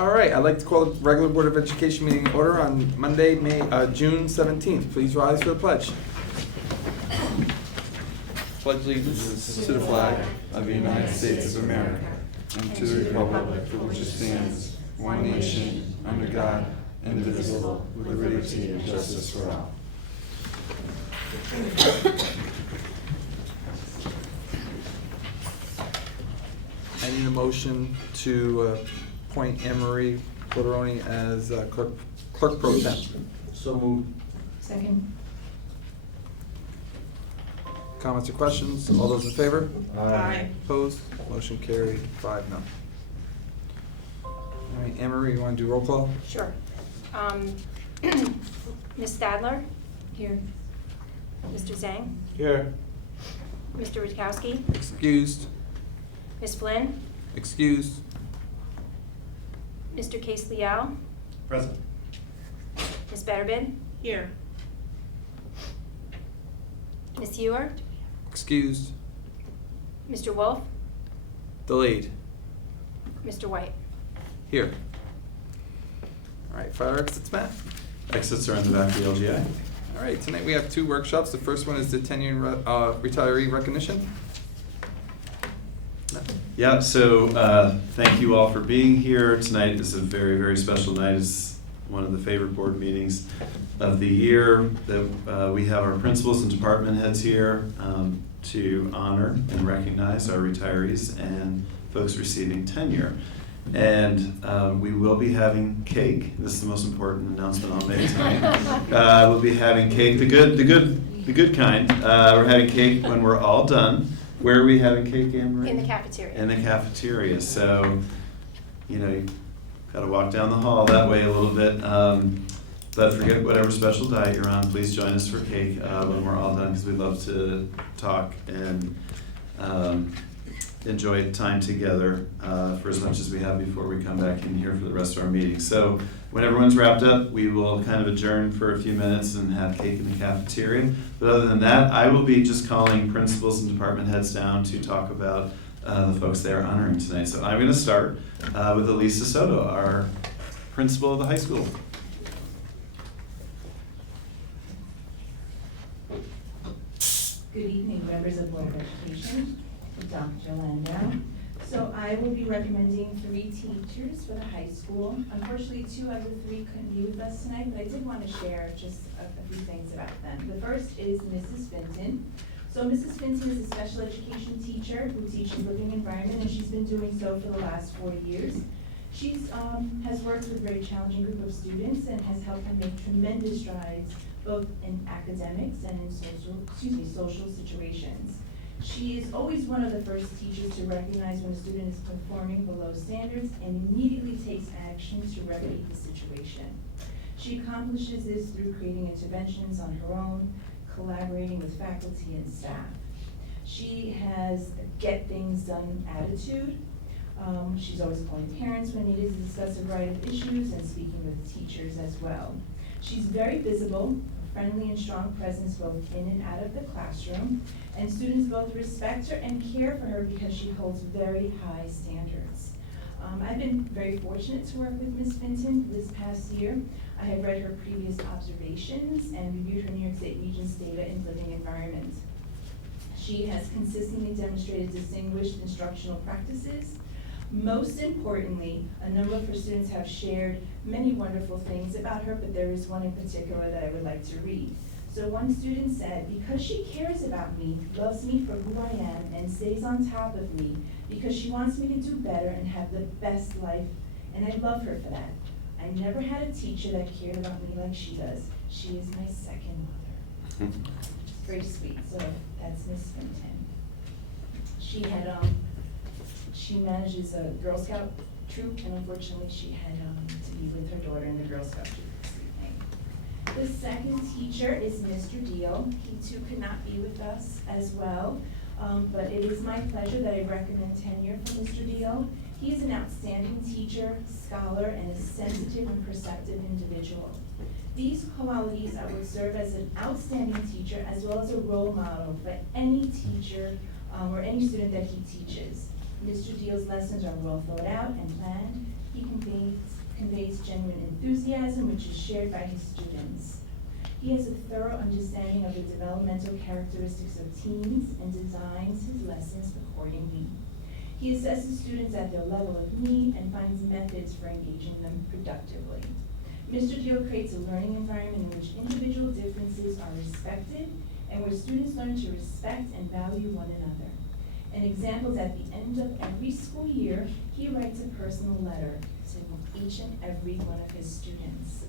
All right, I'd like to call the regular Board of Education meeting in order on Monday, June 17th. Please rise for the pledge. Pledge allegiance to the flag of the United States of America and to the republic for which it stands, one nation, under God, indivisible, with liberty and justice for all. I need a motion to appoint Anne Marie Polteroni as clerk pro temp. So moved. Second. Comments or questions? All those in favor? Aye. Opposed? Motion carried, 5-0. All right, Anne Marie, you want to do roll call? Sure. Ms. Stadler? Here. Mr. Zhang? Here. Mr. Rutkowski? Excused. Ms. Flynn? Excused. Mr. Case Liao? Present. Ms. Betterbid? Here. Ms. Ewer? Excused. Mr. Wolf? Delayed. Mr. White? Here. All right, fire exits, Matt. Exits are in the back of the LGI. All right, tonight we have 2 workshops. The first one is the tenure and retiree recognition. Yeah, so thank you all for being here. Tonight is a very, very special night. It's one of the favorite board meetings of the year. That we have our principals and department heads here to honor and recognize our retirees and folks receiving tenure. And we will be having cake. This is the most important announcement I'll make tonight. We'll be having cake, the good kind. We're having cake when we're all done. Where are we having cake, Anne Marie? In the cafeteria. In the cafeteria. So, you got to walk down the hall that way a little bit. But forget whatever special diet you're on. Please join us for cake when we're all done, because we'd love to talk and enjoy time together for as much as we have before we come back in here for the rest of our meeting. So when everyone's wrapped up, we will kind of adjourn for a few minutes and have cake in the cafeteria. But other than that, I will be just calling principals and department heads down to talk about the folks they are honoring tonight. So I'm going to start with Elisa Soto, our principal of the high school. Good evening, members of Board of Education, Dr. Landau. So I will be recommending 3 teachers for the high school. Unfortunately, 2 out of the 3 couldn't be with us tonight, but I did want to share just a few things about them. The first is Mrs. Vinton. So Mrs. Vinton is a special education teacher who teaches living environment, and she's been doing so for the last 4 years. She has worked with a very challenging group of students and has helped them make tremendous strides both in academics and in social situations. She is always one of the first teachers to recognize when a student is performing below standards and immediately takes action to remedy the situation. She accomplishes this through creating interventions on her own, collaborating with faculty and staff. She has a get things done attitude. She's always calling parents when needed to discuss a variety of issues and speaking with teachers as well. She's very visible, a friendly and strong presence both in and out of the classroom, and students both respect her and care for her because she holds very high standards. I've been very fortunate to work with Ms. Vinton this past year. I have read her previous observations and reviewed her New York State Regents data in living environment. She has consistently demonstrated distinguished instructional practices. Most importantly, a number of her students have shared many wonderful things about her, but there is one in particular that I would like to read. So one student said, "Because she cares about me, loves me for who I am, and stays on top of me, because she wants me to do better and have the best life, and I love her for that. I never had a teacher that cared about me like she does. She is my second mother." It's very sweet. So that's Miss Vinton. She manages a Girl Scout troop, and unfortunately she had to be with her daughter in the Girl Scout troop this evening. The second teacher is Mr. Deal. He too could not be with us as well, but it is my pleasure that I recommend tenure for Mr. Deal. He is an outstanding teacher, scholar, and a sensitive and perceptive individual. These qualities would serve as an outstanding teacher as well as a role model for any teacher or any student that he teaches. Mr. Deal's lessons are well thought out and planned. He conveys enthusiasm which is shared by his students. He has a thorough understanding of the developmental characteristics of teens and designs his lessons accordingly. He assesses students at their level of need and finds methods for engaging them productively. Mr. Deal creates a learning environment in which individual differences are respected and where students learn to respect and value one another. An example is at the end of every school year, he writes a personal letter to each and every one of his students.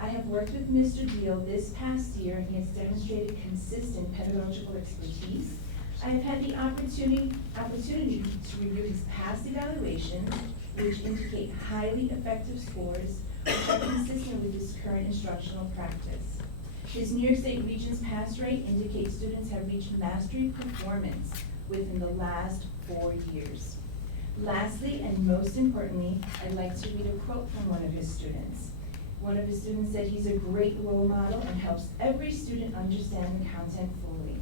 I have worked with Mr. Deal this past year, and he has demonstrated consistent pedagogical expertise. I have had the opportunity to review his past evaluations, which indicate highly effective scores, which are consistent with his current instructional practice. His New York State Regents pass rate indicates students have reached mastery performance within the last 4 years. Lastly, and most importantly, I'd like to read a quote from one of his students. One of his students said he's a great role model and helps every student understand the content fully.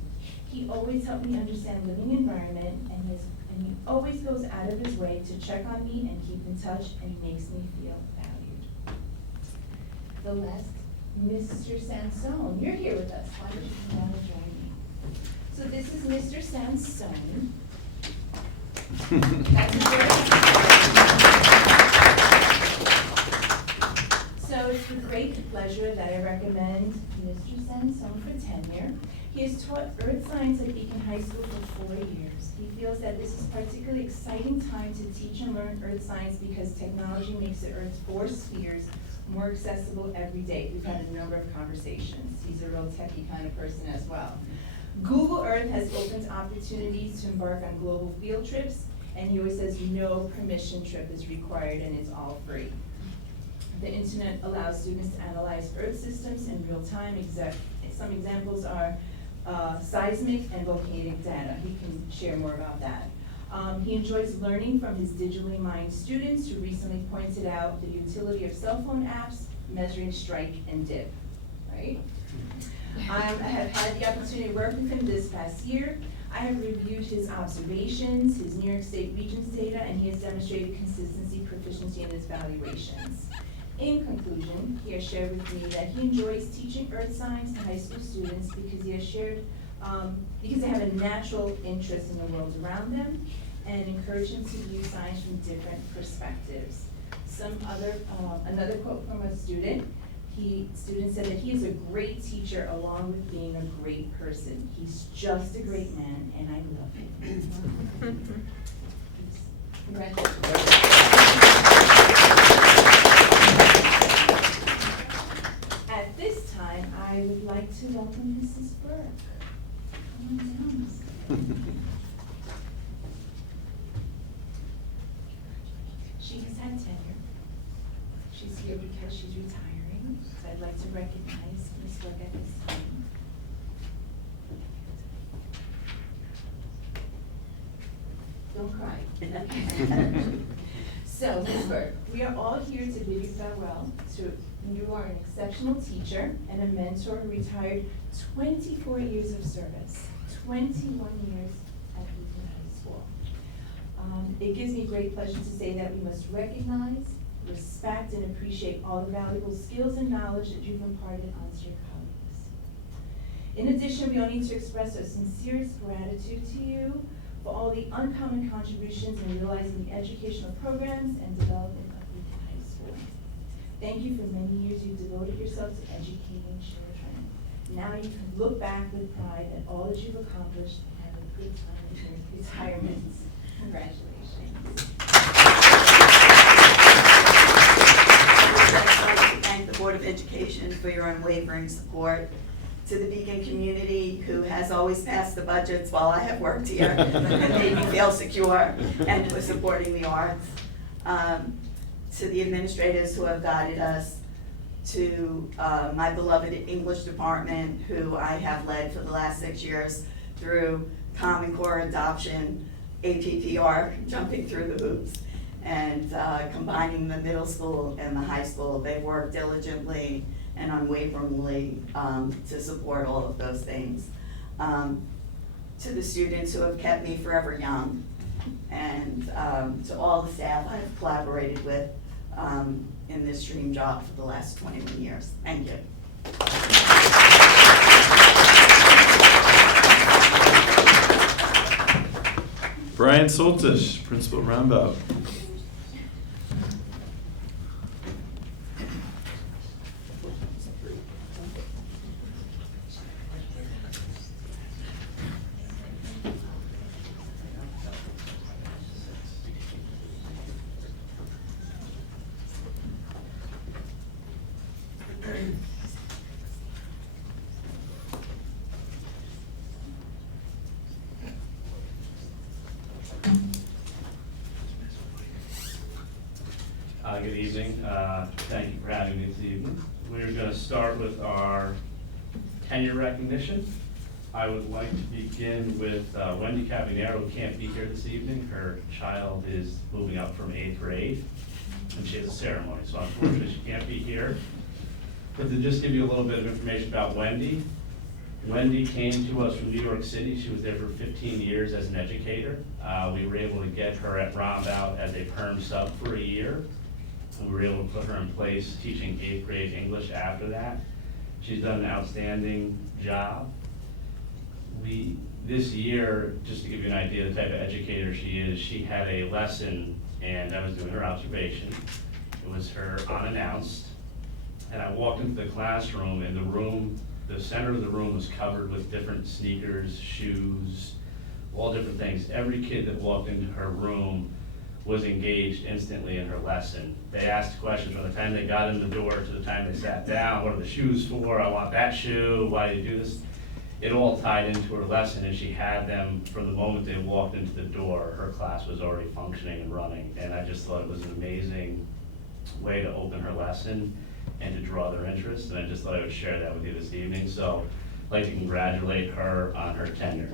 He always helped me understand living environment, and he always goes out of his way to check on me and keep in touch, and he makes me feel valued. The last, Mr. Sansone, you're here with us. Why don't you come down and join me? So this is Mr. Sansone. That's his So it's with great pleasure that I recommend Mr. Sansone for tenure. He has taught earth science at Beacon High School for 4 years. He feels that this is a particularly exciting time to teach and learn earth science because technology makes the Earth's 4 spheres more accessible every day. We've had a number of conversations. He's a real techie kind of person as well. Google Earth has opened opportunities to embark on global field trips, and he always says no permission trip is required and it's all free. The internet allows students to analyze Earth systems in real time. Some examples are seismic and volcanic data. He can share more about that. He enjoys learning from his digitally minded students who recently pointed out the utility of cell phone apps measuring strike and dip, right? I have had the opportunity to work with him this past year. I have reviewed his observations, his New York State Regents data, and he has demonstrated consistency, proficiency in his evaluations. In conclusion, he has shared with me that he enjoys teaching earth science to high school students because he has shared, because they have a natural interest in the world around them and encourage them to view science from different perspectives. Another quote from a student. Student said that he is a great teacher along with being a great person. He's just a great man, and I love him. Congratulations. At this time, I would like to welcome Mrs. Burke. Come on down, Mrs. Burke. She has had tenure. She's here because she's retiring. So I'd like to recognize Ms. Burke at this time. Don't cry. So, Ms. Burke, we are all here to bid you farewell. You are an exceptional teacher and a mentor who retired 24 years of service, 21 years at Beacon High School. It gives me great pleasure to say that we must recognize, respect, and appreciate all the valuable skills and knowledge that you've imparted onto your colleagues. In addition, we all need to express our sincerest gratitude to you for all the uncommon contributions in realizing the educational programs and development of Beacon High School. Thank you for many years you've devoted yourself to educating children. Now you can look back with pride at all that you've accomplished and have a good time in your retirement. Congratulations. I'd like to thank the Board of Education for your unwavering support. To the Beacon community who has always passed the budgets while I have worked here and made me feel secure, and for supporting the arts. To the administrators who have guided us, to my beloved English department who I have led for the last 6 years through Common Core adoption, APPR, jumping through the hoops, and combining the middle school and the high school. They work diligently and unwaveringly to support all of those things. To the students who have kept me forever young, and to all the staff I have collaborated with, in this dream job for the last 21 years. Thank you. Brian Soltish, Principal Roundabout. Good evening. Thank you for having me this evening. We're going to start with our tenure recognition. I would like to begin with Wendy Cabinero, who can't be here this evening. Her child is moving up from 8th grade, and she has a ceremony, so unfortunately she can't be here. But to just give you a little bit of information about Wendy, Wendy came to us from New York City. She was there for 15 years as an educator. We were able to get her at Roundabout as a perm sub for a year. We were able to put her in place teaching 8th grade English after that. She's done an outstanding job. This year, just to give you an idea of the type of educator she is, she had a lesson, and I was doing her observation. It was her unannounced, and I walked into the classroom, and the center of the room was covered with different sneakers, shoes, all different things. Every kid that walked into her room was engaged instantly in her lesson. They asked questions from the time they got in the door to the time they sat down. What are the shoes for? I want that shoe. Why do you do this? It all tied into her lesson, and she had them from the moment they walked into the door. Her class was already functioning and running, and I just thought it was an amazing way to open her lesson and to draw their interest, and I just thought I would share that with you this evening. So I'd like to congratulate her on her tenure.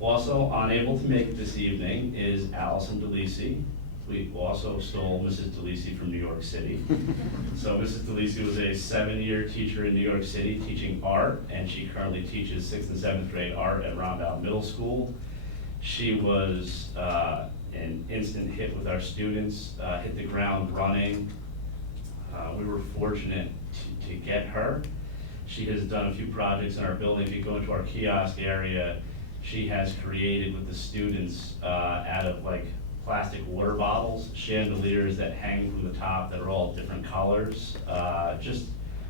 Also unable to make it this evening is Allison DeLisi. We also stole Mrs. DeLisi from New York City. So Mrs. DeLisi was a 7-year teacher in New York City teaching art, and she currently teaches 6th and 7th grade art at Roundabout Middle School. She was an instant hit with our students, hit the ground running. We were fortunate to get her. She has done a few projects in our building. If you go into our kiosk area, she has created with the students out of like plastic water bottles, chandeliers that hang from the top that are all different colors. Just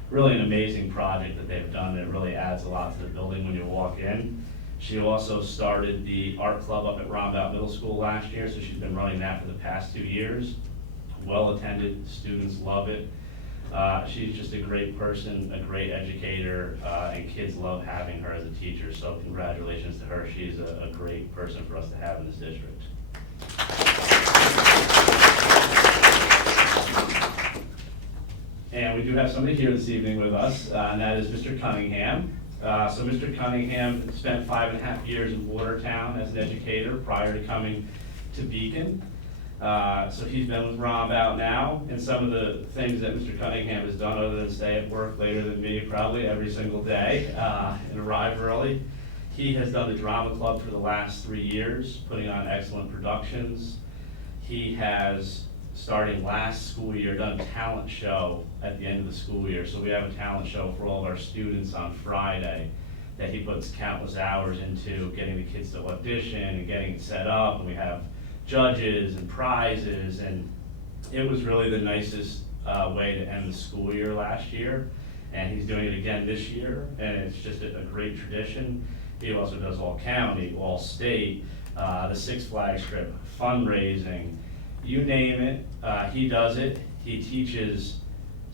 really an amazing project that they've done that really adds a lot to the building when you walk in. She also started the art club up at Roundabout Middle School last year, so she's been running that for the past 2 years. Well attended, students love it. She's just a great person, a great educator, and kids love having her as a teacher, so congratulations to her. She's a great person for us to have in this district. And we do have somebody here this evening with us, and that is Mr. Cunningham. So Mr. Cunningham spent 5.5 years in Watertown as an educator prior to coming to Beacon. So he's been with Roundabout now, and some of the things that Mr. Cunningham has done other than stay at work later than me probably every single day and arrive early. He has done the drama club for the last 3 years, putting on excellent productions. He has, starting last school year, done a talent show at the end of the school year. So we have a talent show for all of our students on Friday that he puts countless hours into getting the kids to audition and getting it set up. And we have judges and prizes, and it was really the nicest way to end the school year last year. And he's doing it again this year, and it's just a great tradition. He also does all county, all state, the Six Flags trip, fundraising, you name it, he does it. He teaches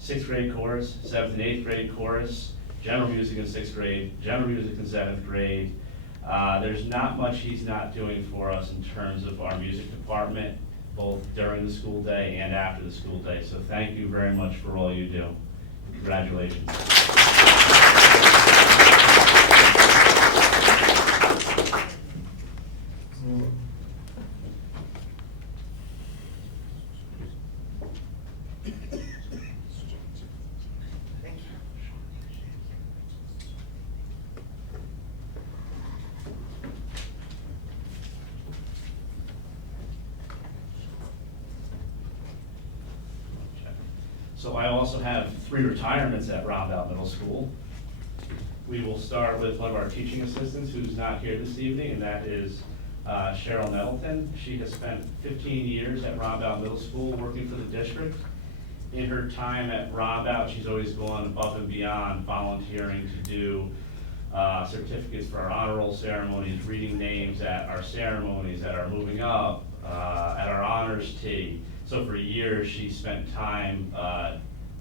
6th grade chorus, 7th and 8th grade chorus, general music in 6th grade, general music in 7th grade. There's not much he's not doing for us in terms of our music department, both during the school day and after the school day. So thank you very much for all you do. Congratulations. So I also have 3 retirements at Rondout Middle School. We will start with one of our teaching assistants who's not here this evening, and that is Cheryl Nettleton. She has spent 15 years at Rondout Middle School working for the district. In her time at Rondout, she's always gone above and beyond volunteering to do certificates for our honor roll ceremonies, reading names at our ceremonies, at our moving up, at our honors tea. So for years, she spent time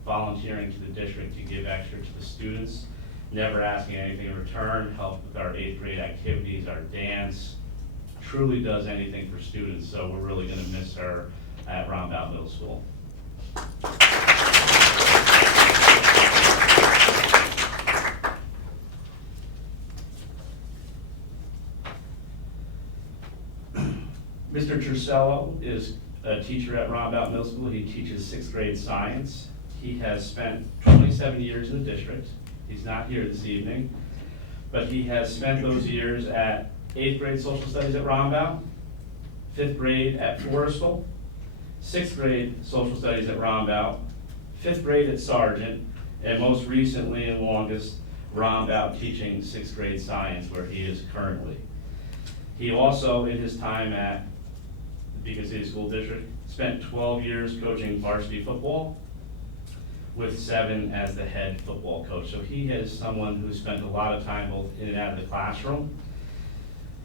volunteering to the district to give extra to the students, never asking anything in return, helped with our 8th grade activities, our dance, truly does anything for students. So we're really gonna miss her at Rondout Middle School. Mr. Trusello is a teacher at Rondout Middle School. He teaches 6th grade science. He has spent 27 years in the district. He's not here this evening, but he has spent those years at 8th grade social studies at Rondout, 5th grade at Forestville, 6th grade social studies at Rondout, 5th grade at Sargent, and most recently and longest, Rondout teaching 6th grade science, where he is currently. He also, in his time at the Beacon City School District, spent 12 years coaching varsity football, with 7 as the head football coach. So he is someone who spent a lot of time both in and out of the classroom.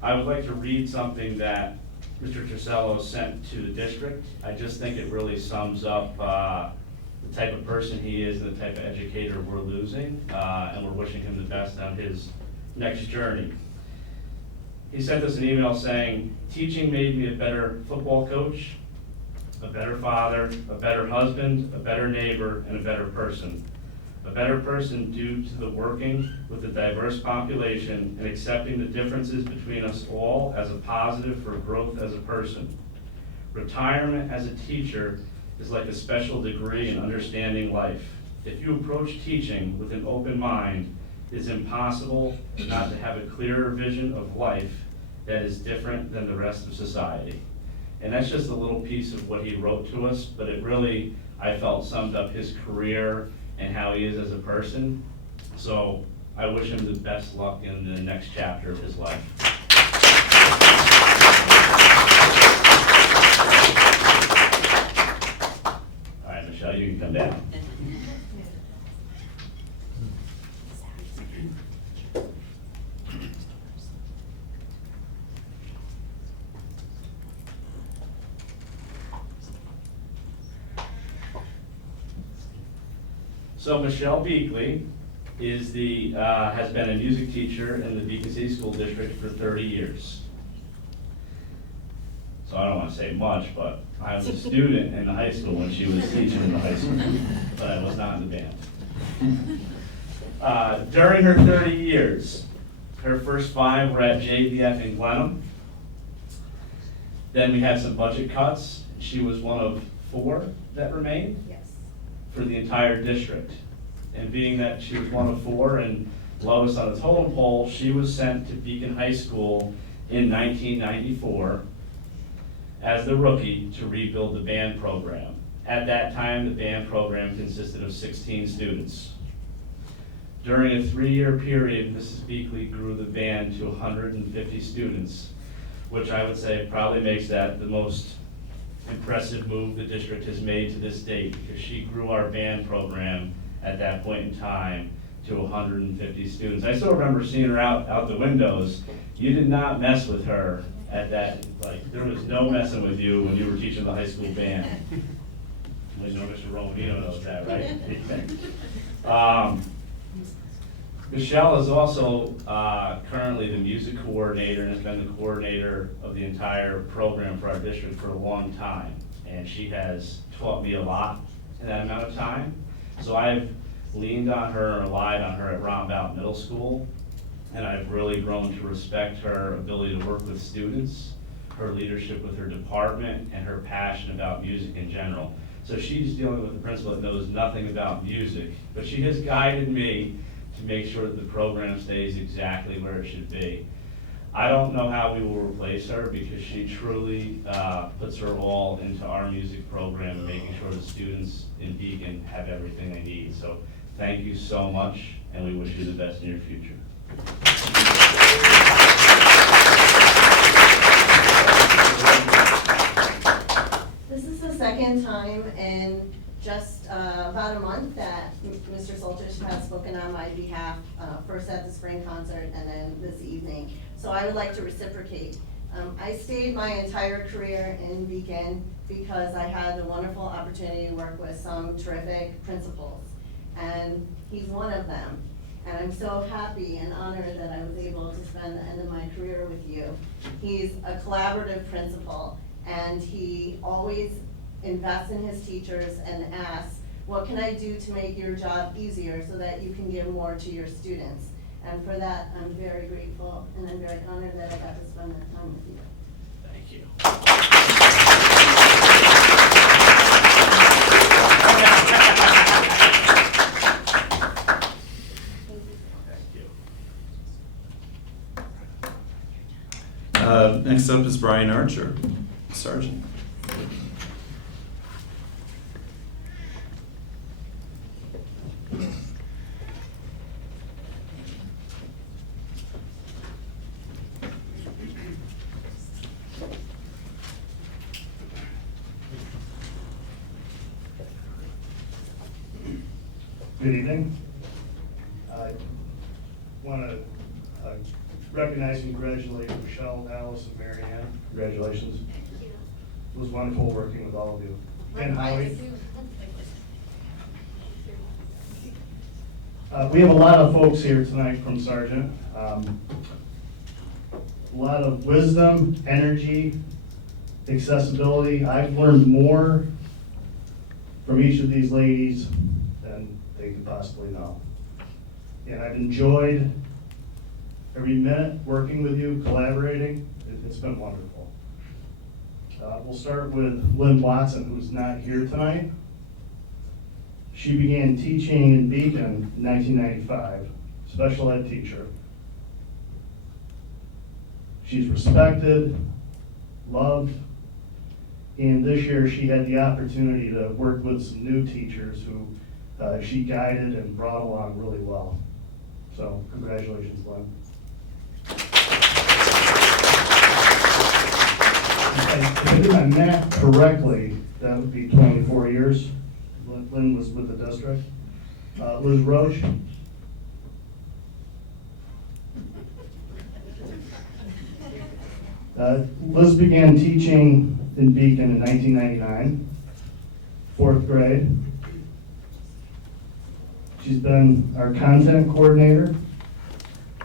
I would like to read something that Mr. Trusello sent to the district. I just think it really sums up the type of person he is and the type of educator we're losing, and we're wishing him the best on his next journey. He sent us an email saying, "Teaching made me a better football coach, a better father, a better husband, a better neighbor, and a better person. A better person due to the working with a diverse population and accepting the differences between us all as a positive for growth as a person. Retirement as a teacher is like a special degree in understanding life. If you approach teaching with an open mind, it is impossible not to have a clearer vision of life that is different than the rest of society." And that's just a little piece of what he wrote to us, but it really, I felt, summed up his career and how he is as a person. So I wish him the best luck in the next chapter of his life. All right, Michelle, you can come down. So Michelle Beakley is has been a music teacher in the Beacon City School District for 30 years. So I don't want to say much, but I was a student in the high school when she was teaching in the high school, but I was not in the band. During her 30 years, her first 5 were at JVF in Glenham. Then we had some budget cuts. She was one of 4 that remained for the entire district. And being that she was one of 4 and lowest on the totem pole, she was sent to Beacon High School in 1994 as the rookie to rebuild the band program. At that time, the band program consisted of 16 students. During a 3-year period, Mrs. Beakley grew the band to 150 students, which I would say probably makes that the most impressive move the district has made to this date, because she grew our band program at that point in time to 150 students. I still remember seeing her out the windows. You did not mess with her at that, like, there was no messing with you when you were teaching the high school band. We know Mr. Romano knows that, right? Michelle is also currently the music coordinator and has been the coordinator of the entire program for our district for a long time. And she has taught me a lot in that amount of time. So I've leaned on her and relied on her at Rondout Middle School. And I've really grown to respect her ability to work with students, her leadership with her department, and her passion about music in general. So she's dealing with a principal that knows nothing about music, but she has guided me to make sure that the program stays exactly where it should be. I don't know how we will replace her because she truly puts her all into our music program, making sure the students in Beacon have everything they need. So thank you so much, and we wish you the best in your future. This is the second time in just about a month that Mr. Solters has spoken on my behalf, first at the spring concert and then this evening. So I would like to reciprocate. I stayed my entire career in Beacon because I had the wonderful opportunity to work with some terrific principals, and he's one of them. And I'm so happy and honored that I was able to spend the end of my career with you. He's a collaborative principal, and he always invests in his teachers and asks, what can I do to make your job easier so that you can give more to your students? And for that, I'm very grateful, and I'm very honored that I got to spend that time with you. Thank you. Next up is Brian Archer, Sergeant. Good evening. I want to recognize and congratulate Michelle, Alice, and Mary Ann. Congratulations. It was wonderful working with all of you. And Howie. We have a lot of folks here tonight from Sargent. A lot of wisdom, energy, accessibility. I've learned more from each of these ladies than they could possibly know. And I've enjoyed every minute working with you, collaborating. It's been wonderful. We'll start with Lynn Watson, who's not here tonight. She began teaching in Beacon in 1995, special ed teacher. She's respected, loved, and this year she had the opportunity to work with some new teachers who she guided and brought along really well. So congratulations, Lynn. If I did my math correctly, that would be 24 years. Lynn was with the district. Liz Roach. Liz began teaching in Beacon in 1999, 4th grade. She's been our content coordinator.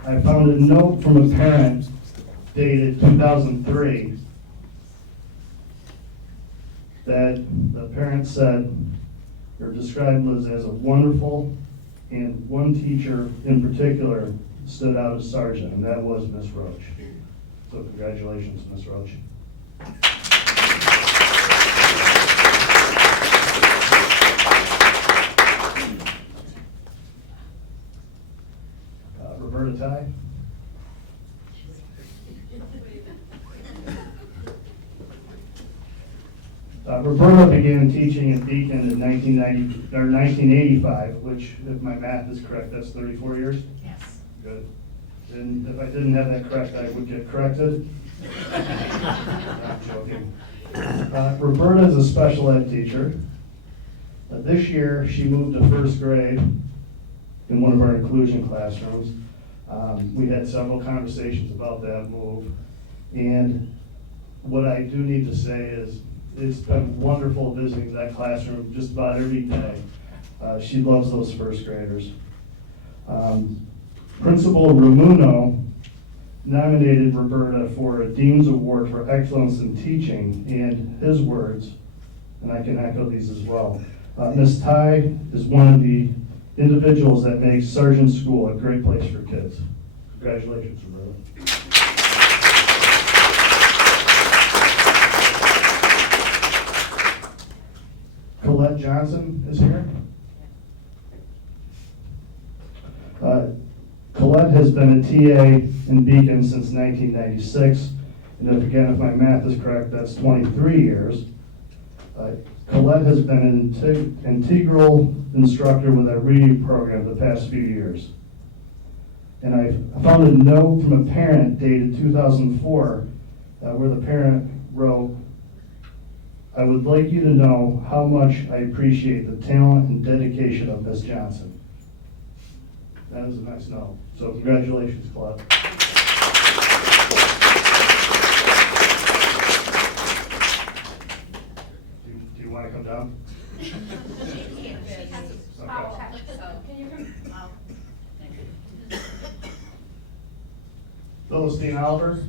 I found a note from a parent dated 2003 that the parent said, or described Liz as a wonderful, and one teacher in particular stood out as Sergeant, and that was Miss Roach. So congratulations, Miss Roach. Roberta Ty. Roberta began teaching at Beacon in 1985, which, if my math is correct, that's 34 years? Yes. Good. And if I didn't have that correct, I would get corrected. I'm joking. Roberta is a special ed teacher. This year, she moved to 1st grade in one of our inclusion classrooms. We had several conversations about that move. And what I do need to say is, it's been wonderful visiting that classroom just about every day. She loves those 1st graders. Principal Ramuno nominated Roberta for a Dean's Award for Excellence in Teaching, and his words, and I can echo these as well. Ms. Ty is one of the individuals that makes Sargent School a great place for kids. Congratulations, Roberta. Colette Johnson is here. Colette has has been a TA in Beacon since 1996, and if my math is correct, that's 23 years. Colette has been an integral instructor with our reading program the past few years. And I found a note from a parent dated 2004 where the parent wrote, "I would like you to know how much I appreciate the talent and dedication of Miss Johnson." That is a nice note. So congratulations, Colette. Do you want to come down? Philistine Oliver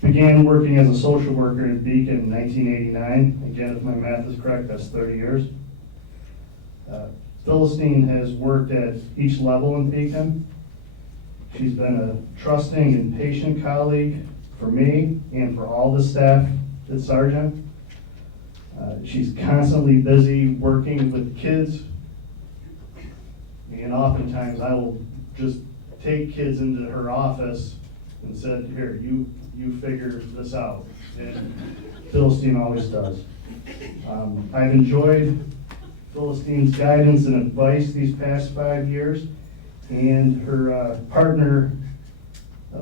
began working as a social worker in Beacon in 1989. Again, if my math is correct, that's 30 years. Philistine has worked at each level in Beacon. She's been a trusting and patient colleague for me and for all the staff at Sargent. She's constantly busy working with kids, and oftentimes I will just take kids into her office and said, "Here, you figure this out." And Philistine always does. I've enjoyed Philistine's guidance and advice these past 5 years, and her partner,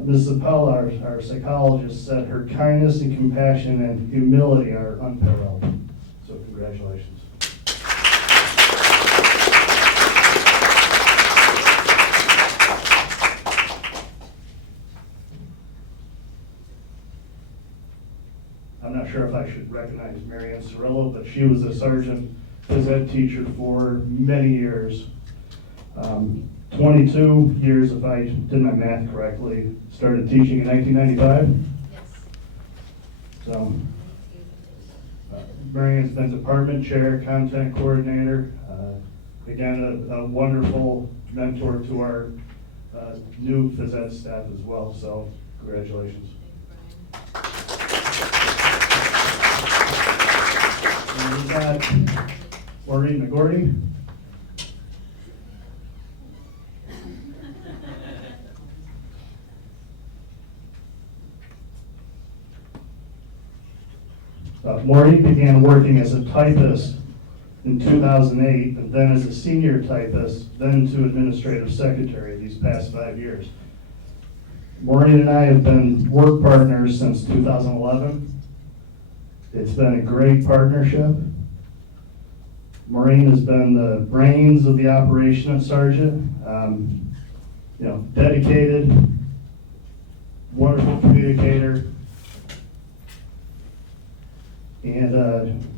Ms. Zappel, our psychologist, said her kindness and compassion and humility are unparalleled. So congratulations. I'm not sure if I should recognize Marianne Cirillo, but she was a Sargent phys ed teacher for many years. 22 years, if I did my math correctly. Started teaching in 1995. Yes. So, Marianne's been department chair, content coordinator. Again, a wonderful mentor to our new phys ed staff as well. So, congratulations. And we've got Maureen McGordy. Maureen began working as a typist in 2008, and then as a senior typist, then to administrative secretary these past 5 years. Maureen and I have been work partners since 2011. It's been a great partnership. Maureen has been the brains of the operation at Sargent. Dedicated, wonderful communicator, and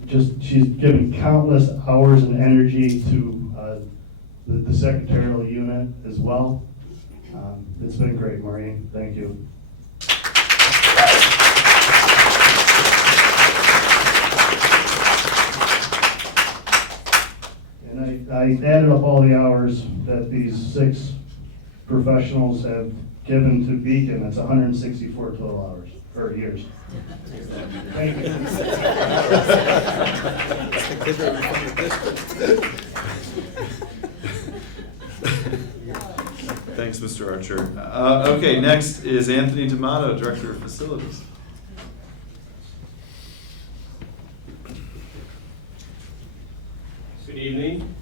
she's given countless hours and energy to the secretarial unit as well. It's been great, Maureen. Thank you. And I added up all the hours that these 6 professionals have given to Beacon. That's 164 total hours, or years. Thank you. Thanks, Mr. Archer. Okay, next is Anthony D'Amato, Director of Facilities. Good evening.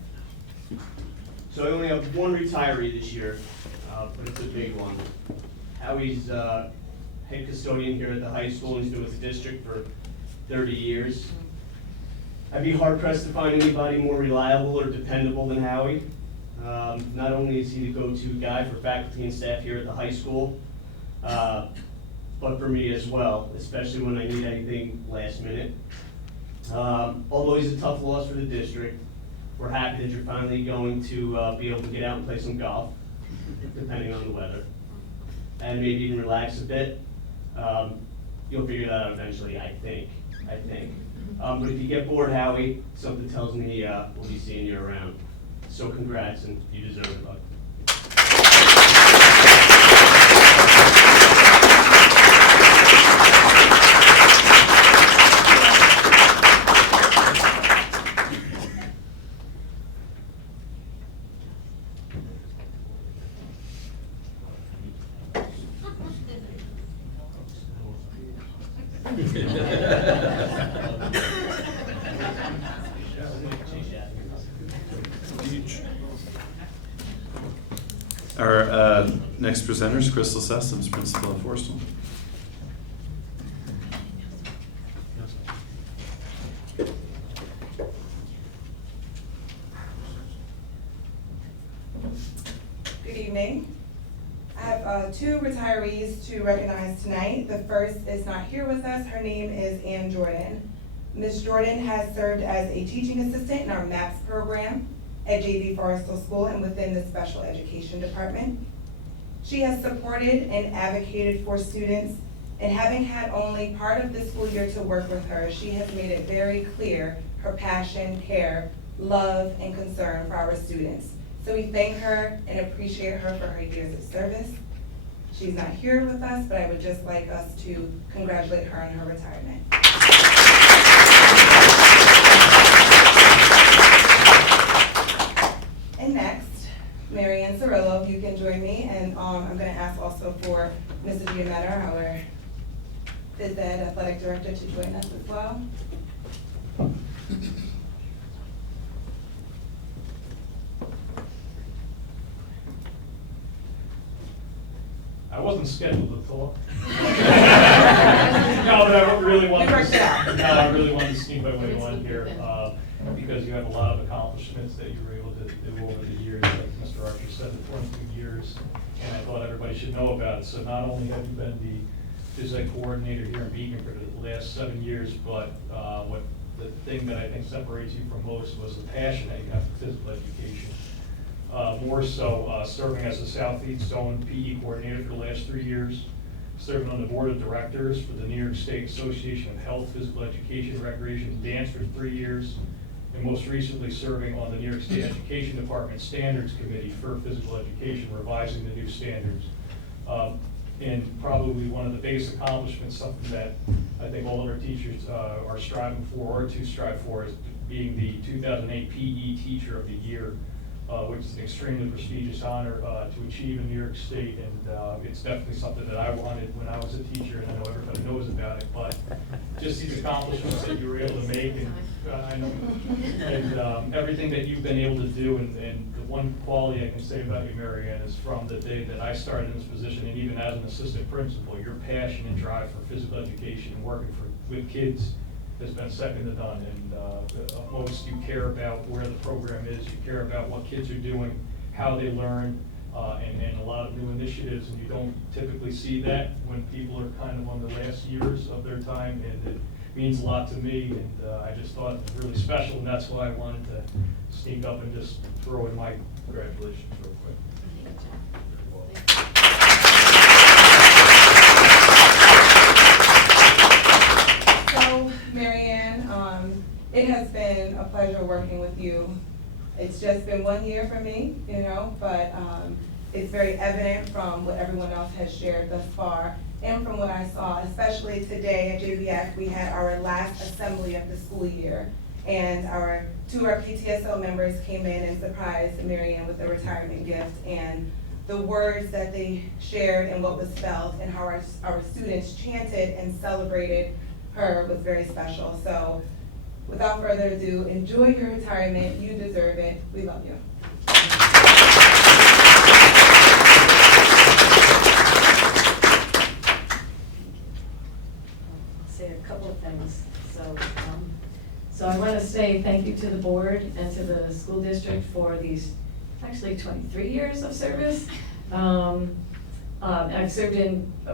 So I only have one retiree this year, but it's a big one. Howie's head custodian here at the high school, and he's been with the district for 30 years. I'd be hard pressed to find anybody more reliable or dependable than Howie. Not only is he the go-to guy for faculty and staff here at the high school, but for me as well, especially when I need anything last minute. Although he's a tough loss for the district, we're happy that you're finally going to be able to get out and play some golf, depending on the weather, and maybe even relax a bit. You'll figure that out eventually, I think. But if you get bored, Howie, something tells me we'll be seeing you around. So congrats, and you deserve it, bud. Our next presenter is Crystal Sessoms, Principal of Forrestal. Good evening. I have two retirees to recognize tonight. The first is not here with us. Her name is Ann Jordan. Ms. Jordan has served as a teaching assistant in our MAPS program at JV Forrestal School and within the special education department. She has supported and advocated for students, and having had only part of the school year to work with her, she has made it very clear her passion, care, love, and concern for our students. So we thank her and appreciate her for her years of service. She's not here with us, but I would just like us to congratulate her on her retirement. And next, Marianne Cirillo, if you can join me, and I'm gonna ask also for Mrs. Giametta, our phys ed athletic director, to join us as well. I wasn't scheduled to talk. No, but I really wanted to sneak my way on here, because you have a lot of accomplishments that you were able to do over the years, like Mr. Archer said, the 22 years, and I thought everybody should know about it. So not only have you been the phys ed coordinator here in Beacon for the last 7 years, but what the thing that I think separates you from most was the passion that you have for physical education. More so serving as the Southeast Zone PE coordinator for the last 3 years, serving on the board of directors for the New York State Association of Health, Physical Education, Recreation, and Dance for 3 years, and most recently serving on the New York State Education Department Standards Committee for Physical Education, revising the new standards. And probably one of the base accomplishments, something that I think all of our teachers are striving for, or to strive for, is being the 2008 PE Teacher of the Year, which is an extremely prestigious honor to achieve in New York State, and it's definitely something that I wanted when I was a teacher, and I know everybody knows about it, but just these accomplishments that you were able to make, and everything that you've been able to do, and the one quality I can say about you, Marianne, is from the day that I started in this position, and even as an assistant principal, your passion and drive for physical education and working with kids has been second to none, and most you care about where the program is, you care about what kids are doing, how they learn, and a lot of new initiatives, and you don't typically see that when people are kind of on the last years of their time, and it means a lot to me, and I just thought it was really special, and that's why I wanted to sneak up and just throw in my congratulations real quick. So, Marianne, it has been a pleasure working with you. It's just been 1 year for me, but it's very evident from what everyone else has shared thus far, and from what I saw, especially today at JVF, we had our last assembly of the school year, and two of our PTSO members came in and surprised Marianne with a retirement gift, and the words that they shared and what was felt, and how our students chanted and celebrated her was very special. So without further ado, enjoy your retirement. You deserve it. We love you. Say a couple of things. So I want to say thank you to the board and to the school district for these actually 23 years of service. I've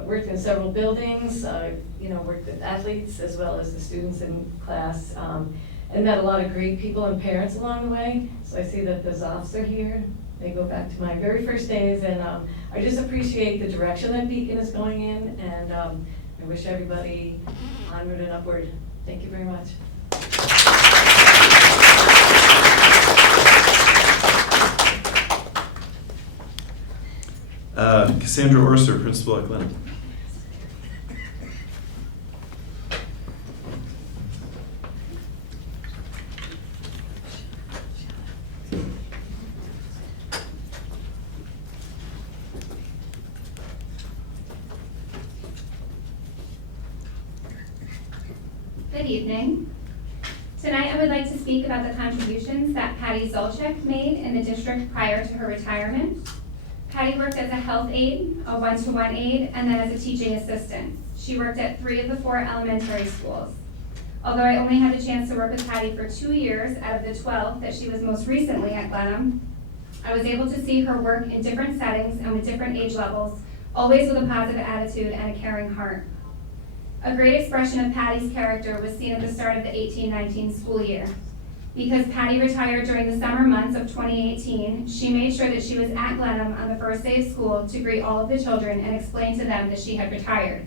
worked in several buildings, worked with athletes as well as the students in class, and met a lot of great people and parents along the way. So I see that the Zoffs are here. They go back to my very first days, and I just appreciate the direction that Beacon is going in, and I wish everybody onward and upward. Thank you very much. Cassandra Orser, Principal at Glenn. Good evening. Tonight I would like to speak about the contributions that Patty Zolchek made in the district prior to her retirement. Patty worked as a health aide, a one-to-one aide, and then as a teaching assistant. She worked at 3 of the 4 elementary schools. Although I only had the chance to work with Patty for 2 years out of the 12 that she was most recently at Glenham, I was able to see her work in different settings and with different age levels, always with a positive attitude and a caring heart. A great expression of Patty's character was seen at the start of the 18-19 school year. Because Patty retired during the summer months of 2018, she made sure that she was at Glenham on the first day of school to greet all of the children and explain to them that she had retired.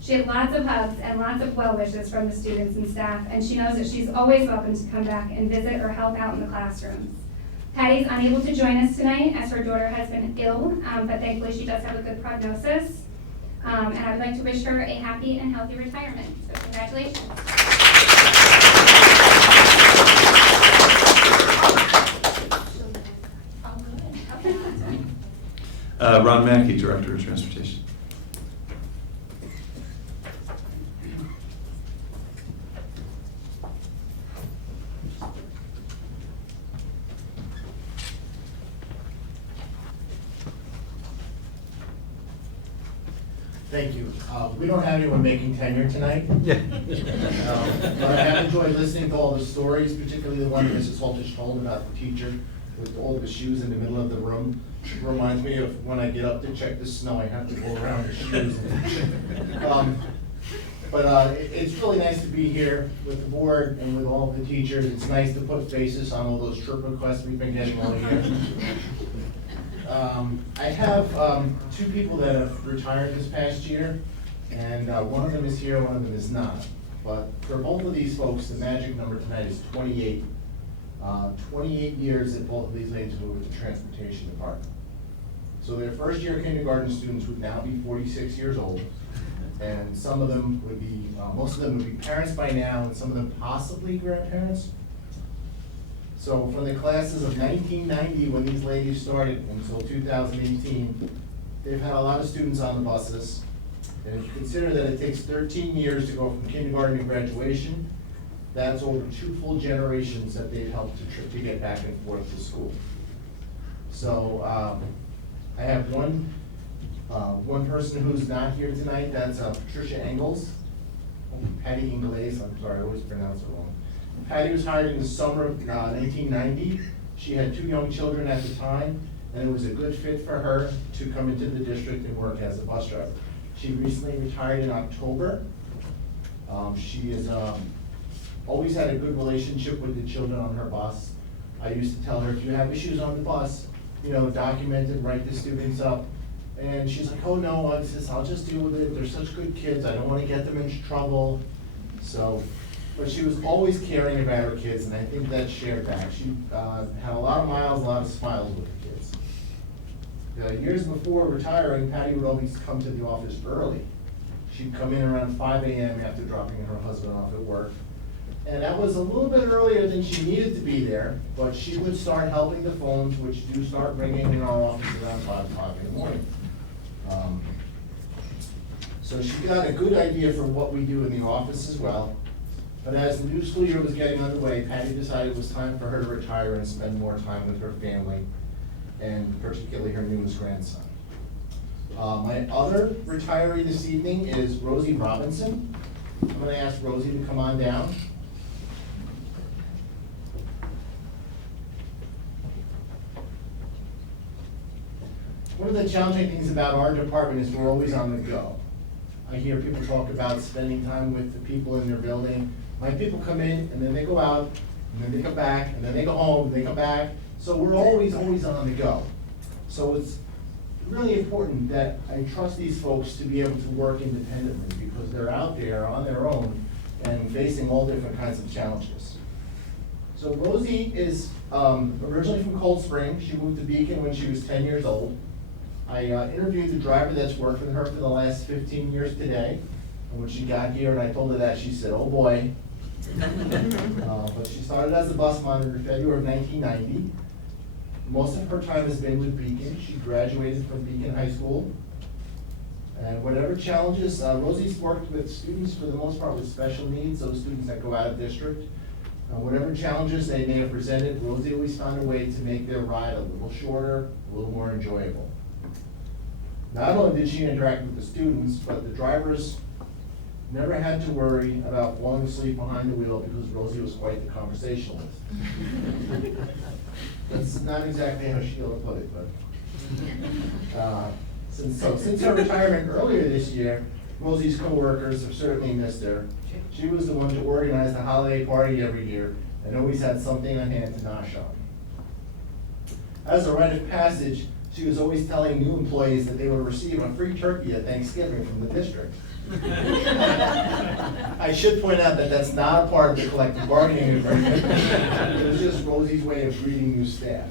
She had lots of hugs and lots of well wishes from the students and staff, and she knows that she's always welcome to come back and visit or help out in the classrooms. Patty's unable to join us tonight as her daughter has been ill, but thankfully she does have a good prognosis. And I would like to wish her a happy and healthy retirement. So congratulations. Ron Mackey, Director of Transportation. Thank you. We don't have anyone making tenure tonight. But I have enjoyed listening to all the stories, particularly the one Mrs. Holtish told about the teacher with all the shoes in the middle of the room. It reminds me of when I get up to check the snow, I have to go around the shoes. It's really nice to be here with the board and with all the teachers. It's nice to put faces on all those trip requests we've been getting all year. I have 2 people that have retired this past year, and one of them is here, one of them is not. But for both of these folks, the magic number tonight is 28. 28 years that both of these ladies were with the transportation department. So their first year kindergarten students would now be 46 years old, and some of them would be, most of them would be parents by now, and some of them possibly grandparents. So from the classes of 1990, when these ladies started, until 2018, they've had a lot of students on the buses. And if you consider that it takes 13 years to go from kindergarten to graduation, that's over 2 full generations that they've helped to get back and forth to school. So I have one person who's not here tonight, that's Patricia Engels. Patty Ingles, I'm sorry, I always pronounce it wrong. Patty was hired in the summer of 1990. She had 2 young children at the time, and it was a good fit for her to come into the district and work as a bus driver. She recently retired in October. She has always had a good relationship with the children on her bus. I used to tell her, if you have issues on the bus, document it, write the students up. And she's like, oh no, I'll just deal with it. They're such good kids. I don't want to get them into trouble. But she was always caring about her kids, and I think that's shared back. She had a lot of miles, a lot of smiles with the kids. Years before retiring, Patty would always come to the office early. She'd come in around 5 a.m. after dropping her husband off at work. And that was a little bit earlier than she needed to be there, but she would start helping the phones, which do start ringing in our office around 5 o'clock in the morning. So she got a good idea for what we do in the office as well. But as the new school year was getting underway, Patty decided it was time for her to retire and spend more time with her family, and particularly her newest grandson. My other retiree this evening is Rosie Robinson. I'm going to ask Rosie to come on down. One of the challenging things about our department is we're always on the go. I hear people talk about spending time with the people in their building. My people come in, and then they go out, and then they come back, and then they go home, and they come back. So we're always on the go. So it's really important that I trust these folks to be able to work independently, because they're out there on their own and facing all different kinds of challenges. So Rosie is originally from Cold Spring. She moved to Beacon when she was 10 years old. I interviewed the driver that's worked with her for the last 15 years today. And when she got here and I told her that, she said, oh boy. But she started as a bus monitor in February of 1990. Most of her time has been with Beacon. She graduated from Beacon High School. And whatever challenges, Rosie's worked with students for the most part with special needs, those students that go out of district. Whatever challenges they may have presented, Rosie always found a way to make their ride a little shorter, a little more enjoyable. Not only did she interact with the students, but the drivers never had to worry about falling asleep behind the wheel because Rosie was quite the conversationalist. That's not exactly how Sheila put it, but since her retirement earlier this year, Rosie's coworkers have certainly missed her. She was the one to organize the holiday party every year and always had something on hand to nosh on. As a rite of passage, she was always telling new employees that they would receive a free turkey at Thanksgiving from the district. I should point out that that's not a part of the collective bargaining agreement. It was just Rosie's way of greeting new staff.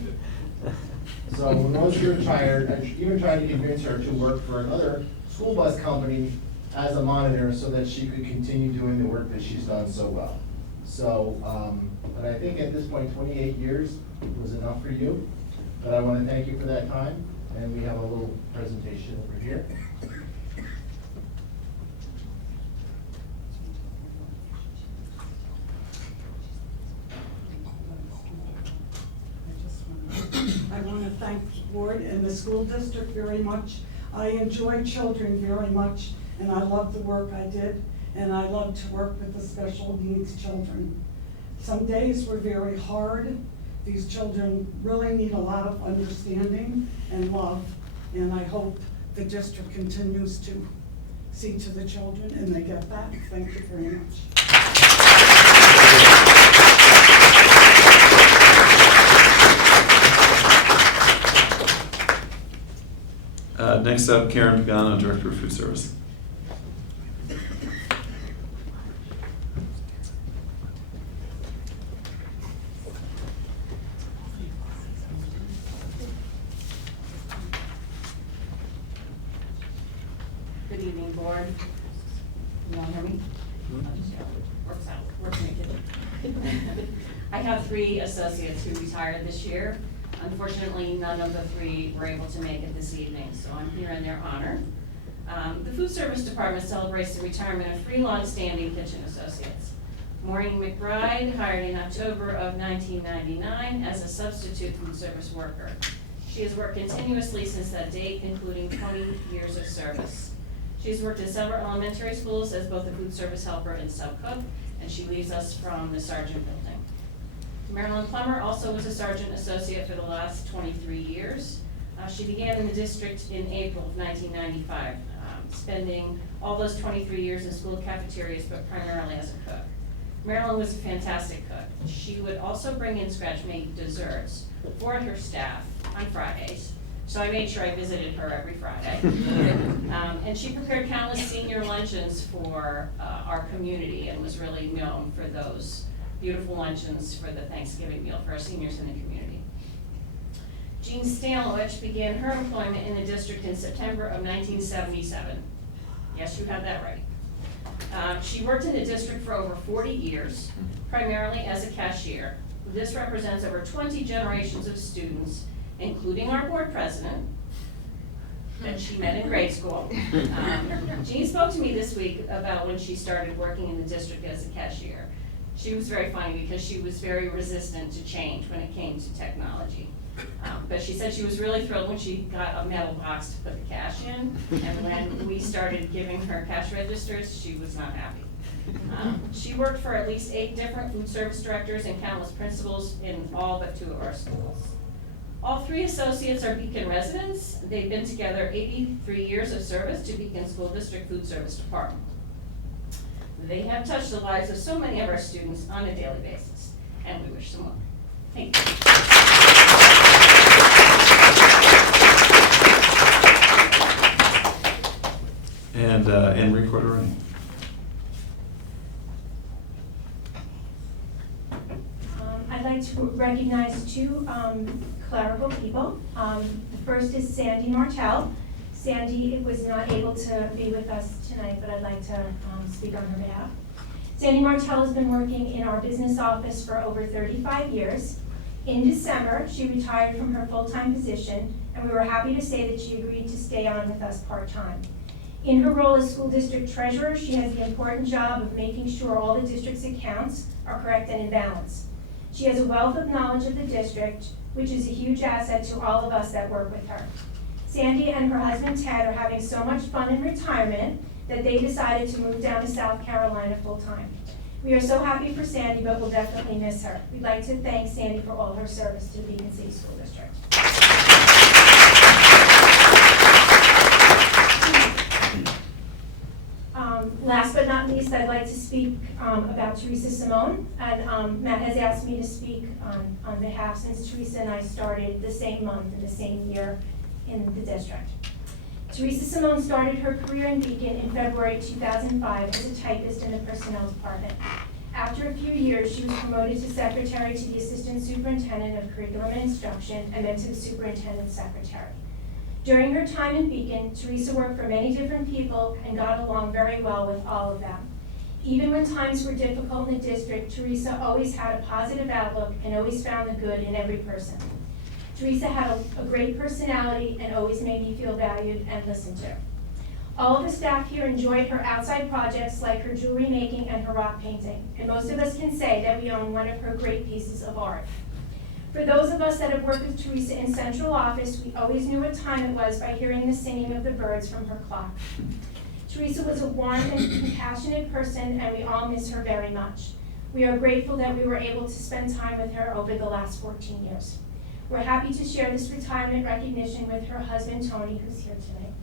So when Rosie retired, I even tried to convince her to work for another school bus company as a monitor so that she could continue doing the work that she's done so well. So, but I think at this point, 28 years was enough for you. But I want to thank you for that time, and we have a little presentation over here. I want to thank the board and the school district very much. I enjoy children very much, and I love the work I did, and I love to work with the special needs children. Some days were very hard. These children really need a lot of understanding and love, and I hope the district continues to see to the children and they get that. Thank you very much. Next up, Karen Pagano, Director of Food Service. Good evening, board. You all hear me? Works out, works in the kitchen. I have 3 associates who retired this year. Unfortunately, none of the 3 were able to make it this evening, so I'm here in their honor. The food service department celebrates the retirement of 3 long-standing kitchen associates. Maureen McBride, hired in October of 1999 as a substitute food service worker. She has worked continuously since that date, including 20 years of service. She's worked in several elementary schools as both a food service helper and sub-cook, and she leaves us from the Sargent building. Marilyn Plummer also was a sergeant associate for the last 23 years. She began in the district in April of 1995, spending all those 23 years in school cafeterias, but primarily as a cook. Marilyn was a fantastic cook. She would also bring in scratch-made desserts for her staff on Fridays, so I made sure I visited her every Friday. And she prepared countless senior luncheons for our community and was really known for those beautiful luncheons for the Thanksgiving meal for our seniors in the community. Jean Stanlowich began her employment in the district in September of 1977. Yes, you have that right. She worked in the district for over 40 years, primarily as a cashier. This represents over 20 generations of students, including our board president, that she met in grade school. Jean spoke to me this week about when she started working in the district as a cashier. She was very funny because she was very resistant to change when it came to technology. But she said she was really thrilled when she got a metal box to put the cash in, and when we started giving her cash registers, she was not happy. She worked for at least 8 different food service directors and countless principals in all but 2 of our schools. All 3 associates are Beacon residents. They've been together 83 years of service to Beacon School District Food Service Department. They have touched the lives of so many of our students on a daily basis, and we wish them well. Thank you. And Enrique Corderoni. I'd like to recognize 2 clerical people. The first is Sandy Martell. Sandy was not able to be with us tonight, but I'd like to speak on her behalf. Sandy Martell has been working in our business office for over 35 years. In December, she retired from her full-time position, and we were happy to say that she agreed to stay on with us part-time. In her role as school district treasurer, she has the important job of making sure all the district's accounts are correct and in balance. She has a wealth of knowledge of the district, which is a huge asset to all of us that work with her. Sandy and her husband Ted are having so much fun in retirement that they decided to move down to South Carolina full-time. We are so happy for Sandy, but we'll definitely miss her. We'd like to thank Sandy for all her service to the Beacon City School District. Last but not least, I'd like to speak about Teresa Simone. And Matt has asked me to speak on behalf, since Teresa and I started the same month and the same year in the district. Teresa Simone started her career in Beacon in February 2005 as a typist in the personnel department. After a few years, she was promoted to secretary to the assistant superintendent of curriculum and instruction, and then to the superintendent's secretary. During her time in Beacon, Teresa worked for many different people and got along very well with all of them. Even when times were difficult in the district, Teresa always had a positive outlook and always found the good in every person. Teresa had a great personality and always made me feel valued and listened to. All of the staff here enjoyed her outside projects like her jewelry making and her rock painting, and most of us can say that we own one of her great pieces of art. For those of us that have worked with Teresa in central office, we always knew what time it was by hearing the singing of the birds from her clock. Teresa was a warm and compassionate person, and we all miss her very much. We are grateful that we were able to spend time with her over the last 14 years. We're happy to share this retirement recognition with her husband, Tony, who's here tonight.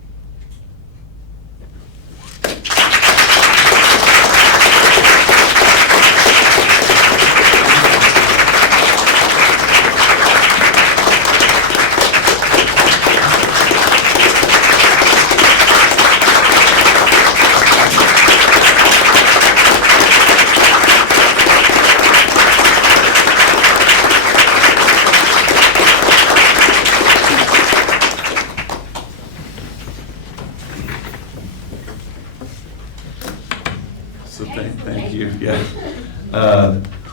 Thank you. Yeah.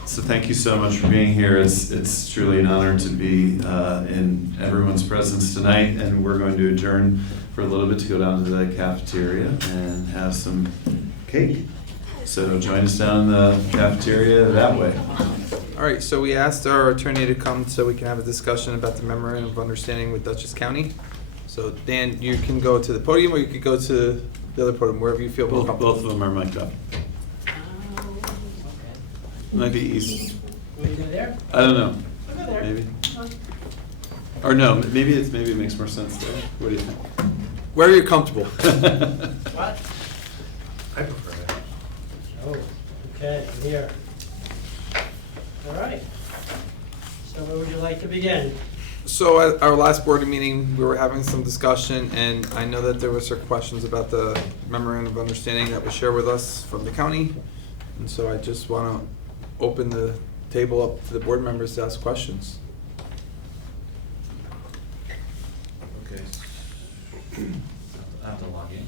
So thank you so much for being here. It's truly an honor to be in everyone's presence tonight, and we're going to adjourn for a little bit to go down to the cafeteria and have some cake. So join us down in the cafeteria that way. All right, so we asked our attorney to come so we can have a discussion about the memorandum of understanding with Dutchess County. So Dan, you can go to the podium, or you could go to the other podium, wherever you feel more comfortable. Both of them are mic'd up. Might be easy. Want to go there? I don't know. I'll go there. Maybe. Or no, maybe it makes more sense there. What do you think? Where are you comfortable? What? I prefer that. Oh, okay, I'm here. All right. So where would you like to begin? So at our last board meeting, we were having some discussion, and I know that there were certain questions about the memorandum of understanding that was shared with us from the county. And so I just want to open the table up to the board members to ask questions. Okay. I have to log in.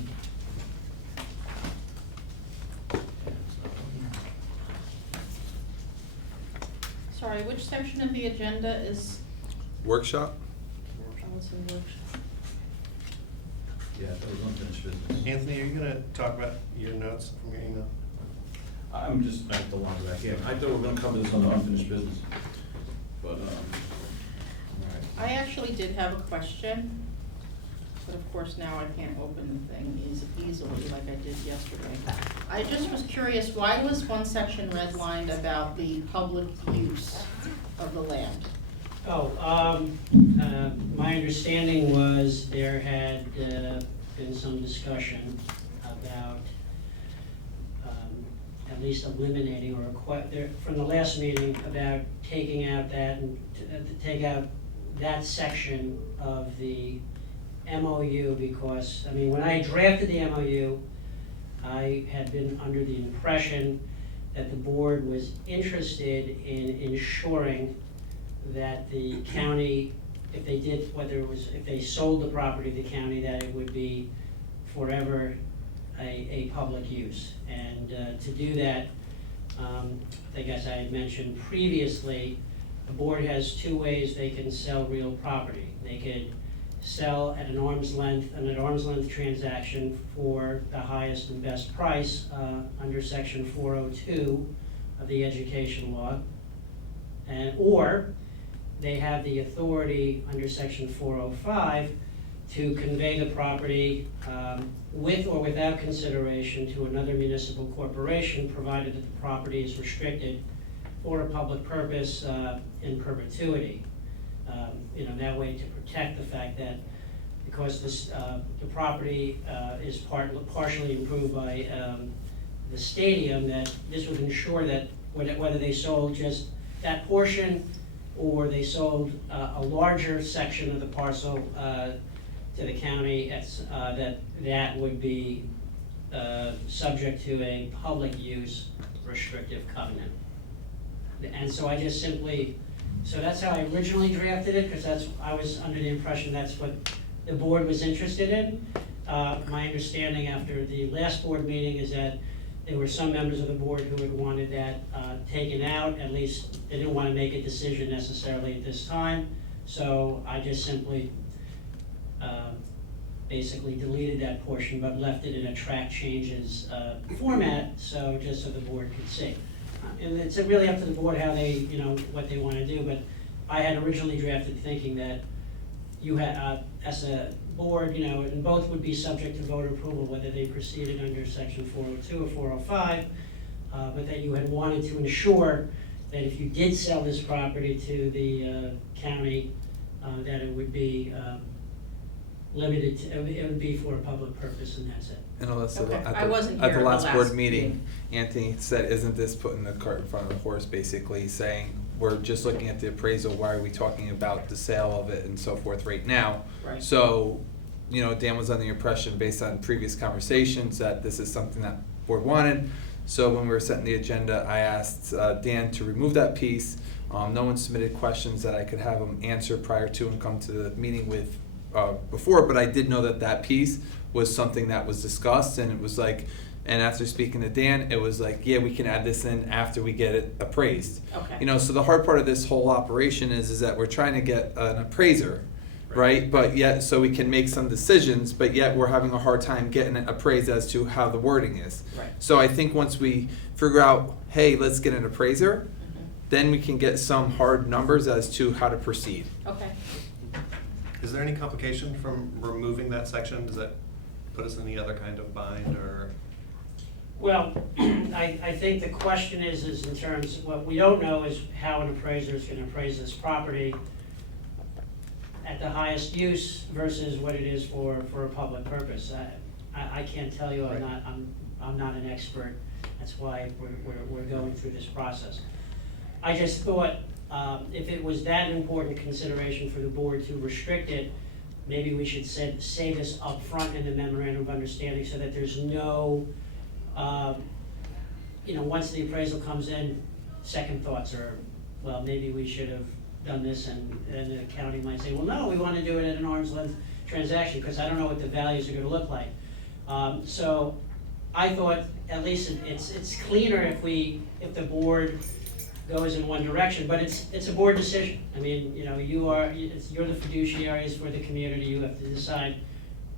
Sorry, which section of the agenda is? Workshop? What's in workshop? Yeah, that was unfinished business. Anthony, are you gonna talk about your notes from your email? I'm just, I have to log back in. I thought we were gonna cover this on the unfinished business. But, I actually did have a question, but of course now I can't open the thing easily like I did yesterday. I just was curious, why was one section redlined about the public use of the land? My understanding was there had been some discussion about at least eliminating or from the last meeting about taking out that and take out that section of the MOU, because, I mean, when I drafted the MOU, I had been under the impression that the board was interested in ensuring that the county, if they did, if they sold the property to the county, that it would be forever a public use. And to do that, I think as I had mentioned previously, the board has two ways they can sell real property. They could sell at an arm's length transaction for the highest and best price under section 402 of the education law. Or they have the authority under section 405 to convey the property with or without consideration to another municipal corporation, provided that the property is restricted for a public purpose in perpetuity. That way to protect the fact that because the property is partially improved by the stadium, that this would ensure that whether they sold just that portion or they sold a larger section of the parcel to the county, that would be subject to a public use restrictive covenant. And so I just simply, so that's how I originally drafted it, because I was under the impression that's what the board was interested in. My understanding after the last board meeting is that there were some members of the board who had wanted that taken out. At least they didn't want to make a decision necessarily at this time. So I just simply basically deleted that portion, but left it in a track changes format, so just so the board could see. And it's really up to the board how they, what they want to do, but I had originally drafted thinking that you had, as a board, and both would be subject to voter approval, whether they proceeded under section 402 or 405, but that you had wanted to ensure that if you did sell this property to the county, that it would be limited to, it would be for a public purpose, and that's it. And Alyssa, Okay. at I wasn't the here at the last board last meeting, meeting. Anthony said, isn't this putting the cart in front of the horse, basically saying, we're just looking at the appraisal, why are we talking about the sale of it and so forth right now? Right. So, Dan was under the impression, based on previous conversations, that this is something that board wanted. So when we were setting the agenda, I asked Dan to remove that piece. No one submitted questions that I could have him answer prior to and come to the meeting with before, but I did know that piece was something that was discussed, and it was like, and after speaking to Dan, it was like, yeah, we can add this in after we get it appraised. Okay. So the hard part of this whole operation is that we're trying to get an appraiser, right? But yet, so we can make some decisions, but yet we're having a hard time getting it appraised as to how the wording is. Right. So I think once we figure out, hey, let's get an appraiser, then we can get some hard numbers as to how to proceed. Okay. Is there any complication from removing that section? Does that put us in any other kind of bind, or? Well, I think the question is in terms, what we don't know is how an appraiser is gonna appraise this property at the highest use versus what it is for a public purpose. I can't tell you, I'm not an expert. That's why we're going through this process. I just thought, if it was that important consideration for the board to restrict it, maybe we should say this up front in the memorandum of understanding so that there's no, once the appraisal comes in, second thoughts are, well, maybe we should have done this, and the county might say, well, no, we want to do it at an arm's length transaction, because I don't know what the values are going to look like. So I thought at least it's cleaner if the board goes in one direction, but it's a board decision. I mean, you're the fiduciaries for the community. You have to decide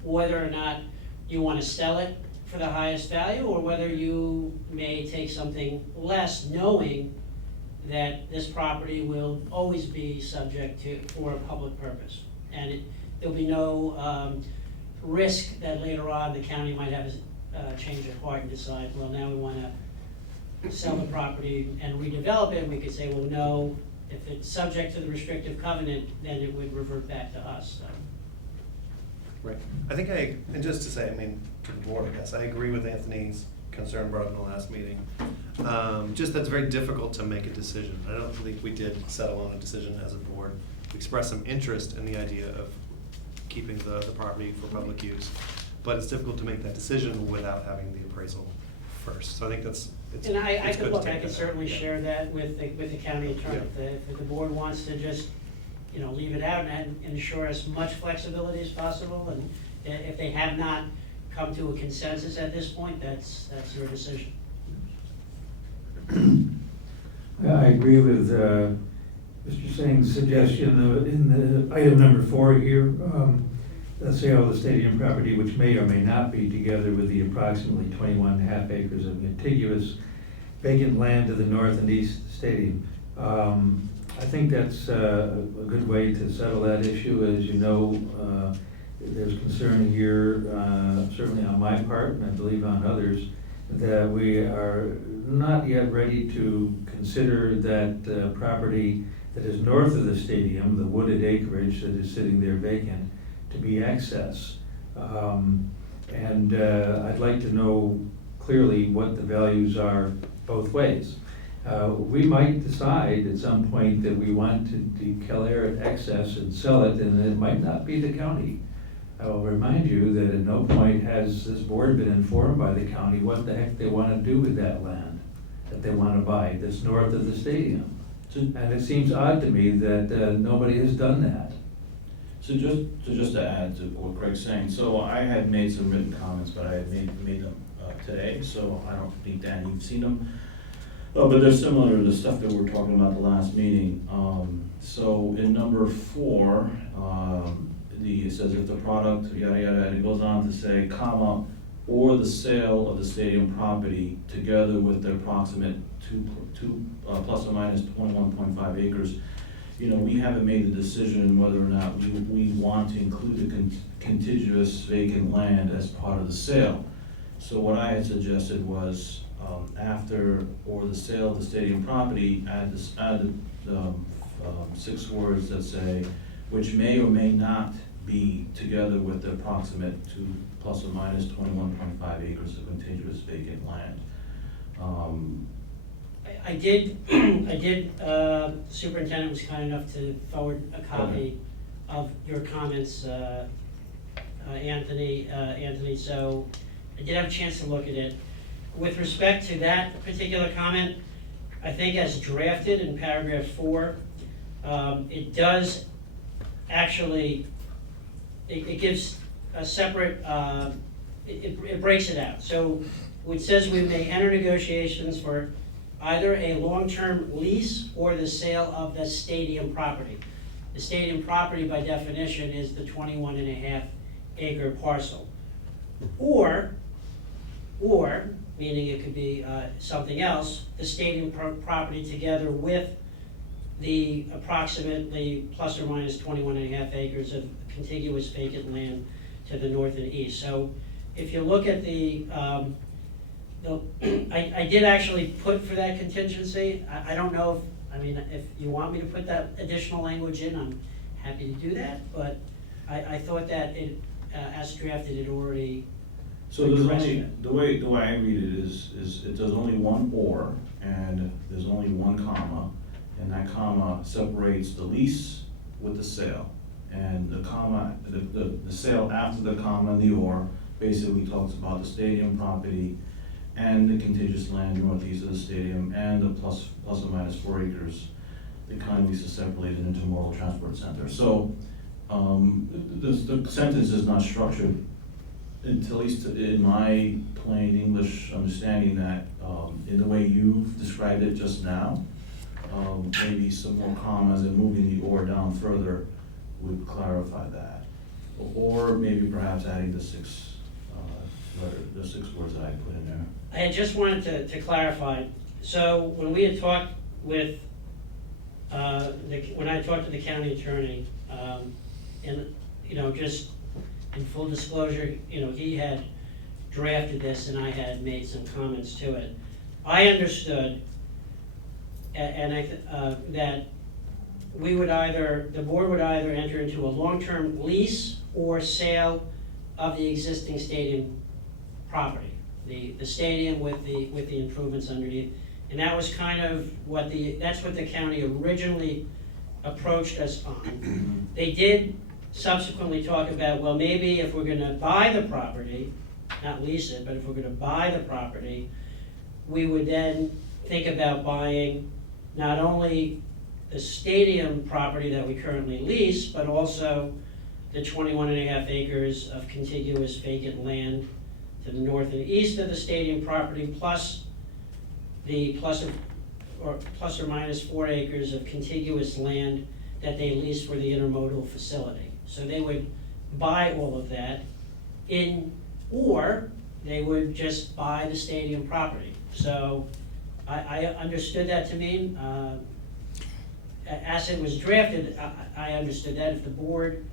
whether or not you want to sell it for the highest value, or whether you may take something less, knowing that this property will always be subject for a public purpose. And there'll be no risk that later on the county might have a change of heart and decide, well, now we want to sell the property and redevelop it. We could say, well, no, if it's subject to the restrictive covenant, then it would revert back to us. So. Right. I think and just to say, to the board, I guess, I agree with Anthony's concern brought up in the last meeting. Just that's very difficult to make a decision. I don't think we did settle on a decision as a board. We expressed some interest in the idea of keeping the property for public use, but it's difficult to make that decision without having the appraisal first. So I think it's And I good could to look, take I could that. certainly Yeah. share that with the county attorney. If the board wants to just, leave it out and ensure as much flexibility as possible, and if they have not come to a consensus at this point, that's your decision. I agree with Mr. Singh's suggestion in the item number 4 here. the sale of the stadium property, which may or may not be, together with the approximately 21.5 acres of contiguous vacant land to the north and east stadium. I think that's a good way to settle that issue. As you know, there's concern here, certainly on my part, and I believe on others, that we are not yet ready to consider that property that is north of the stadium, the wooded acreage that is sitting there vacant, to be access. And I'd like to know clearly what the values are both ways. We might decide at some point that we want to declare it excess and sell it, and it might not be the county. I will remind you that at no point has this board been informed by the county what the heck they want to do with that land that they want to buy that's north of the stadium. And it seems odd to me that nobody has done that. So just to add to what Craig's saying, so I had made some written comments, but I had made them today, so I don't think, Dan, you've seen them. But they're similar to the stuff that we were talking about the last meeting. So in number 4, it says if the product, yada, yada, and it goes on to say, comma, or the sale of the stadium property together with the approximate plus or minus 21.5 acres. You know, we haven't made the decision whether or not we want to include the contiguous vacant land as part of the sale. So what I had suggested was, after or the sale of the stadium property, add the 6 words that say, which may or may not be together with the approximate plus or minus 21.5 acres of contiguous vacant land. I did, superintendent was kind enough to forward a copy of your comments, Anthony, so I did have a chance to look at it. With respect to that particular comment, I think as drafted in paragraph 4, it does actually, it gives a separate, it breaks it out. So it says we may enter negotiations for either a long-term lease or the sale of the stadium property. The stadium property, by definition, is the 21.5 acre parcel. Or, meaning it could be something else, the stadium property together with the approximately plus or minus 21.5 acres of contiguous vacant land to the north and east. So if you look at I did actually put for that contingency. I don't know if you want me to put that additional language in, I'm happy to do that, but I thought that it, as drafted, it already. So there's only, the way I read it is there's only one or, and there's only one comma, and that comma separates the lease with the sale. And the comma, the sale after the comma and the or basically talks about the stadium property and the contiguous land northeast of the stadium and the plus or minus 4 acres. The county leases separated into intermodal transport center. So the sentence is not structured, at least in my plain English understanding, that in the way you've described it just now, maybe some more commas and moving the or down further would clarify that. Or maybe perhaps adding the 6 words that I put in there. I just wanted to clarify. So when we had talked with, when I talked to the county attorney, and just in full disclosure, he had drafted this and I had made some comments to it. I understood, and that the board would either enter into a long-term lease or sale of the existing stadium property, the stadium with the improvements underneath. And that was kind of that's what the county originally approached us on. They did subsequently talk about, well, maybe if we're gonna buy the property, not lease it, but if we're gonna buy the property, we would then think about buying not only the stadium property that we currently lease, but also the 21.5 acres of contiguous vacant land to the north and east of the stadium property, plus the plus or minus 4 acres of contiguous land that they lease for the intermodal facility. So they would buy all of that or they would just buy the stadium property. So I understood that to mean, as it was drafted, I understood that. If the board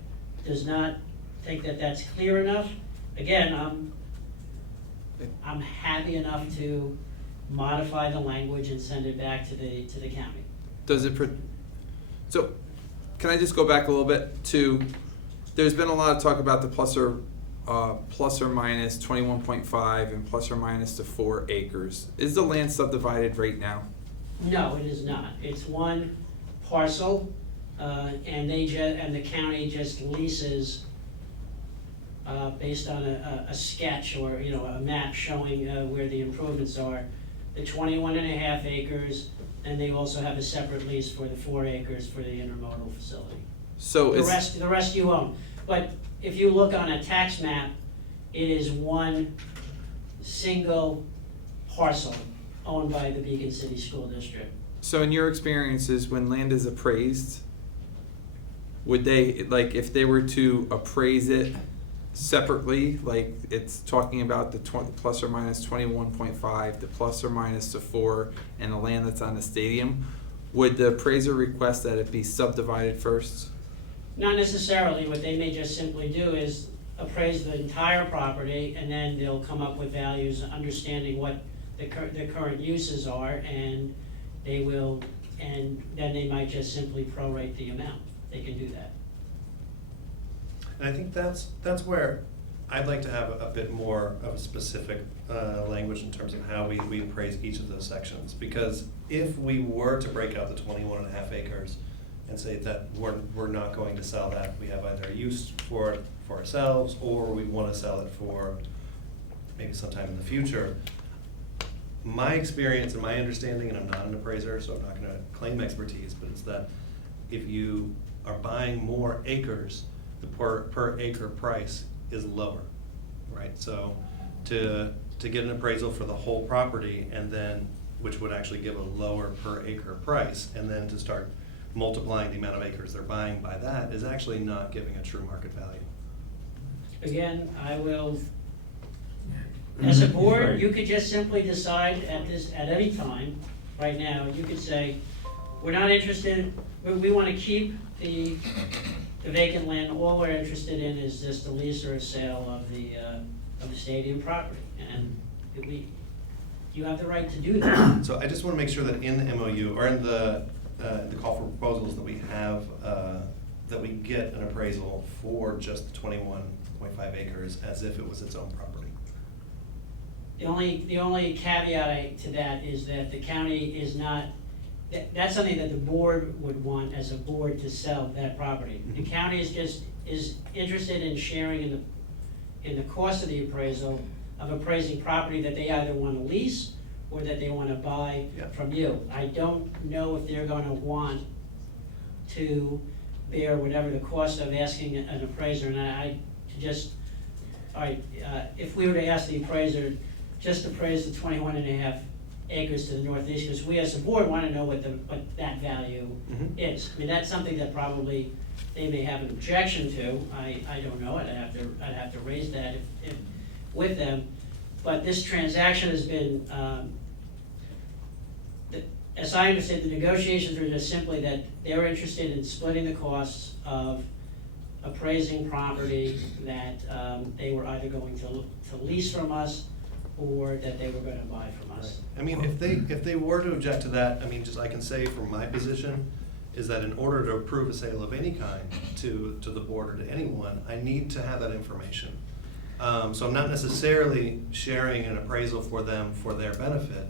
does not think that that's clear enough, again, I'm happy enough to modify the language and send it back to the county. Does it, so, can I just go back a little bit to, there's been a lot of talk about the plus or minus 21.5 and plus or minus to 4 acres. Is the land subdivided right now? No, it is not. It's one parcel, and the county just leases based on a sketch or, a map showing where the improvements are, the 21.5 acres, and they also have a separate lease for the 4 acres for the intermodal facility. So The rest you own. But if you look on a tax map, it is one single parcel owned by the Beacon City School District. So in your experiences, when land is appraised, would they, like, if they were to appraise it separately, like it's talking about the plus or minus 21.5, the plus or minus to 4, and the land that's on the stadium, would the appraiser request that it be subdivided first? Not necessarily. What they may just simply do is appraise the entire property, and then they'll come up with values, understanding what the current uses are, and then they might just simply prorate the amount. They can do that. And I think that's where I'd like to have a bit more of a specific language in terms of how we appraise each of those sections. Because if we were to break out the 21.5 acres and say that we're not going to sell that, we have either use for it for ourselves, or we want to sell it for maybe sometime in the future. My experience and my understanding, and I'm not an appraiser, so I'm not going to claim expertise, but it's that if you are buying more acres, the per acre price is lower, right? So to get an appraisal for the whole property, and then, which would actually give a lower per acre price, and then to start multiplying the amount of acres they're buying by that, is actually not giving a true market value. Again, I will, as a board, you could just simply decide at any time, right now, you could say, we're not interested, we want to keep the vacant land, all we're interested in is just a lease or a sale of the stadium property, and you have the right to do that. So I just want to make sure that in the MOU, or in the call for proposals, that we have, that we get an appraisal for just the 21.5 acres as if it was its own property. The only caveat to that is that the county is not, that's something that the board would want as a board to sell that property. The county is interested in sharing in the cost of the appraisal of appraising property that they either want to lease or that they want to buy from you. I don't know if they're going to want to bear whatever the cost of asking an appraiser, and if we were to ask the appraiser just appraise the 21.5 acres to the northeast, because we as a board want to know what that value is. I mean, that's something that probably they may have an objection to. I don't know. I'd have to raise that if with them. But this transaction has been, as I understand, the negotiations are just simply that they're interested in splitting the costs of appraising property that they were either going to lease from us or that they were going to buy from us. I mean, if they were to object to that, I mean, just I can say from my position is that in order to approve a sale of any kind to the board or to anyone, I need to have that information. So I'm not necessarily sharing an appraisal for them for their benefit,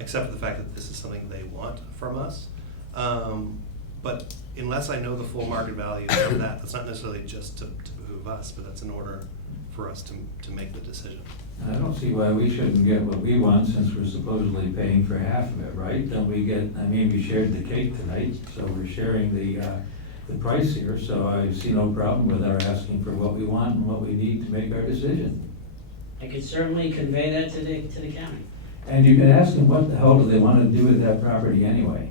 except for the fact that this is something they want from us. But unless I know the full market value of that's not necessarily just to behoove us, but that's in order for us to make the decision. I don't see why we shouldn't get what we want since we're supposedly paying for half of it, right? Don't we get, I mean, we shared the cake tonight, so we're sharing the price here, so I see no problem with our asking for what we want and what we need to make our decision. I could certainly convey that to the county. And you can ask them what the hell do they want to do with that property anyway?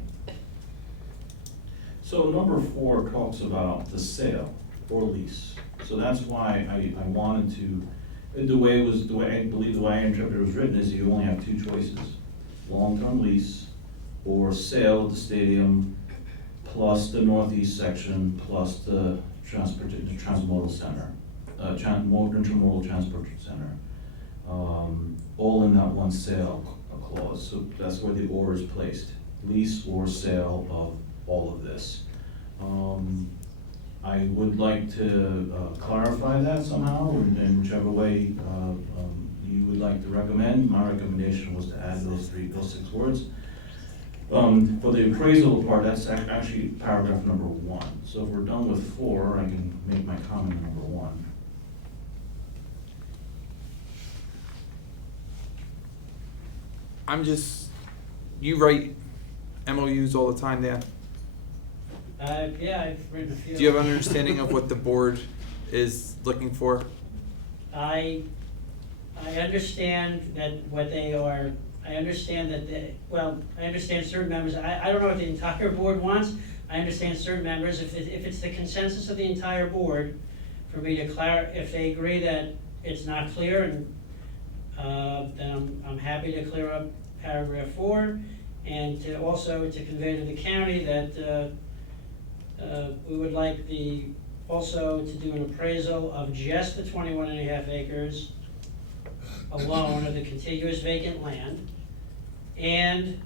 So number 4 talks about the sale or lease. So that's why I wanted to, the way I interpreted it was written is you only have two choices. Long-term lease or sale of the stadium plus the northeast section plus the transmodal center, intermodal transport center. All in that one sale clause, so that's where the or is placed, lease or sale of all of this. I would like to clarify that somehow in whichever way you would like to recommend. My recommendation was to add those 6 words. For the appraisal part, that's actually paragraph number 1. So if we're done with 4, I can make my comment number 1. You write MOUs all the time, Dan? Yeah, I've written a few. Do you have an understanding of what the board is looking for? I understand that what they are, I understand that I understand certain members, I don't know what the entire board wants. I understand certain members, if it's the consensus of the entire board, for me to if they agree that it's not clear, and then I'm happy to clear up paragraph 4, and to also to convey to the county that we would like also to do an appraisal of just the 21.5 acres alone of the contiguous vacant land. And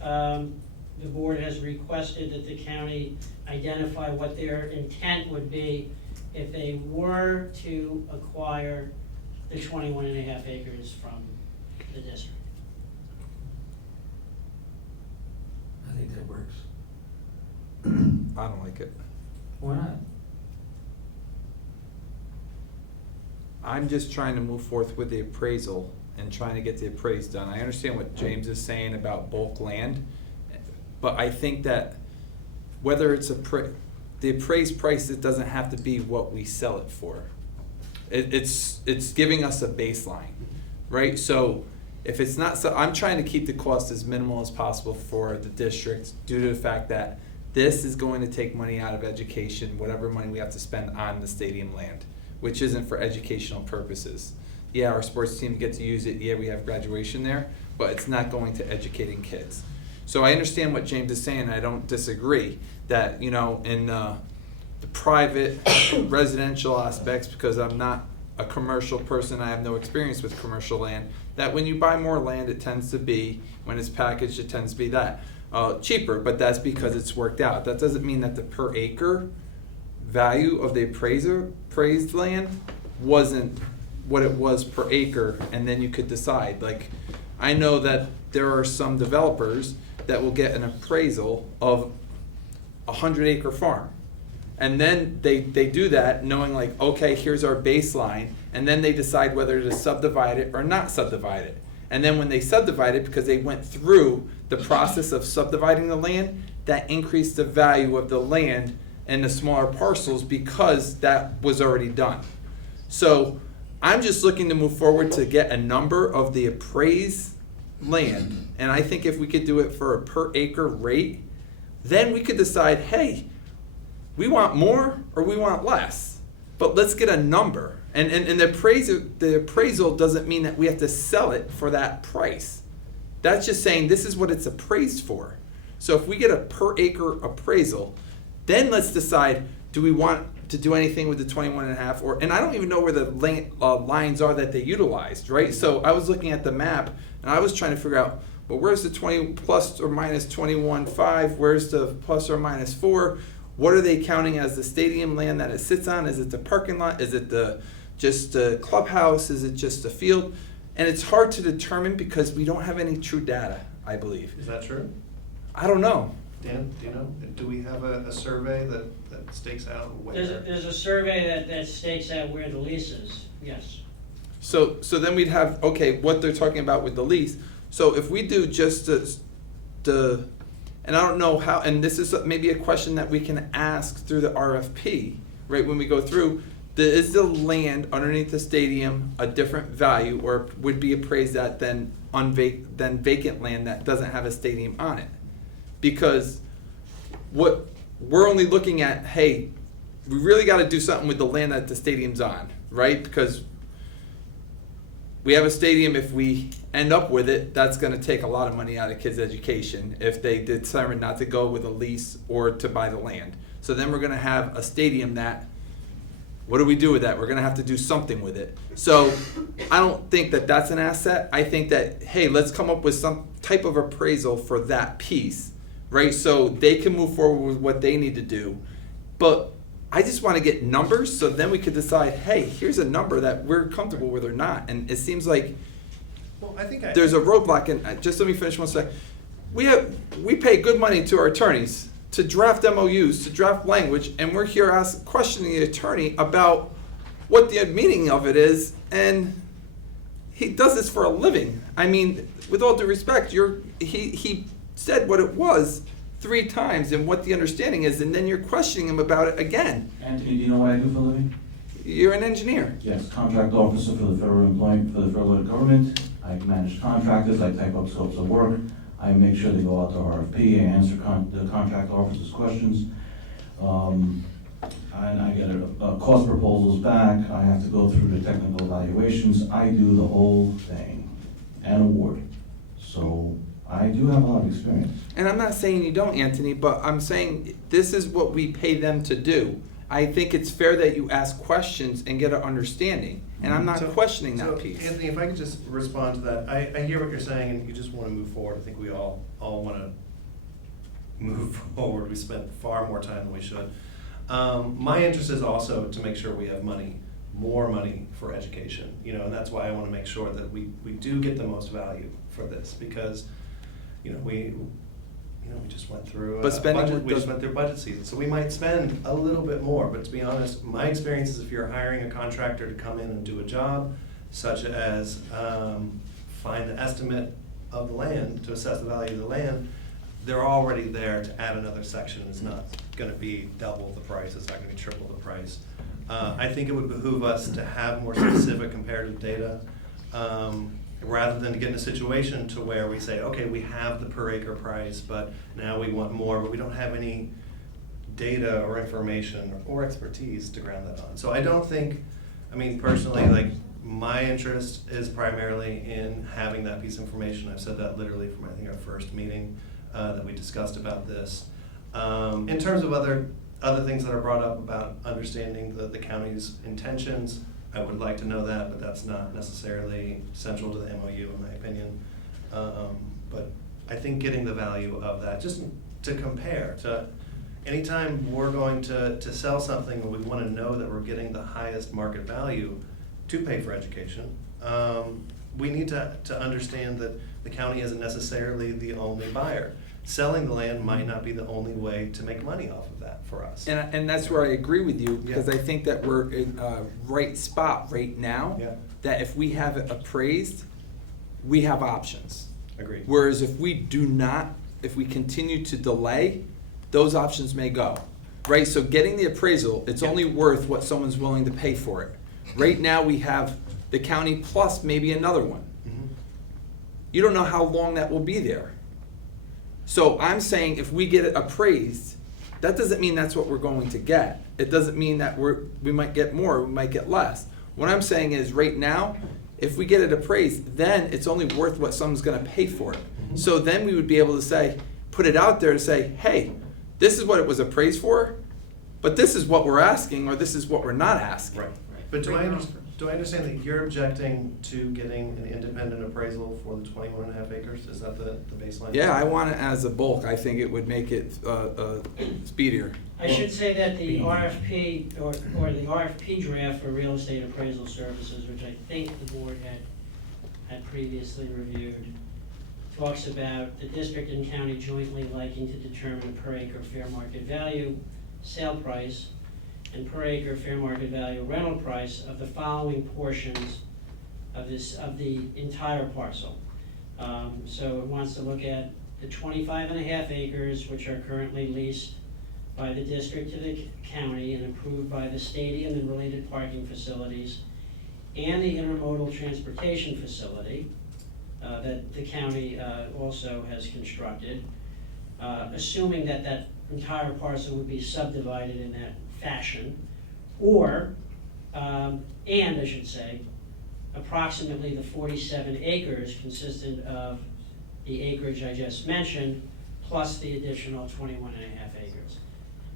the board has requested that the county identify what their intent would be if they were to acquire the 21.5 acres from the district. I think that works. I don't like it. Why not? I'm just trying to move forth with the appraisal and trying to get the appraise done. I understand what James is saying about bulk land, but I think that whether it's the appraised price, it doesn't have to be what we sell it for. It's giving us a baseline, right? So if it's not, so I'm trying to keep the cost as minimal as possible for the district due to the fact that this is going to take money out of education, whatever money we have to spend on the stadium land, which isn't for educational purposes. Yeah, our sports team gets to use it. Yeah, we have graduation there, but it's not going to educating kids. So I understand what James is saying. I don't disagree that, in the private residential aspects, because I'm not a commercial person, I have no experience with commercial land, that when you buy more land, it tends to be, when it's packaged, it tends to be that cheaper, but that's because it's worked out. That doesn't mean that the per acre value of the appraised land wasn't what it was per acre, and then you could decide. Like, I know that there are some developers that will get an appraisal of a 100-acre farm. And then they do that knowing like, okay, here's our baseline, and then they decide whether to subdivide it or not subdivide it. And then when they subdivide it, because they went through the process of subdividing the land, that increased the value of the land and the smaller parcels because that was already done. So I'm just looking to move forward to get a number of the appraised land. And I think if we could do it for a per acre rate, then we could decide, hey, we want more or we want less, but let's get a number. And the appraisal doesn't mean that we have to sell it for that price. That's just saying this is what it's appraised for. So if we get a per acre appraisal, then let's decide, do we want to do anything with the 21.5? And I don't even know where the lines are that they utilized, right? So I was looking at the map and I was trying to figure out, well, where's the 20 plus or minus 21.5? Where's the plus or minus 4? What are they counting as the stadium land that it sits on? Is it the parking lot? Is it just the clubhouse? Is it just the field? And it's hard to determine because we don't have any true data, I believe. Is that true? I don't know. Dan, do you know? Do we have a survey that stakes out where? There's a survey that stakes out where the lease is, yes. So then we'd have, okay, what they're talking about with the lease. So if we do just the and I don't know how, and this is maybe a question that we can ask through the RFP, right, when we go through, is the land underneath the stadium a different value or would be appraised at than vacant land that doesn't have a stadium on it? Because what we're only looking at, hey, we really gotta do something with the land that the stadium's on, right? Because we have a stadium, if we end up with it, that's gonna take a lot of money out of kids' education if they determine not to go with a lease or to buy the land. So then we're gonna have a stadium that, what do we do with that? We're gonna have to do something with it. So I don't think that that's an asset. I think that, hey, let's come up with some type of appraisal for that piece, right? So they can move forward with what they need to do. But I just want to get numbers so then we could decide, hey, here's a number that we're comfortable with or not. And it seems like Well, I think there's a roadblock. And just let me finish one sec. We pay good money to our attorneys to draft MOUs, to draft language, and we're here questioning the attorney about what the meaning of it is, and he does this for a living. I mean, with all due respect, he said what it was 3 times and what the understanding is, and then you're questioning him about it again. Anthony, do you know what I do for a living? You're an engineer. Yes, contract officer for the federal employment, for the federal government. I manage contractors, I type up scopes of work. I make sure they go out to RFP, I answer the contract officer's questions. And I get cost proposals back, I have to go through the technical evaluations. I do the whole thing and award. So I do have a lot of experience. And I'm not saying you don't, Anthony, but I'm saying this is what we pay them to do. I think it's fair that you ask questions and get an understanding. And I'm not questioning that piece. Anthony, if I could just respond to that. I hear what you're saying, and you just want to move forward. I think we all want to move forward. We spent far more time than we should. My interest is also to make sure we have more money for education, and that's why I want to make sure that we do get the most value for this, because, we just went through budget season, so we might spend a little bit more. But to be honest, my experience is if you're hiring a contractor to come in and do a job, such as find the estimate of the land, to assess the value of the land, they're already there to add another section. It's not going to be double the price. It's not going to be triple the price. I think it would behoove us to have more specific comparative data, rather than to get in a situation to where we say, okay, we have the per acre price, but now we want more, but we don't have any data or information or expertise to ground that on. So I don't think, personally, my interest is primarily in having that piece of information. I've said that literally from, I think, our first meeting that we discussed about this. In terms of other things that are brought up about understanding the county's intentions, I would like to know that, but that's not necessarily central to the MOU, in my opinion. But I think getting the value of that, just to compare to anytime we're going to sell something, we want to know that we're getting the highest market value to pay for education. We need to understand that the county isn't necessarily the only buyer. Selling the land might not be the only way to make money off of that for us. And that's where I agree with you, because I think that we're in a right spot right now, that if we have it appraised, we have options. Agreed. Whereas if we continue to delay, those options may go, right? So getting the appraisal, it's only worth what someone's willing to pay for it. Right now, we have the county plus maybe another one. You don't know how long that will be there. So I'm saying if we get it appraised, that doesn't mean that's what we're going to get. It doesn't mean that we might get more, we might get less. What I'm saying is right now, if we get it appraised, then it's only worth what someone's gonna pay for it. So then we would be able to say, put it out there to say, hey, this is what it was appraised for, but this is what we're asking, or this is what we're not asking. Right. But do I understand that you're objecting to getting an independent appraisal for the 21.5 acres? Is that the baseline? Yeah, I want it as a bulk. I think it would make it speedier. I should say that the RFP or the RFP draft for real estate appraisal services, which I think the board had previously reviewed, talks about the district and county jointly liking to determine a per acre fair market value sale price and per acre fair market value rental price of the following portions of the entire parcel. So it wants to look at the 25.5 acres, which are currently leased by the district to the county and approved by the stadium and related parking facilities, and the intermodal transportation facility that the county also has constructed, assuming that that entire parcel would be subdivided in that fashion, or, and I should say, approximately the 47 acres consistent of the acreage I just mentioned, plus the additional 21 and a half acres.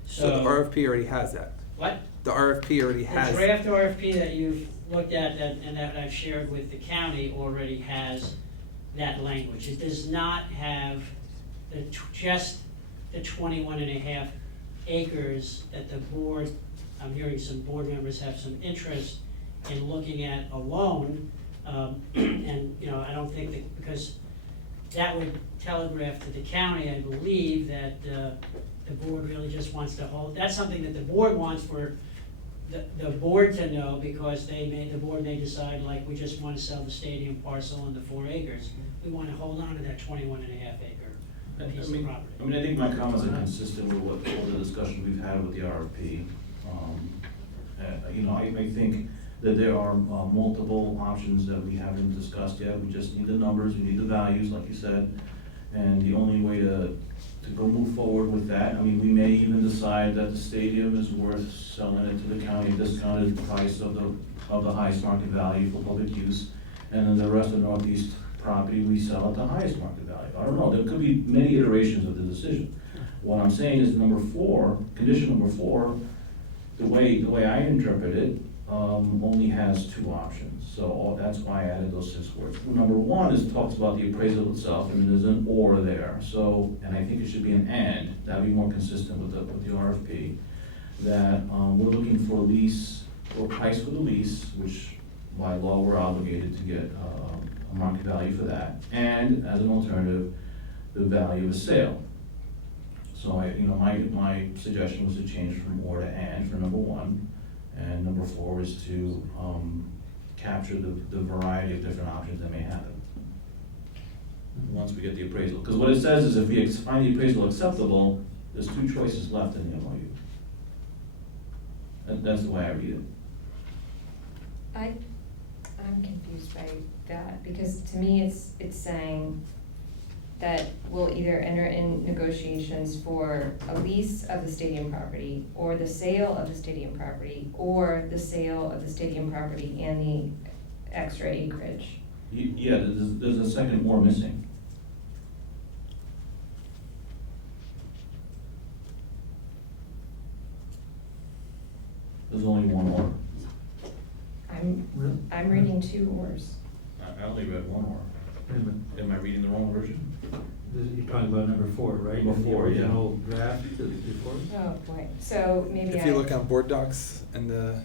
So the RFP already has that. What? The RFP already The has. draft RFP that you've looked at and that I've shared with the county already has that language. It does not have just the 21 and a half acres that the board, I'm hearing some board members have some interest in looking at alone. And, you know, I don't think that, because that would telegraph to the county, I believe, that the board really just wants to hold, that's something that the board wants for the board to know, because the board may decide, like, we just want to sell the stadium parcel and the 4 acres. We want to hold on to that 21 and a half acre piece of property. I mean, I think my comments are consistent with what all the discussion we've had with the RFP. You know, I think that there are multiple options that we haven't discussed yet. We just need the numbers, we need the values, like you said, and the only way to go move forward with that, I mean, we may even decide that the stadium is worth selling it to the county at discounted price of the highest market value for public use, and then the rest of Northeast property, we sell at the highest market value. I don't know, there could be many iterations of the decision. What I'm saying is number 4, condition number 4, the way I interpret it, only has 2 options. So that's why I added those 6 words. Number 1 is talks about the appraisal itself, and there's an or there. So, and I think it should be an and. That'd be more consistent with the RFP. That we're looking for a lease, or price for the lease, which by law we're obligated to get a market value for that. And as an alternative, the value of sale. So my suggestion was to change from or to and for number 1. And number 4 is to capture the variety of different options that may happen once we get the appraisal. Because what it says is if we find the appraisal acceptable, there's 2 choices left in the MOU. And that's the way I read it. I'm confused by that, because to me it's saying that we'll either enter in negotiations for a lease of the stadium property, or the sale of the stadium property, or the sale of the stadium property and the extra acreage. Yeah, there's a second or missing. There's only one or. I'm reading 2 ors. I only read one or. Wait a minute. Am I reading the wrong version? You're talking about number 4, right? Number 4, yeah. The original draft report? Oh, boy, so maybe If you look on board docs and the,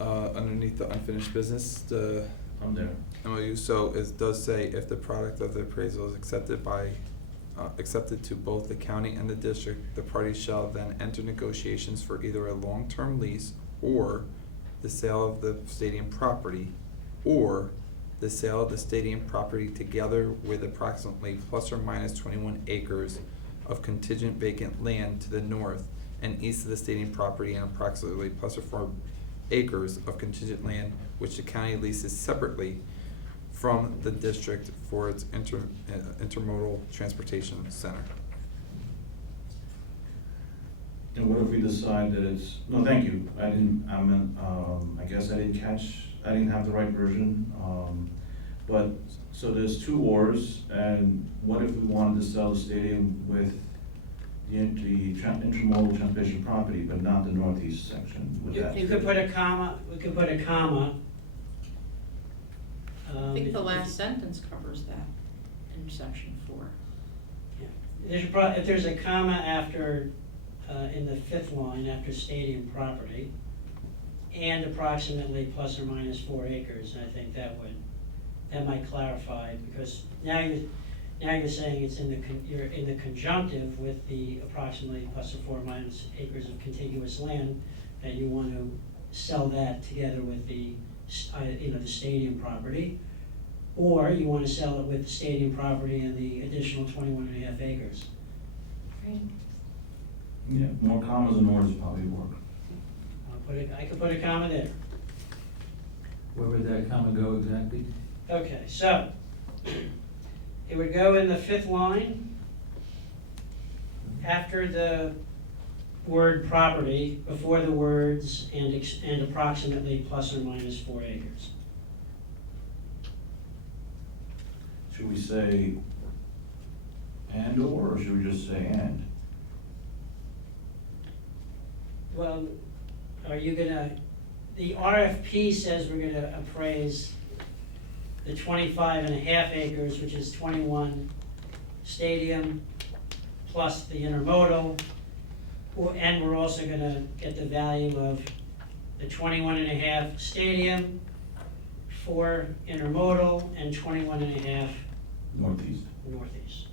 underneath the unfinished business, the I'm there. MOU, so it does say if the product of the appraisal is accepted to both the county and the district, the parties shall then enter negotiations for either a long-term lease or the sale of the stadium property, or the sale of the stadium property together with approximately plus or minus 21 acres of contingent vacant land to the north and east of the stadium property, and approximately plus or 4 acres of contingent land which the county leases separately from the district for its intermodal transportation center. And what if we decide that it's, no, thank you, I guess I didn't have the right version. But, so there's 2 ors, and what if we wanted to sell the stadium with the intermodal transportation property, but not the northeast section? Would that You could put a comma, we could put a comma. I think the last sentence covers that in section 4. If there's a comma after, in the 5th line, after stadium property, and approximately plus or minus 4 acres, I think that might clarify, because now you're saying it's you're in the conjunctive with the approximately plus or 4 minus acres of contiguous land, that you want to sell that together with the the stadium property, or you want to sell it with the stadium property and the additional 21 and a half acres. Right. Yeah, more commas and ors probably work. I could put a comma there. Where would that comma go exactly? Okay, so it would go in the 5th line after the word property before the words and approximately plus or minus 4 acres. Should we say and or should we just say and? Well, are you gonna, the RFP says we're gonna appraise the 25.5 acres, which is 21 stadium plus the intermodal, and we're also gonna get the value of the 21.5 stadium, 4 intermodal, and 21.5 Northeast. northeast.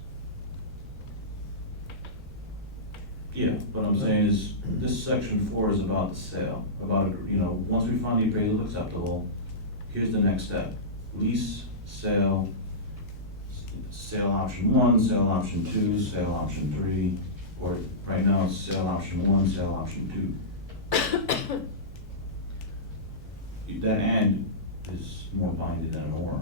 Yeah, what I'm saying is, this section 4 is about the sale, about, you know, once we find the appraisal acceptable, here's the next step. Lease, sale, sale option 1, sale option 2, sale option 3, or right now it's sale option 1, sale option 2. That and is more binding than an or.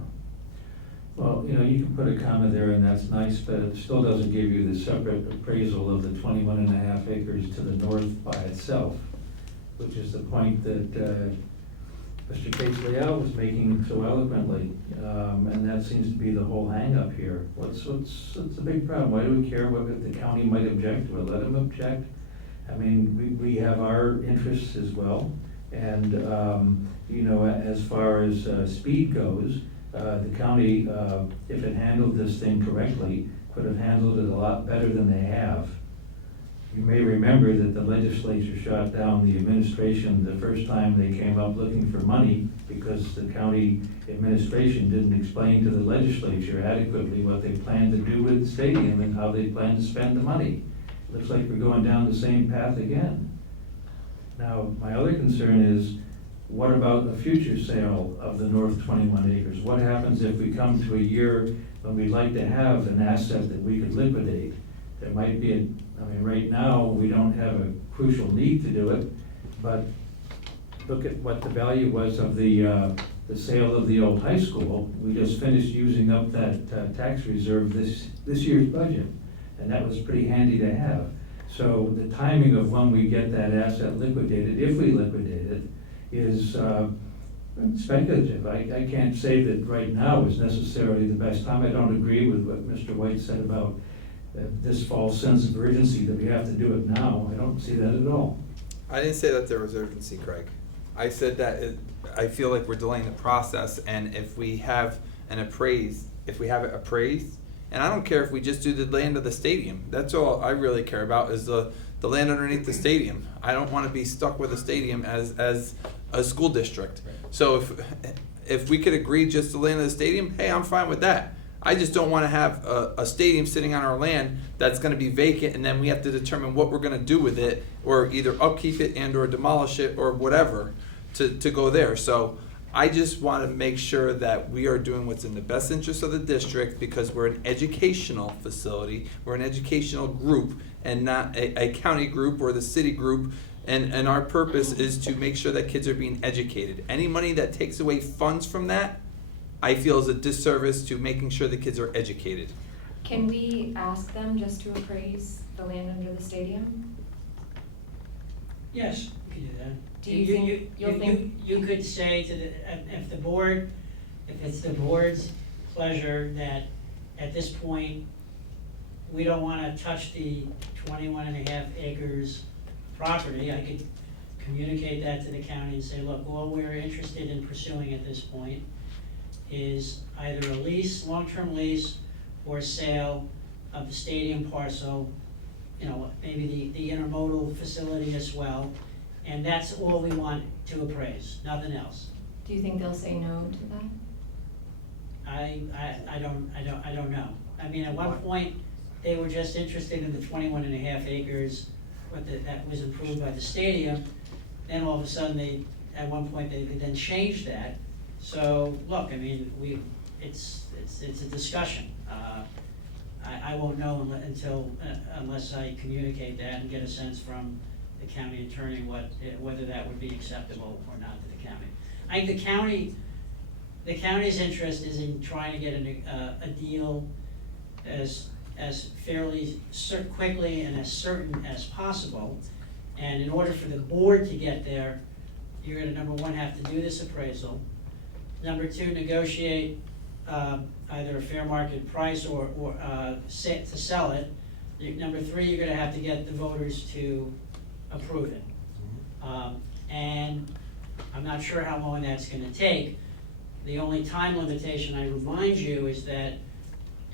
Well, you know, you can put a comma there and that's nice, but it still doesn't give you the separate appraisal of the 21.5 acres to the north by itself, which is the point that Mr. Cates-Leal was making so eloquently, and that seems to be the whole hang-up here. What's the big problem? Why do we care what if the county might object to it? Let them object. I mean, we have our interests as well, and you know, as far as speed goes, the county, if it handled this thing correctly, could have handled it a lot better than they have. You may remember that the legislature shot down the administration the first time they came up looking for money because the county administration didn't explain to the legislature adequately what they planned to do with the stadium and how they plan to spend the money. Looks like we're going down the same path again. Now, my other concern is, what about a future sale of the north 21 acres? What happens if we come to a year when we'd like to have an asset that we could liquidate? There might be I mean, right now, we don't have a crucial need to do it, but look at what the value was of the sale of the old high school. We just finished using up that tax reserve this year's budget, and that was pretty handy to have. So the timing of when we get that asset liquidated, if we liquidate it, is speculative. I can't say that right now is necessarily the best time. I don't agree with what Mr. White said about this false sense of urgency that we have to do it now. I don't see that at all. I didn't say that there was urgency, Craig. I said that I feel like we're delaying the process, and if we have it appraised, and I don't care if we just do the land of the stadium. That's all I really care about is the land underneath the stadium. I don't want to be stuck with a stadium as a school district. So if we could agree just the land of the stadium, hey, I'm fine with that. I just don't want to have a stadium sitting on our land that's going to be vacant, and then we have to determine what we're going to do with it, or either upkeep it and or demolish it or whatever to go there. So I just want to make sure that we are doing what's in the best interest of the district, because we're an educational facility, we're an educational group, and not a county group or the city group. And our purpose is to make sure that kids are being educated. Any money that takes away funds from that, I feel is a disservice to making sure the kids are educated. Can we ask them just to appraise the land under the stadium? Yes, you can do that. Do you think You could say to if it's the board's pleasure that at this point, we don't wanna touch the 21.5 acres property, I could communicate that to the county and say, look, all we're interested in pursuing at this point is either a lease, long-term lease, or sale of the stadium parcel, you know, maybe the intermodal facility as well, and that's all we want to appraise, nothing else. Do you think they'll say no to that? I don't know. I mean, at one point, they were just interested in the 21.5 acres, that was improved by the stadium, then all of a sudden at one point, they then changed that. So, look, I mean, it's a discussion. I won't know unless I communicate that and get a sense from the county attorney whether that would be acceptable or not to the county. I think the county's interest is in trying to get a deal as fairly quickly and as certain as possible. And in order for the board to get there, you're gonna, number one, have to do this appraisal. Number two, negotiate either a fair market price or to sell it. Number three, you're gonna have to get the voters to approve it. And I'm not sure how long that's gonna take. The only time limitation I remind you is that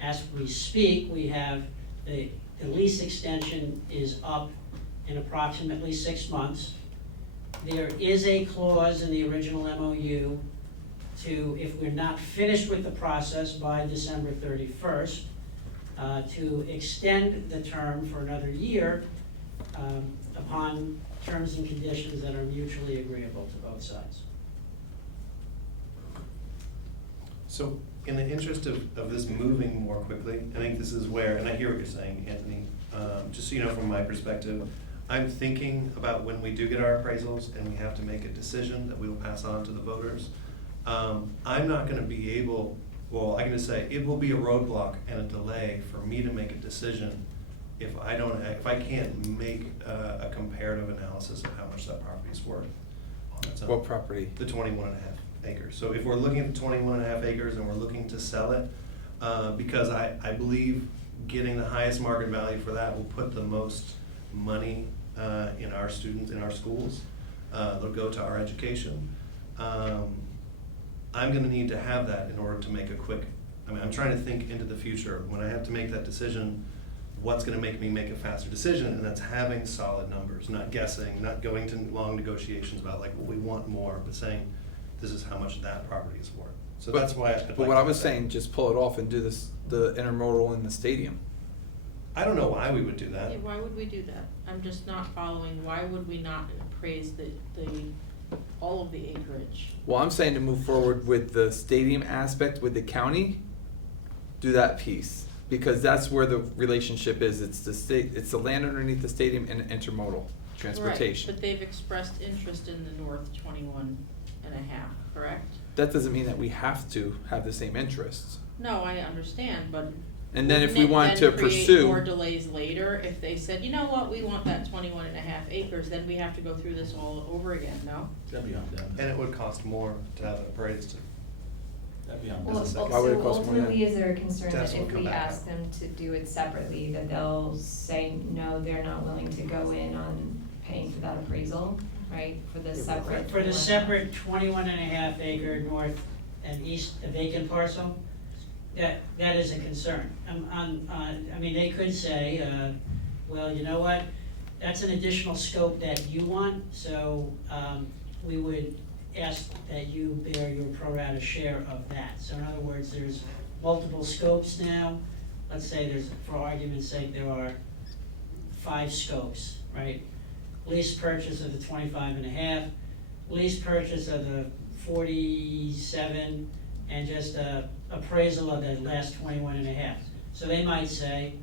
as we speak, we have the lease extension is up in approximately 6 months. There is a clause in the original MOU to, if we're not finished with the process by December 31st, to extend the term for another year upon terms and conditions that are mutually agreeable to both sides. So in the interest of this moving more quickly, I think this is where, and I hear what you're saying, Anthony, just so you know from my perspective, I'm thinking about when we do get our appraisals and we have to make a decision that we will pass on to the voters. I'm not gonna be able, well, I can just say, it will be a roadblock and a delay for me to make a decision if I can't make a comparative analysis of how much that property is worth on its own. What property? The 21 and a half acres. So if we're looking at the 21 and a half acres and we're looking to sell it, because I believe getting the highest market value for that will put the most money in our students, in our schools. They'll go to our education. I'm gonna need to have that in order to make a quick, I'm trying to think into the future. When I have to make that decision, what's gonna make me make a faster decision? And that's having solid numbers, not guessing, not going to long negotiations about like, well, we want more, but saying, this is how much that property is worth. So that's why I'd But like what to I was have that. saying, just pull it off and do this, the intermodal in the stadium. I don't know why we would do that. Yeah, why would we do that? I'm just not following, why would we not appraise all of the acreage? Well, I'm saying to move forward with the stadium aspect with the county, do that piece. Because that's where the relationship is. It's the state, it's the land underneath the stadium and intermodal transportation. Right, but they've expressed interest in the north 21 and a half, correct? That doesn't mean that we have to have the same interests. No, I understand, but. And then if we wouldn't it want to then create pursue. more delays later, if they said, you know what, we want that 21 and a half acres, then we have to go through this all over again, no? That'd be on them. And it would cost more to have it appraised. That'd be on Well, them. Why would it so cost more? ultimately, is there a concern That's that what if come we back ask up. them to do it separately, that they'll say, no, they're not willing to go in on paying for that appraisal, right, for the separate? For the separate 21 and a half acre north and east vacant parcel, that is a concern. I mean, they could say, well, you know what, that's an additional scope that you want, so we would ask that you bear your pro rata share of that. So in other words, there's multiple scopes now. Let's say there's, for argument's sake, there are 5 scopes, right? Lease purchase of the 25 and a half, lease purchase of the 47, and just appraisal of the last 21 and a half. So they might say,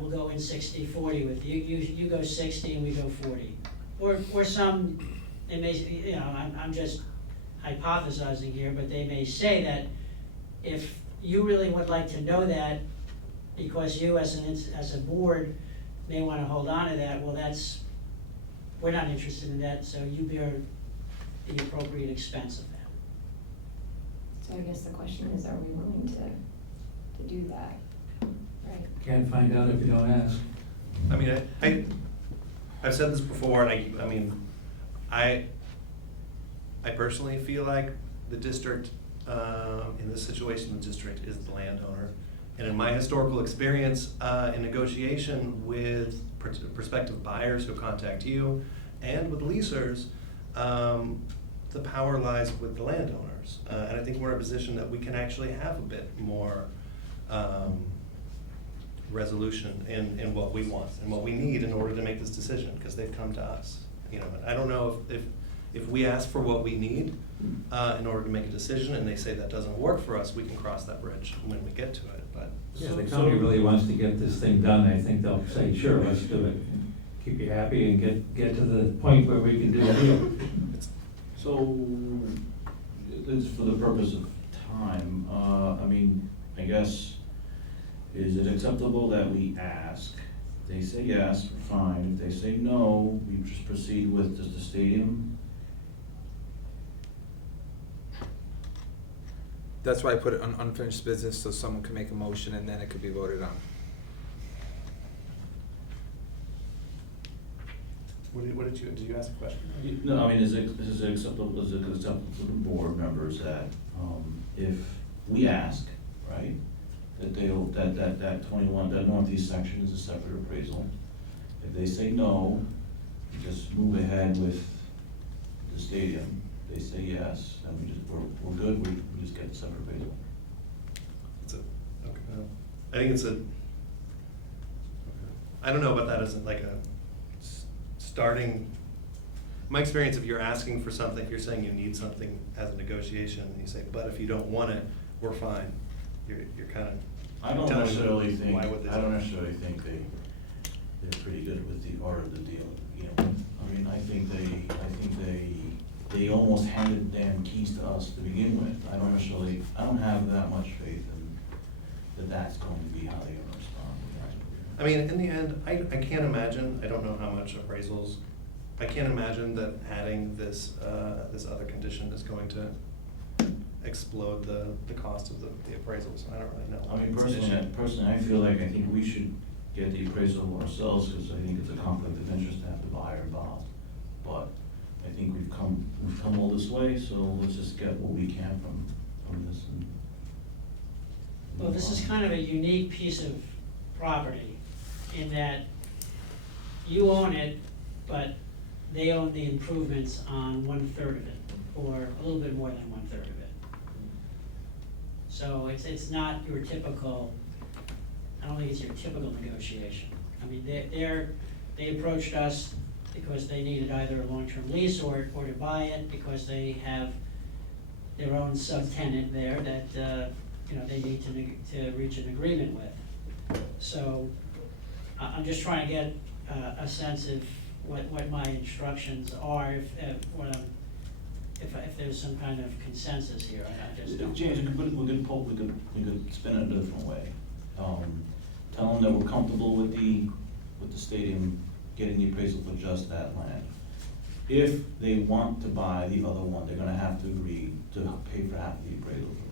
we'll go in 60-40 with you. You go 60 and we go 40. Or some, they may, you know, I'm just hypothesizing here, but they may say that if you really would like to know that, because you as a board may want to hold on to that, well, we're not interested in that, so you bear the appropriate expense of that. So I guess the question is, are we willing to do that, right? Can't find out if you don't ask. I mean, I've said this before, and I personally feel like the district, in this situation, the district is the landowner. And in my historical experience, in negotiation with prospective buyers who contact you and with leasers, the power lies with the landowners. And I think we're in a position that we can actually have a bit more resolution in what we want and what we need in order to make this decision, because they've come to us. You know, I don't know if we ask for what we need in order to make a decision and they say that doesn't work for us, we can cross that bridge when we get to it, but. Yeah, the county really wants to get this thing done. I think they'll say, sure, let's do it. Keep you happy and get to the point where we can do a deal. So, it's for the purpose of time, I mean, I guess, is it acceptable that we ask If they say yes, we're fine. If they say no, we just proceed with just the stadium. That's why I put it on unfinished business, so someone can make a motion and then it could be voted on. Did you ask a question? No, I mean, is it acceptable to the board members that, if we ask, right, that that 21, that northeast section is a separate appraisal? If they say no, we just move ahead with the stadium. If they say yes, then we're good, we just get the separate appraisal. I think it's I don't know about that as like a starting, my experience, if you're asking for something, if you're saying you need something as a negotiation, and you say, but if you don't want it, we're fine, you're kind of. I don't necessarily think they they're pretty good with the art of the deal, you know. I mean, I think they almost handed the damn keys to us to begin with. I don't have that much faith in that's going to be how they're gonna respond. I mean, in the end, I can't imagine, I don't know how much appraisals, I can't imagine that adding this, this other condition is going to explode the cost of the appraisals. I don't really know. I mean, personally, I feel like I think we should get the appraisal ourselves, because I think it's a conflict of interest to have the buyer involved. But I think we've come all this way, so let's just get what we can from this. Well, this is kind of a unique piece of property in that you own it, but they own the improvements on 1/3 of it, or a little bit more than 1/3 of it. So it's not your typical, I don't think it's your typical negotiation. I mean, they approached us because they needed either a long-term lease or to buy it because they have their own subtenant there that, you know, they need to reach an agreement with. So I'm just trying to get a sense of what my instructions are, if there's some kind of consensus here. I just don't. James, we could spin it a different way. Tell them that we're comfortable with the stadium getting the appraisal for just that land. If they want to buy the other one, they're gonna have to agree to pay for half the appraisal for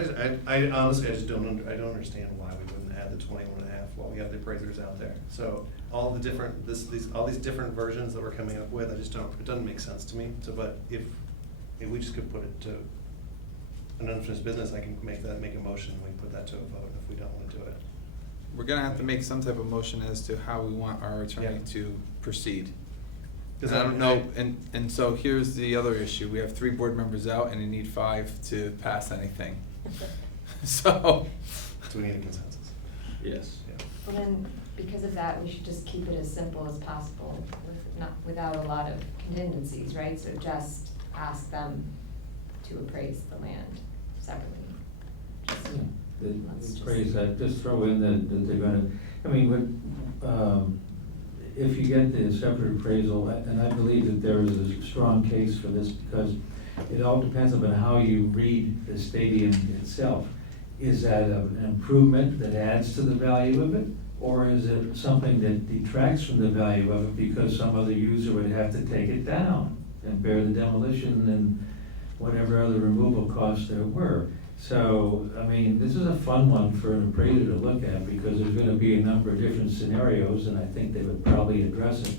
that. I honestly, I just don't understand why we wouldn't add the 21.5 while we have the appraisers out there. So all the different, all these different versions that we're coming up with, it doesn't make sense to me. So, but if we just could put it to an unfinished business, I can make a motion, and we put that to a vote if we don't wanna do it. We're gonna have to make some type of motion as to how we want our attorney to proceed. Because I don't know, and so here's the other issue, we have 3 board members out and you need 5 to pass anything. So we need a consensus. Yes. Yeah. Well then, because of that, we should just keep it as simple as possible, without a lot of contingencies, right? So just ask them to appraise the land separately. Appraise that, just throw in that they're gonna, I mean, if you get the separate appraisal, and I believe that there is a strong case for this, because it all depends upon how you read the stadium itself. Is that an improvement that adds to the value of it? Or is it something that detracts from the value of it because some other user would have to take it down and bear the demolition and whatever other removal costs there were? So, I mean, this is a fun one for an appraiser to look at because there's gonna be a number of different scenarios, and I think they would probably address it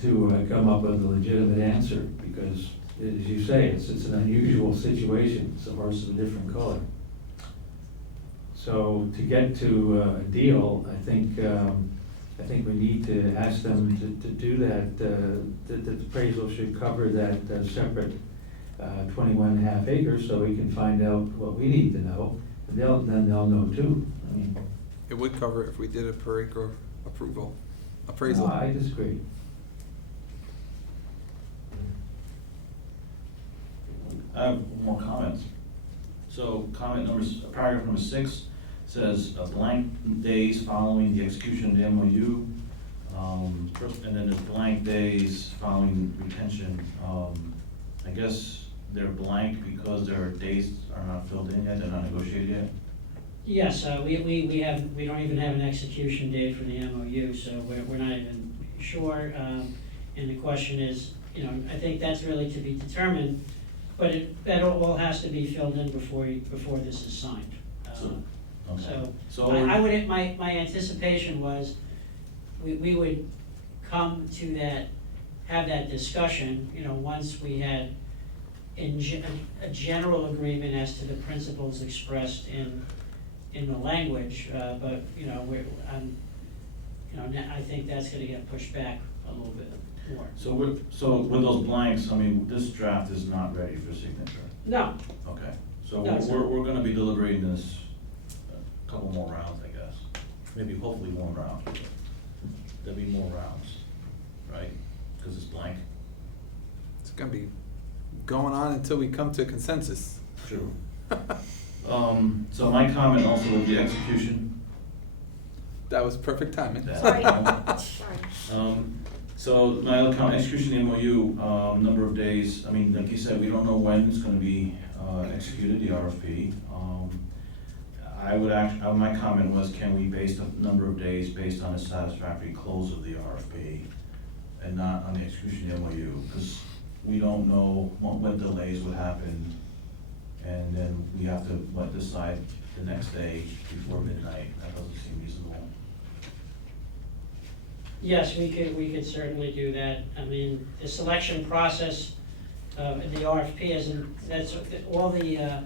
to come up with a legitimate answer, because, as you say, it's an unusual situation. It's a horse of a different color. So to get to a deal, I think we need to ask them to do that. The appraisal should cover that separate 21.5 acres, so we can find out what we need to know. Then they'll know too. I mean, it would cover it if we did a per acre appraisal. No, I disagree. I have more comments. So paragraph number 6 says blank days following the execution of the MOU. And then there's blank days following retention. I guess they're blank because their dates are not filled in yet, they're not negotiated yet. Yes, we don't even have an execution date for the MOU, so we're not even sure. And the question is, you know, I think that's really to be determined, but that all has to be filled in before this is signed. So I would, my anticipation was we would come to that, have that discussion, you know, once we had a general agreement as to the principles expressed in the language, but, you know, I think that's gonna get pushed back a little bit more. So with those blanks, I mean, this draft is not ready for signature. No. Okay, so No, it's not. we're gonna be deliberating this a couple more rounds, I guess. Maybe hopefully one round. There'll be more rounds, right? Because it's blank. It's gonna be going on until we come to a consensus. True. So my comment also with the execution. That was perfect timing. Sorry. So my other comment, execution of the MOU, number of days, I mean, like you said, we don't know when it's gonna be executed, the RFP. My comment was, can we base the number of days based on a satisfactory close of the RFP and not on the execution of the MOU? Because we don't know what delays would happen, and then we have to decide the next day before midnight. That doesn't seem reasonable. Yes, we could certainly do that. I mean, the selection process in the RFP isn't, that's, all the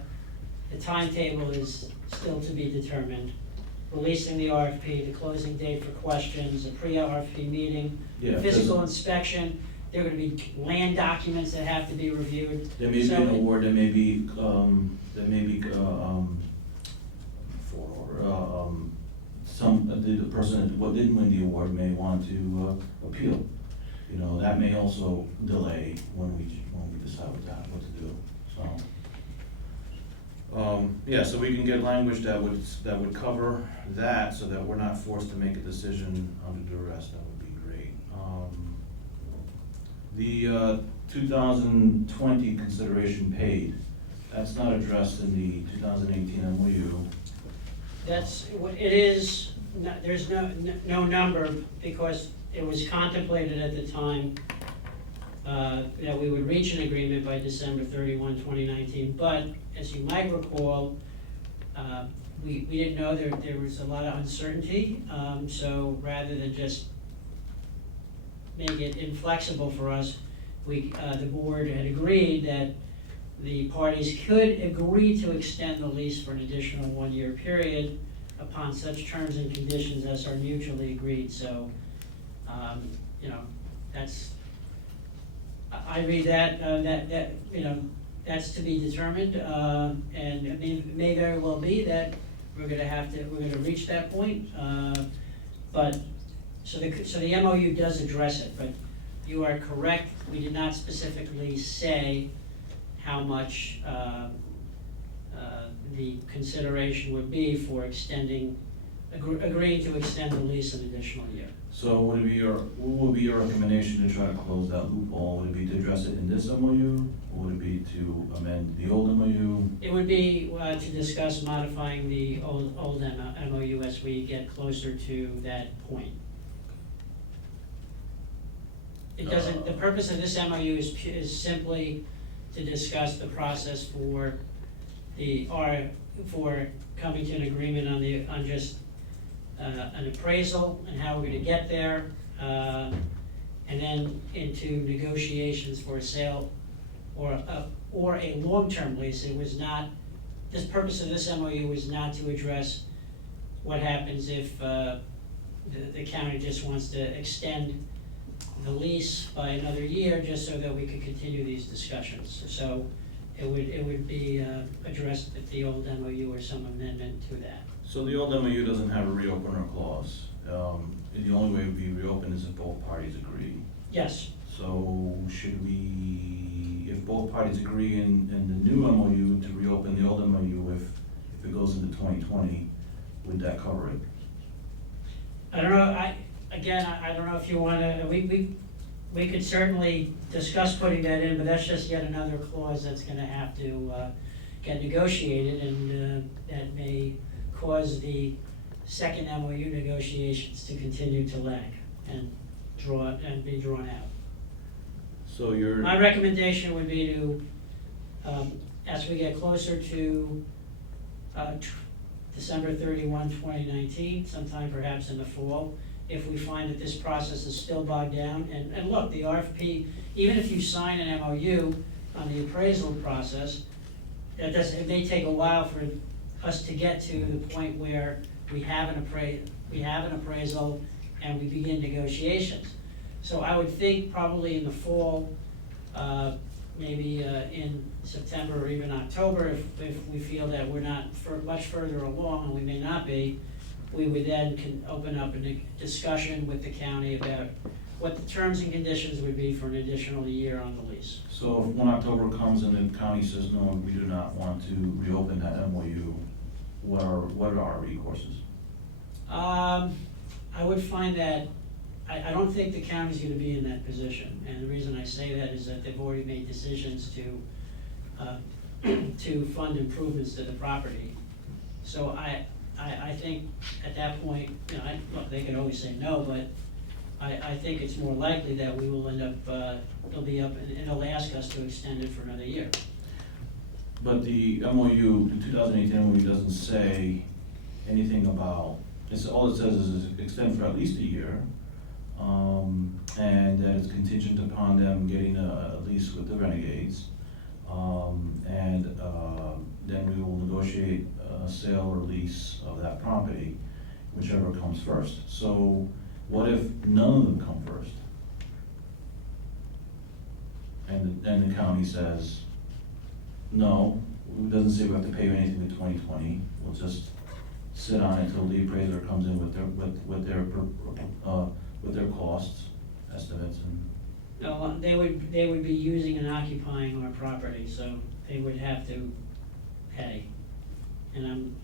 timetable is still to be determined. Releasing the RFP, the closing date for questions, a pre-RFP meeting, Yeah, physical inspection, there are gonna be land documents that have to be reviewed. There may be an award, there may be, the person what didn't win the award may want to appeal. You know, that may also delay when we decide what to do, so. Yeah, so we can get language that would cover that, so that we're not forced to make a decision under duress. That would be great. The 2020 consideration paid, that's not addressed in the 2018 MOU. That's, it is, there's no number, because it was contemplated at the time that we would reach an agreement by December 31, 2019, but as you might recall, we didn't know there was a lot of uncertainty, so rather than just make it inflexible for us, the board had agreed that the parties could agree to extend the lease for an additional 1-year period upon such terms and conditions as are mutually agreed. So, you know, that's, I read that, you know, that's to be determined, and it may very well be that we're gonna reach that point, but, so the MOU does address it, but you are correct, we did not specifically say how much the consideration would be for extending, agreeing to extend the lease an additional year. So what would be your recommendation to try to close that loophole? Would it be to address it in this MOU, or would it be to amend the old MOU? It would be to discuss modifying the old MOU as we get closer to that point. It doesn't, the purpose of this MOU is simply to discuss the process for coming to an agreement on just an appraisal and how we're gonna get there, and then into negotiations for a sale or a long-term lease. It was not, this purpose of this MOU was not to address what happens if the county just wants to extend the lease by another year, just so that we could continue these discussions. So it would be addressed at the old MOU or some amendment to that. So the old MOU doesn't have a reopener clause. The only way it would be reopened is if both parties agree. Yes. So should we, if both parties agree in the new MOU to reopen the old MOU, if it goes into 2020, would that cover it? I don't know, I don't know if you wanna, we could certainly discuss putting that in, but that's just yet another clause that's gonna have to get negotiated, and that may cause the second MOU negotiations to continue to lag and be drawn out. So you're. My recommendation would be to, as we get closer to December 31, 2019, sometime perhaps in the fall, if we find that this process is still bogged down, and look, the RFP, even if you sign an MOU on the appraisal process, it may take a while for us to get to the point where we have an appraisal and we begin negotiations. So I would think probably in the fall, maybe in September or even October, if we feel that we're not much further along, and we may not be, we would then open up a discussion with the county about what the terms and conditions would be for an additional year on the lease. So if 1 October comes and the county says, no, we do not want to reopen that MOU, what are our recourses? I would find that, I don't think the county's gonna be in that position, and the reason I say that is that they've already made decisions to fund improvements to the property. So I think at that point, you know, look, they can always say no, but I think it's more likely that we will end up, it'll be up, and it'll ask us to extend it for another year. But the MOU, the 2018 MOU doesn't say anything about, all it says is extend for at least a year, and that it's contingent upon them getting a lease with the Renegades. Then we will negotiate a sale or lease of that property, whichever comes first. So what if none of them come first? And the county says, no, it doesn't say we have to pay you anything in 2020. We'll just sit on it until the appraiser comes in with their costs estimates and. No, they would be using and occupying our property, so they would have to pay. And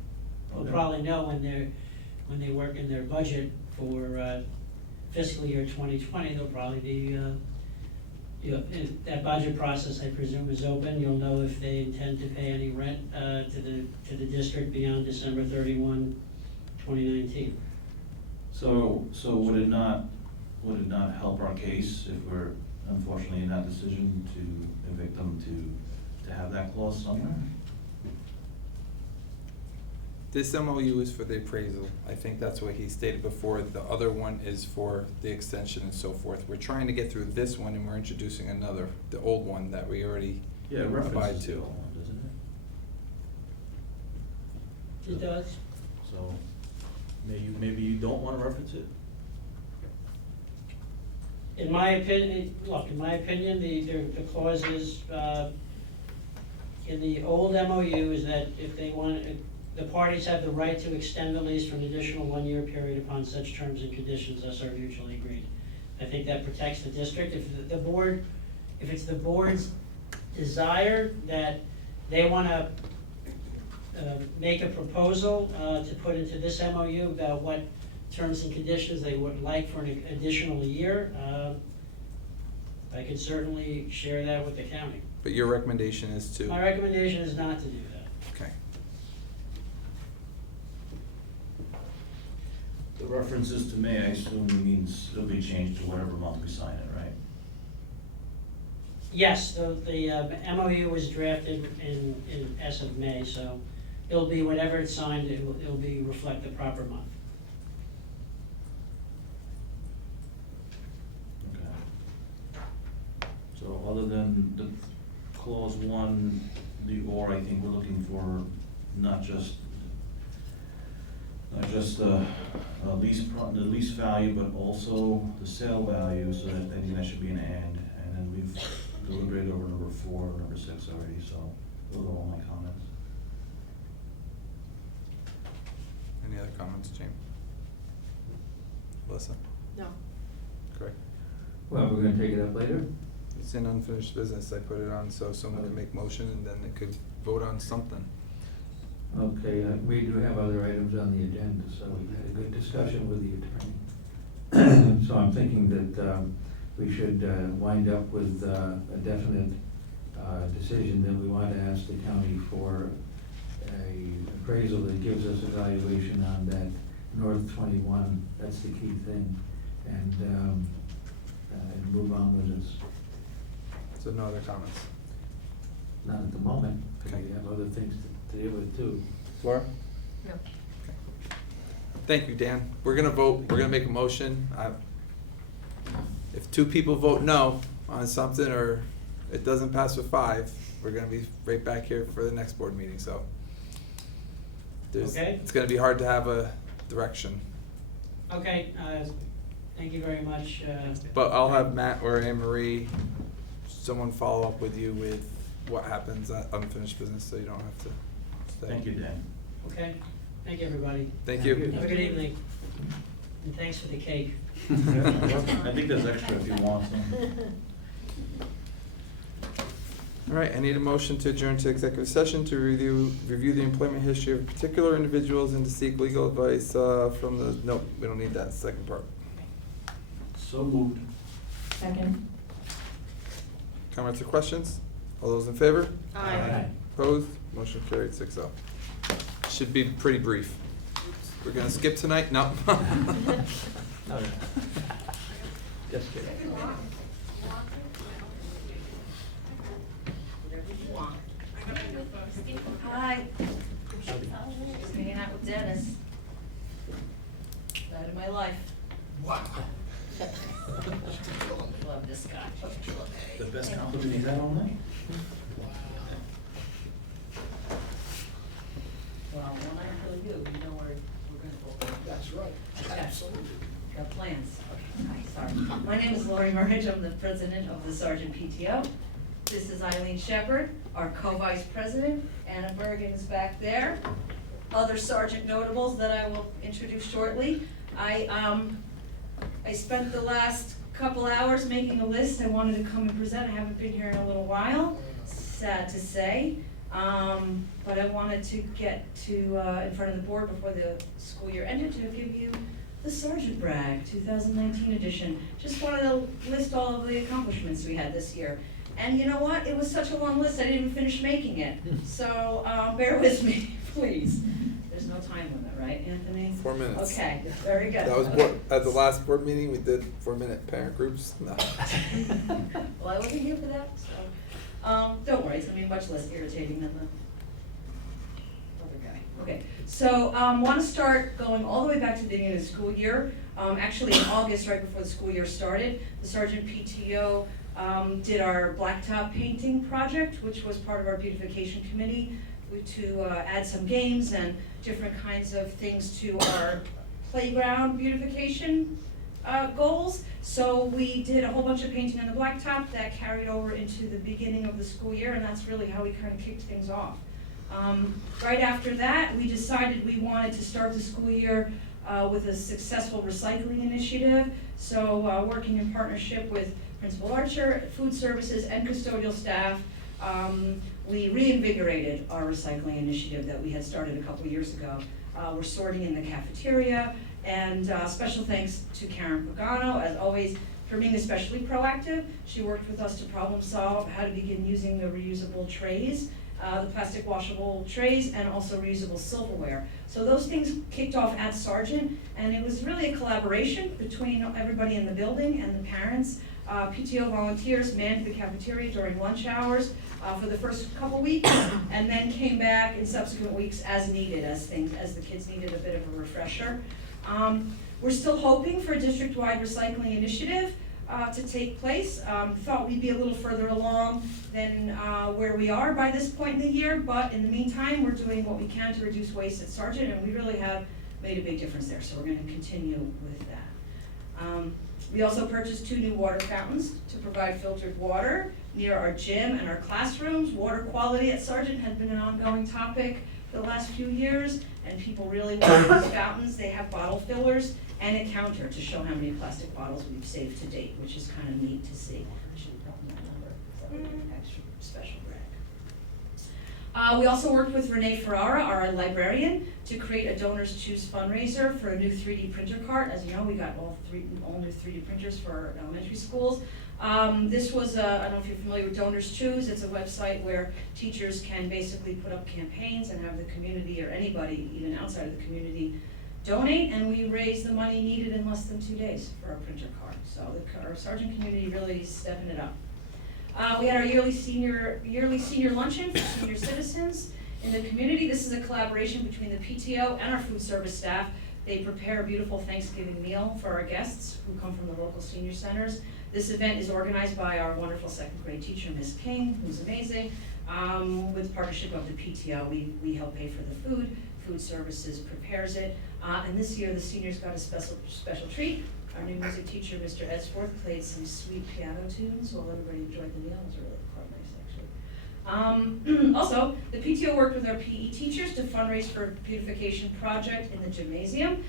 we'll probably know when they work in their budget for fiscal year 2020, they'll probably be, that budget process, I presume, is open. You'll know if they intend to pay any rent to the district beyond December 31, 2019. So would it not help our case if we're unfortunately in that decision to evict them to have that clause somewhere? This MOU is for the appraisal. I think that's what he stated before. The other one is for the extension and so forth. We're trying to get through this one and we're introducing another, the old one that we already abide references to. the old one, doesn't it? It does. So maybe you don't want to reference it? In my opinion, the clause is, in the old MOU is that if they want, the parties have the right to extend the lease for an additional 1-year period upon such terms and conditions as are mutually agreed. I think that protects the district. If it's the board's desire that they want to make a proposal to put into this MOU about what terms and conditions they would like for an additional year, I could certainly share that with the county. But your recommendation is to? My recommendation is not to do that. Okay. The references to May, I assume means it'll be changed to whatever month we sign it, right? Yes, the MOU was drafted as of May, so it'll be whenever it's signed, it'll be reflect the proper month. So other than the clause 1, or I think we're looking for not just the lease value, but also the sale value, so that I think that should be an and then we've deliberated over number 4 or number 6 already, so those are all my comments. Any other comments, James? Alyssa? No. Correct. Well, we're gonna take it up later? It's in unfinished business. I put it on so someone can make motion and then they could vote on something. Okay, we do have other items on the agenda, so we've had a good discussion with the attorney. So I'm thinking that we should wind up with a definite decision that we want to ask the county for appraisal that gives us a valuation on that North 21. That's the key thing. And move on with this. So no other comments? Not at the moment, because Okay. we have other things to deal with too. Laura? No. Thank you, Dan. We're gonna vote, we're gonna make a motion. If 2 people vote no on something, or it doesn't pass with 5, we're gonna be right back here for the next board meeting, so. Okay. It's gonna be hard to have a direction. Okay, thank you very much. But I'll have Matt or Anne Marie, someone follow up with you with what happens at unfinished business, so you don't have to stay. Thank you, Dan. Okay, thank you, everybody. Thank you. Have a good evening. And thanks for the cake. I think there's extra if you want some. All right, I need a motion to adjourn to executive session to review the employment history of particular individuals and to seek legal advice from the, nope, we don't need that second part. So moved. Second. Comments or questions? All those in favor? Aye. Opposed? Motion carried 6-0. Should be pretty brief. We're gonna skip tonight? No. No. Just kidding. Hi. Just hanging out with Dennis. Night of my life. Wow. Love this guy. The best compliment he's had all night? Well, one night for you, you know where we're gonna go. That's right, absolutely. Got plans. Okay, hi, sorry. My name is Lori Murridge. I'm the president of the Sergeant PTO. This is Eileen Shepard, our co-vice president. Anna Bergen's back there. Other sergeant notables that I will introduce shortly. I spent the last couple hours making a list. I wanted to come and present. I haven't been here in a little while, sad to say. But I wanted to get to in front of the board before the school year ended to give you the Sergeant Bragg 2019 edition. Just wanted to list all of the accomplishments we had this year. And you know what? It was such a long list, I didn't even finish making it. So bear with me, please. There's no time limit, right, Anthony? 4 minutes. Okay, very good. That was Okay. at the last board meeting, we did 4-minute parent groups. No. Well, I wasn't here for that, so, don't worry, it's gonna be much less irritating than the other guy. Okay, so, wanna start going all the way back to the beginning of the school year. Actually, in August, right before the school year started, the Sergeant PTO did our blacktop painting project, which was part of our beautification committee, to add some games and different kinds of things to our playground beautification goals. So we did a whole bunch of painting on the blacktop that carried over into the beginning of the school year, and that's really how we kind of kicked things off. Right after that, we decided we wanted to start the school year with a successful recycling initiative. So working in partnership with Principal Archer, food services, and custodial staff, we reinvigorated our recycling initiative that we had started a couple years ago. We're sorting in the cafeteria, and special thanks to Karen Pagano, as always, for being especially proactive. She worked with us to problem solve how to begin using the reusable trays, the plastic washable trays, and also reusable silverware. So those things kicked off at Sargent, and it was really a collaboration between everybody in the building and the parents. PTO volunteers manned the cafeteria during lunch hours for the first couple weeks, and then came back in subsequent weeks as needed, as the kids needed a bit of a refresher. We're still hoping for a district-wide recycling initiative to take place. Thought we'd be a little further along than where we are by this point in the year, but in the meantime, we're doing what we can to reduce waste at Sargent, and we really have made a big difference there, so we're going to continue with that. We also purchased 2 new water fountains to provide filtered water near our gym and our classrooms. Water quality at Sargent has been an ongoing topic for the last few years, and people really want these fountains. They have bottle fillers and a counter to show how many plastic bottles we've saved to date, which is kind of neat to see. I should have brought that number, so we have extra special We also worked with Renee Ferrara, our librarian, to create a Donors Choose fundraiser for a new 3D printer cart. As you know, we got all new 3D printers for our elementary schools. This was, I don't know if you're familiar with Donors Choose, it's a website where teachers can basically put up campaigns and have the community or anybody, even outside of the community, donate, and we raised the money needed in less than 2 days for our printer cart. So our Sargent community really is stepping it up. We had our yearly senior luncheon for senior citizens in the community. This is a collaboration between the PTO and our food service staff. They prepare a beautiful Thanksgiving meal for our guests who come from the local senior centers. This event is organized by our wonderful second grade teacher, Miss King, who's amazing. With partnership of the PTO, we help pay for the food. Food Services prepares it. And this year, the seniors got a special treat. Our new music teacher, Mr. Edsforth, played some sweet piano tunes while everybody enjoyed the meal. It was really quite nice, actually. Also, the PTO worked with our PE teachers to fundraise for a beautification project in the gymnasium.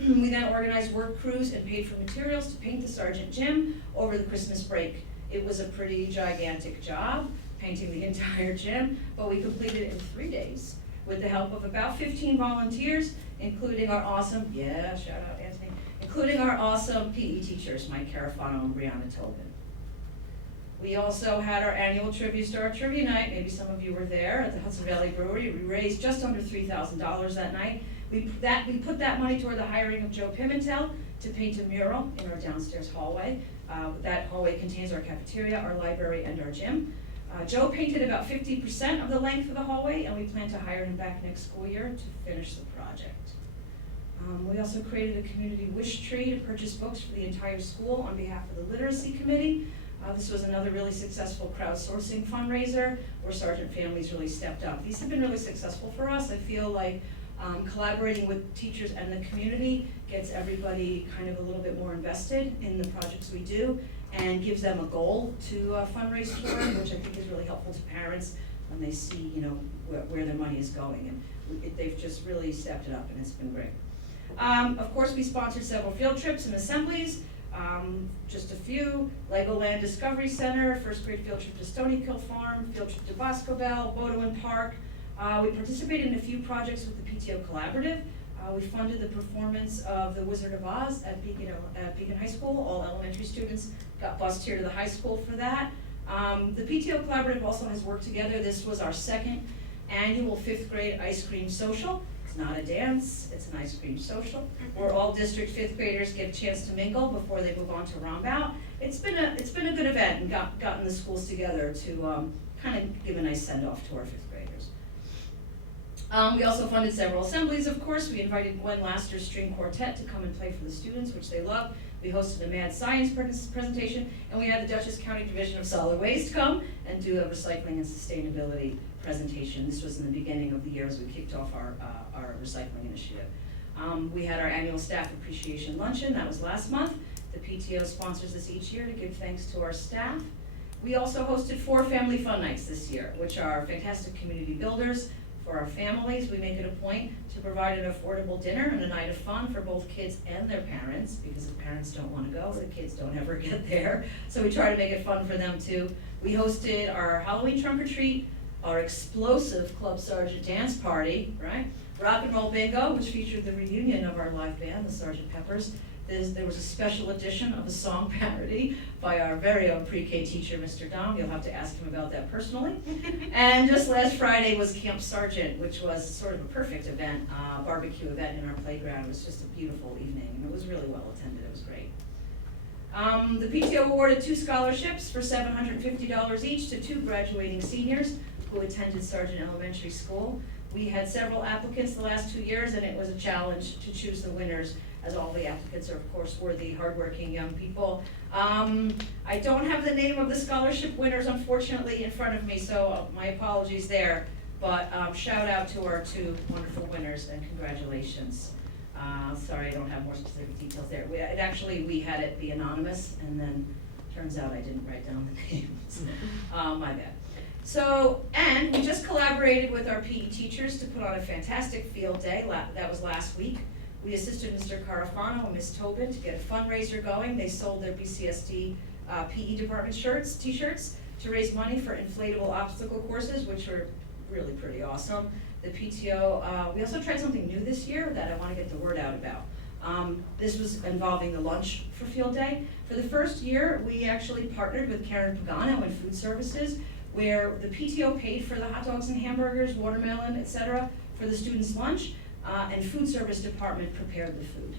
We then organized work crews and paid for materials to paint the Sargent gym over the Christmas break. It was a pretty gigantic job, painting the entire gym, but we completed it in 3 days with the help of about 15 volunteers, including our awesome, shout out Anthony, including our awesome PE teachers, Mike Carafano and Brianna Tobin. We also had our annual Trivia Star Trivia Night. Maybe some of you were there at the Hudson Valley Brewery. We raised just under $3,000 that night. We put that money toward the hiring of Joe Pimentel to paint a mural in our downstairs hallway. That hallway contains our cafeteria, our library, and our gym. Joe painted about 50% of the length of the hallway, and we plan to hire him back next school year to finish the project. We also created a community wish tree to purchase books for the entire school on behalf of the Literacy Committee. This was another really successful crowdsourcing fundraiser where Sargent families really stepped up. These have been really successful for us. I feel like collaborating with teachers and the community gets everybody kind of a little bit more invested in the projects we do and gives them a goal to fundraise toward, which I think is really helpful to parents when they see, where their money is going. And they've just really stepped it up, and it's been great. Of course, we sponsored several field trips and assemblies. Just a few: Legoland Discovery Center, first grade field trip to Stony Kill Farm, field trip to Boscobel, Bodewin Park. We participated in a few projects with the PTO Collaborative. We funded the performance of The Wizard of Oz at Beacon High School. All elementary students got bused here to the high school for that. The PTO Collaborative also has worked together. This was our second annual 5th grade ice cream social. It's not a dance, it's an ice cream social, where all district 5th graders get a chance to mingle before they move on to Rombout. It's been a good event and gotten the schools together to kind of give a nice send-off to our 5th graders. We also funded several assemblies, of course. We invited Gwen Laster's string quartet to come and play for the students, which they loved. We hosted a mad science presentation, and we had the Dutchess County Division of Solid Waste come and do a recycling and sustainability presentation. This was in the beginning of the year as we kicked off our recycling initiative. We had our annual staff appreciation luncheon. That was last month. The PTO sponsors this each year to give thanks to our staff. We also hosted 4 family fun nights this year, which are fantastic community builders. For our families, we make it a point to provide an affordable dinner and a night of fun for both kids and their parents, because if parents don't want to go, the kids don't ever get there. So we try to make it fun for them too. We hosted our Halloween trunk or treat, our explosive Club Sargent dance party, right? Rock and roll bingo, which featured the reunion of our live band, the Sgt. Peppers. There was a special edition of a song parody by our very own pre-K teacher, Mr. Dom. You'll have to ask him about that personally. And just last Friday was Camp Sargent, which was sort of a perfect event, barbecue event in our playground. It was just a beautiful evening, and it was really well attended. It was great. The PTO awarded 2 scholarships for $750 each to 2 graduating seniors who attended Sargent Elementary School. We had several applicants the last 2 years, and it was a challenge to choose the winners, as all the applicants are, of course, worthy, hardworking young people. I don't have the name of the scholarship winners, unfortunately, in front of me, so my apologies there. But shout out to our 2 wonderful winners, and congratulations. Sorry, I don't have more specific details there. We had it be anonymous, and then turns out I didn't write down the names. My bad. So, and we just collaborated with our PE teachers to put on a fantastic field day. That was last week. We assisted Mr. Carafano and Ms. Tobin to get a fundraiser going. They sold their BCSD PE department t-shirts to raise money for inflatable obstacle courses, which were really pretty awesome. The PTO, we also tried something new this year that I want to get the word out about. This was involving the lunch for field day. For the first year, we actually partnered with Karen Pagano and Food Services, where the PTO paid for the hot dogs and hamburgers, watermelon, etc., for the students' lunch, and food service department prepared the food.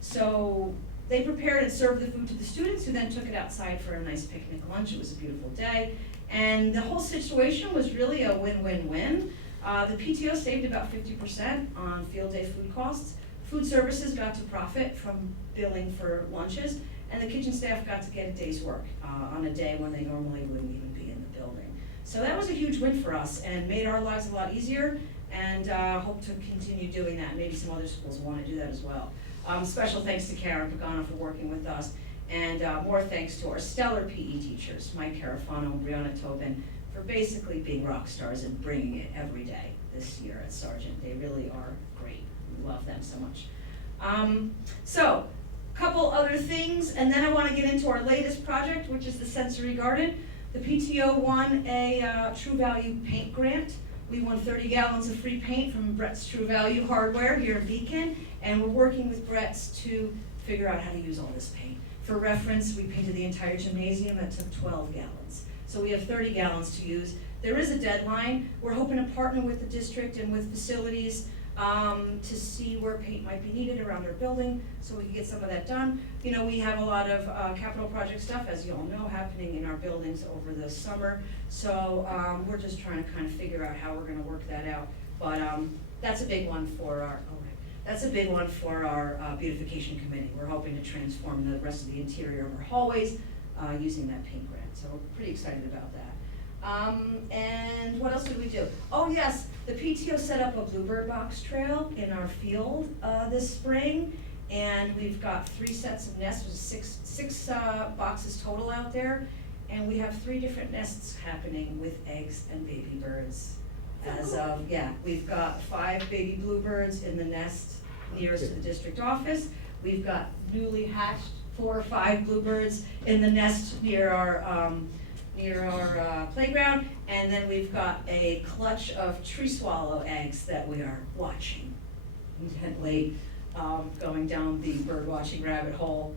So they prepared and served the food to the students, who then took it outside for a nice picnic lunch. It was a beautiful day. And the whole situation was really a win-win-win. The PTO saved about 50% on field day food costs. Food services got to profit from billing for lunches, and the kitchen staff got to get a day's work on a day when they normally wouldn't even be in the building. So that was a huge win for us and made our lives a lot easier, and hope to continue doing that. Maybe some other schools want to do that as well. Special thanks to Karen Pagano for working with us, and more thanks to our stellar PE teachers, Mike Carafano and Brianna Tobin, for basically being rock stars and bringing it every day this year at Sargent. They really are great. We love them so much. So, couple other things, and then I want to get into our latest project, which is the Sensory Garden. The PTO won a True Value paint grant. We won 30 gallons of free paint from Brett's True Value Hardware here in Beacon, and we're working with Brett's to figure out how to use all this paint. For reference, we painted the entire gymnasium. It took 12 gallons. So we have 30 gallons to use. There is a deadline. We're hoping to partner with the district and with facilities to see where paint might be needed around our building, so we can get some of that done. You know, we have a lot of capital project stuff, as you all know, happening in our buildings over the summer. So we're just trying to kind of figure out how we're going to work that out. But that's a big one for our beautification committee. We're hoping to transform the rest of the interior of our hallways using that paint grant. So we're pretty excited about that. And what else did we do? Oh yes, the PTO set up a Bluebird box trail in our field this spring, and we've got 3 sets of nests, six boxes total out there, and we have 3 different nests happening with eggs and baby birds. We've got 5 baby bluebirds in the nest nearest to the district office. We've got newly hatched 4 or 5 bluebirds in the nest near our playground, and then we've got a clutch of tree swallow eggs that we are watching intently, going down the bird watching rabbit hole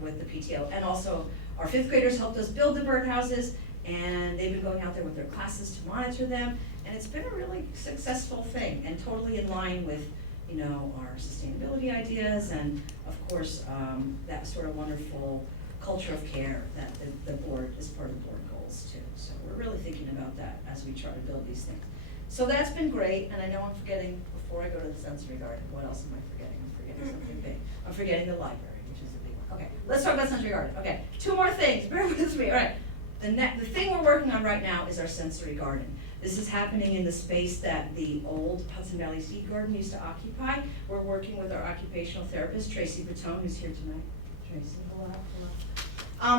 with the PTO. And also our 5th graders helped us build the birdhouses, and they've been going out there with their classes to monitor them, and it's been a really successful thing and totally in line with, you know, our sustainability ideas, and of course that sort of wonderful culture of care that the board is part of the board goals too. So we're really thinking about that as we try to build these things. So that's been great, and I know I'm forgetting, before I go to the sensory garden, what else am I forgetting? I'm forgetting something big. I'm forgetting the library, which is a big one. Okay, let's talk about sensory garden. Okay, 2 more things, bear with me. All right, the thing we're working on right now is our sensory garden. This is happening in the space that the old Hudson Valley Seed Garden used to occupy. We're working with our occupational therapist, Tracy Bertone, who's here tonight. Tracy, hello.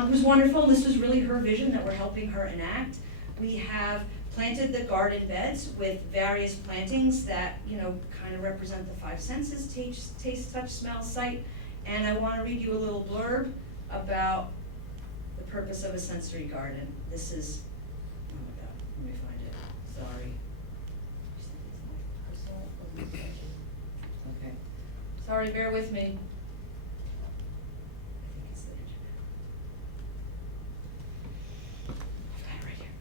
Who's wonderful. This was really her vision that we're helping her enact. We have planted the garden beds with various plantings that, you know, kind of represent the 5 senses: taste, touch, smell, sight. And I want to read you a little blurb about the purpose of a sensory garden. This is, oh my God, let me find it. Sorry. Okay. Sorry, bear with me.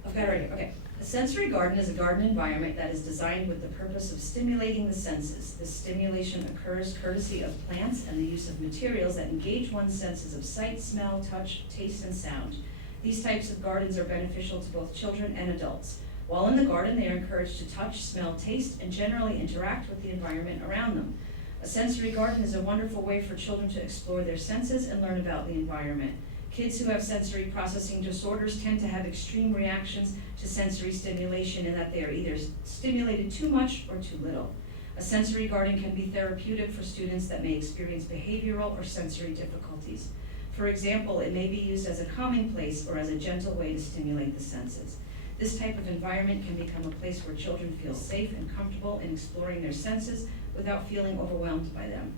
I've got it right here. Okay. A sensory garden is a garden environment that is designed with the purpose of stimulating the senses. This stimulation occurs courtesy of plants and the use of materials that engage one's senses of sight, smell, touch, taste, and sound. These types of gardens are beneficial to both children and adults. While in the garden, they are encouraged to touch, smell, taste, and generally interact with the environment around them. A sensory garden is a wonderful way for children to explore their senses and learn about the environment. Kids who have sensory processing disorders tend to have extreme reactions to sensory stimulation in that they are either stimulated too much or too little. A sensory garden can be therapeutic for students that may experience behavioral or sensory difficulties. For example, it may be used as a calming place or as a gentle way to stimulate the senses. This type of environment can become a place where children feel safe and comfortable in exploring their senses without feeling overwhelmed by them.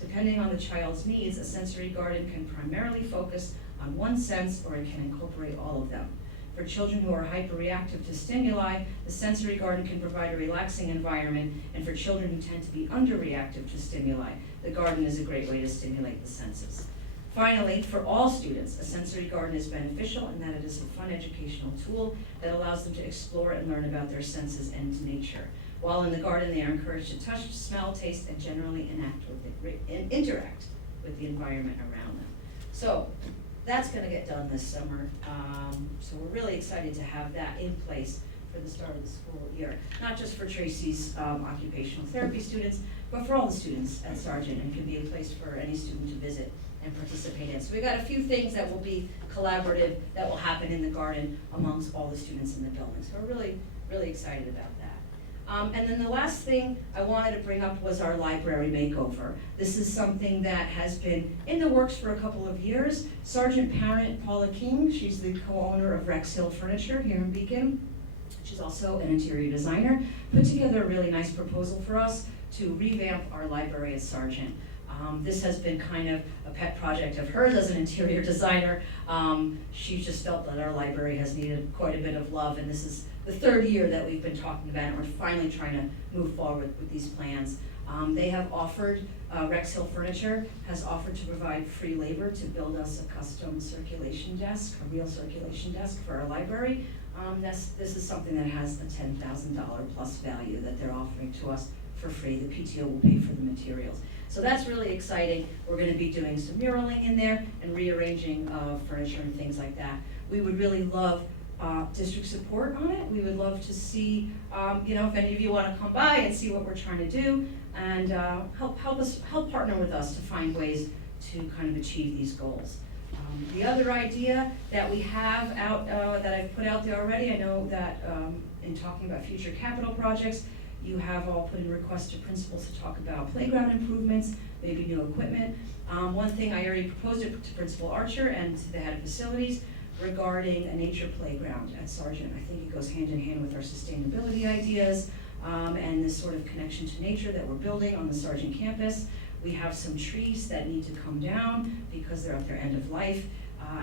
Depending on the child's needs, a sensory garden can primarily focus on one sense, or it can incorporate all of them. For children who are hyperreactive to stimuli, the sensory garden can provide a relaxing environment, and for children who tend to be underreactive to stimuli, the garden is a great way to stimulate the senses. Finally, for all students, a sensory garden is beneficial in that it is a fun educational tool that allows them to explore and learn about their senses and nature. While in the garden, they are encouraged to touch, smell, taste, and generally interact with the environment around them. So that's going to get done this summer. So we're really excited to have that in place for the start of the school year. Not just for Tracy's occupational therapy students, but for all the students at Sargent, and can be a place for any student to visit and participate in. So we've got a few things that will be collaborative that will happen in the garden amongst all the students in the building. So we're really, really excited about that. And then the last thing I wanted to bring up was our library makeover. This is something that has been in the works for a couple of years. Sargent parent Paula King, she's the co-owner of Rex Hill Furniture here in Beacon. She's also an interior designer, put together a really nice proposal for us to revamp our library at Sargent. This has been kind of a pet project of hers as an interior designer. She just felt that our library has needed quite a bit of love, and this is the third year that we've been talking about it, and we're finally trying to move forward with these plans. They have offered, Rex Hill Furniture has offered to provide free labor to build us a custom circulation desk, a real circulation desk for our library. This is something that has a $10,000 plus value that they're offering to us for free. The PTO will pay for the materials. So that's really exciting. We're going to be doing some muraling in there and rearranging furniture and things like that. We would really love district support on it. We would love to see, if any of you want to come by and see what we're trying to do, and help partner with us to find ways to kind of achieve these goals. The other idea that we have out, that I've put out there already, I know that in talking about future capital projects, you have all put in requests to principals to talk about playground improvements, maybe new equipment. One thing, I already proposed it to Principal Archer and to the head of facilities regarding a nature playground at Sargent. I think it goes hand in hand with our sustainability ideas and this sort of connection to nature that we're building on the Sargent campus. We have some trees that need to come down because they're at their end of life.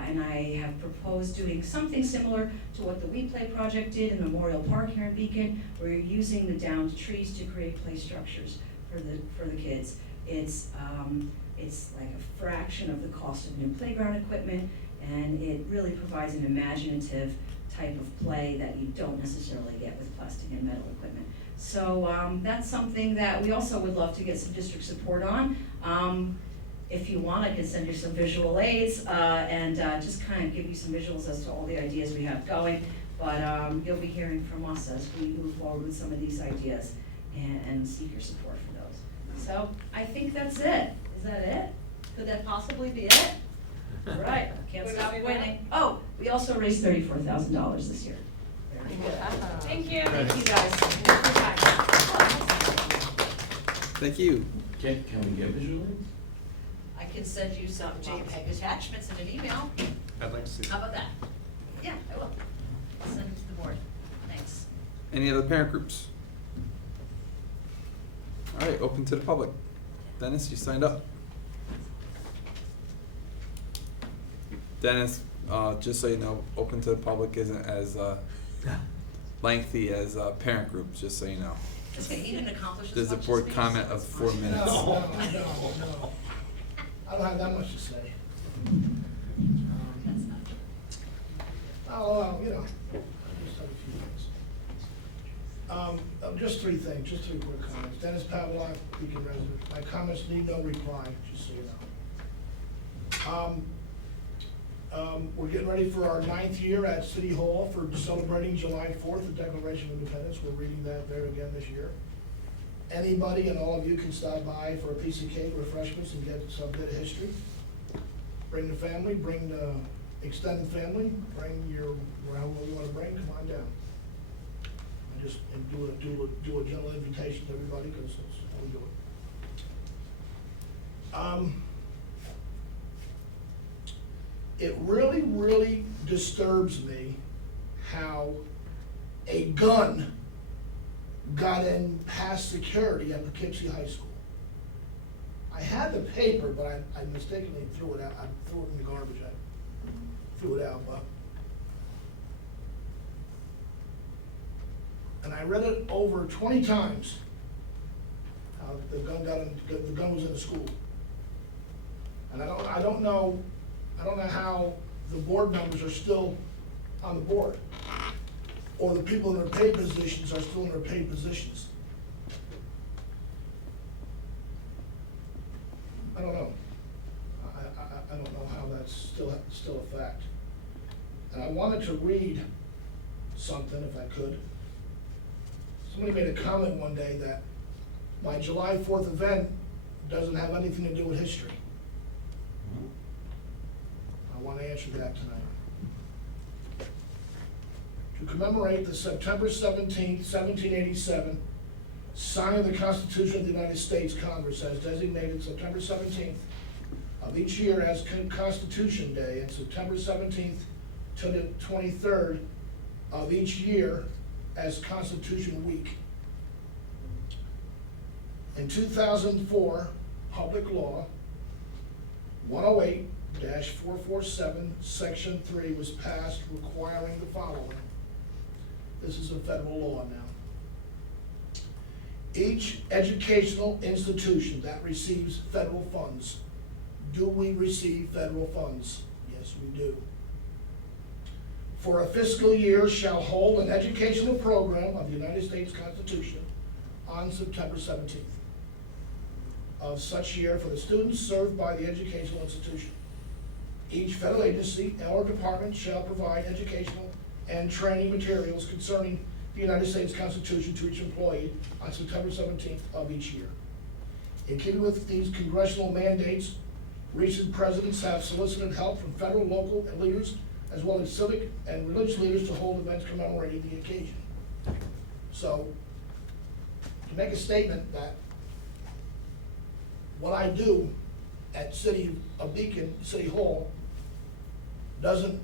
And I have proposed doing something similar to what the We Play project did in Memorial Park here in Beacon, where you're using the downed trees to create play structures for the kids. It's like a fraction of the cost of new playground equipment, and it really provides an imaginative type of play that you don't necessarily get with plastic and metal equipment. So that's something that we also would love to get some district support on. If you want, I can send you some visual aids and just kind of give you some visuals as to all the ideas we have going. But you'll be hearing from us as we move forward with some of these ideas and seek your support for those. So I think that's it. Is that it? Could that possibly be it? All right, can't stop winning. Oh, we also raised $34,000 this year. Very good. Thank you. Thank you, guys. Thank you. Can we get visual aids? I can send you some JPEG attachments in an email. I'd like to see that. How about that? Yeah, I will. I'll send it to the board. Thanks. Any other parent groups? All right, open to the public. Dennis, you signed up. Dennis, just so you know, open to the public isn't as lengthy as parent groups, just so you know. Okay, he didn't accomplish as There's a much board as me, comment so of it's 4 fine. minutes. No. I don't have that much to say. Oh, I just have a few things. Just three things, just three quick comments. Dennis Pavlak, Beacon resident. My comments need no reply, just so you know. We're getting ready for our 9th year at City Hall for celebrating July 4th, the Declaration of Independence. We're reading that there again this year. Anybody and all of you can stop by for a piece of cake, refreshments, and get some bit of history. Bring the family, bring the extended family, bring your, however you want to bring, come on down. And just do a gentle invitation to everybody, because that's how we do it. It really, really disturbs me how a gun got in past security at Poughkeepsie High School. I had the paper, but I mistakenly threw it out. I threw it in the garbage. I threw it out, but and I read it over 20 times. The gun was in the school. And I don't know how the board members are still on the board, or the people in their paid positions are still in their paid positions. I don't know. I don't know how that's still a fact. And I wanted to read something if I could. Somebody made a comment one day that my July 4th event doesn't have anything to do with history. I want to answer that tonight. To commemorate the September 17th, 1787 signing of the Constitution of the United States, Congress has designated September 17th of each year as Constitution Day, and September 17th to the 23rd of each year as Constitution Week. In 2004, Public Law 108-447, Section 3 was passed requiring the following. This is a federal law now. Each educational institution that receives federal funds, do we receive federal funds? Yes, we do. For a fiscal year shall hold an educational program of the United States Constitution on September 17th of such year for the students served by the educational institution. Each federal agency or department shall provide educational and training materials concerning the United States Constitution to each employee on September 17th of each year. In keeping with these congressional mandates, recent presidents have solicited help from federal, local leaders, as well as civic and religious leaders to hold events commemorating the occasion. So, to make a statement that what I do at City of Beacon, City Hall, doesn't,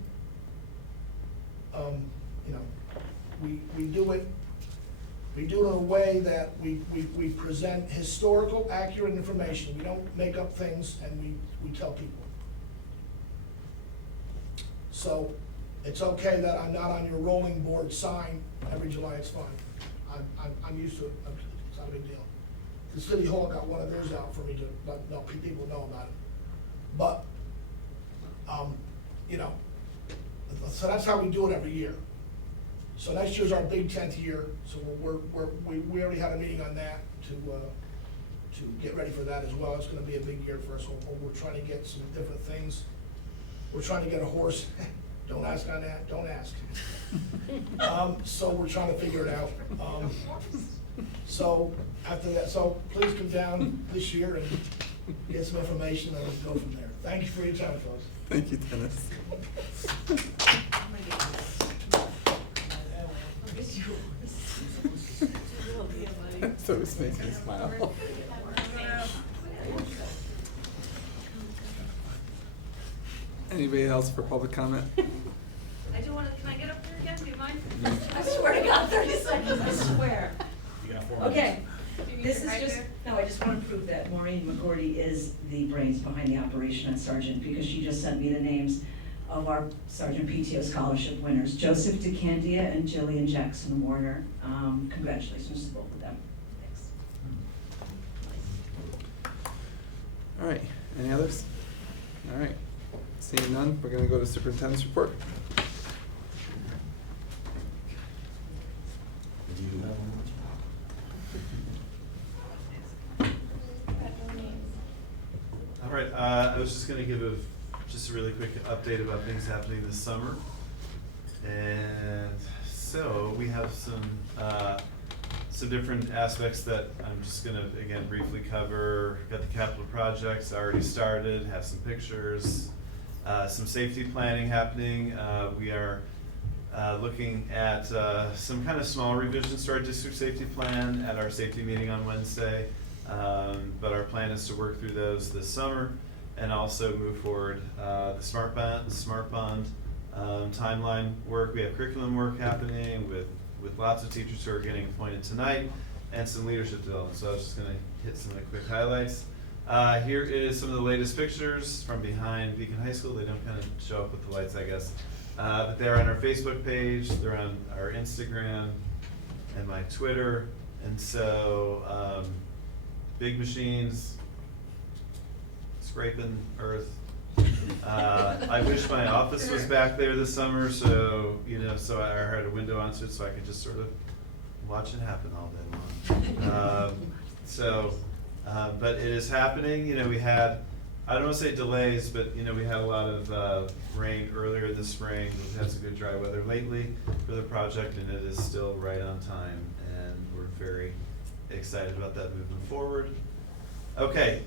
we do it in a way that we present historical, accurate information. We don't make up things, and we tell people. So it's okay that I'm not on your rolling board sign every July, it's fine. I'm used to it, it's not a big deal. The City Hall got one of theirs out for me to let people know about it. But, so that's how we do it every year. So next year's our big 10th year, so we already had a meeting on that to get ready for that as well. It's gonna be a big year for us. We're trying to get some different things. We're trying to get a horse. Don't ask on that, don't ask. So we're trying to figure it out. So after that, so please come down this year and get some information, and we'll go from there. Thank you for your time, folks. Thank you, Dennis. That always makes me smile. Anybody else for public comment? I do want to, can I get up here again, do you mind? I swear to God, 30 seconds, I swear. Okay, this is just, no, I just want to prove that Maureen McGordy is the brains behind the operation at Sargent, because she just sent me the names of our Sargent PTO scholarship winners, Joseph DeCandia and Jillian Jackson Warner. Congratulations to both of them. Thanks. All right, any others? All right, seeing none, we're gonna go to superintendent's report. All right, I was just gonna give just a really quick update about things happening this summer. And so we have some different aspects that I'm just gonna, again, briefly cover. Got the capital projects already started, have some pictures, some safety planning happening. We are looking at some kind of small revisions to our district safety plan at our safety meeting on Wednesday. But our plan is to work through those this summer and also move forward the Smart Bond timeline work. We have curriculum work happening with lots of teachers who are getting appointed tonight and some leadership development. So I was just gonna hit some of the quick highlights. Here is some of the latest pictures from behind Beacon High School. They don't kind of show up with the lights, I guess. But they're on our Facebook page, they're on our Instagram, and my Twitter. And so, big machines, scraping earth. I wish my office was back there this summer, so, so I had a window onto it so I could just sort of watch it happen all day long. But it is happening. We had, I don't want to say delays, but, we had a lot of rain earlier this spring. We've had some good dry weather lately for the project, and it is still right on time, and we're very excited about that moving forward. Okay,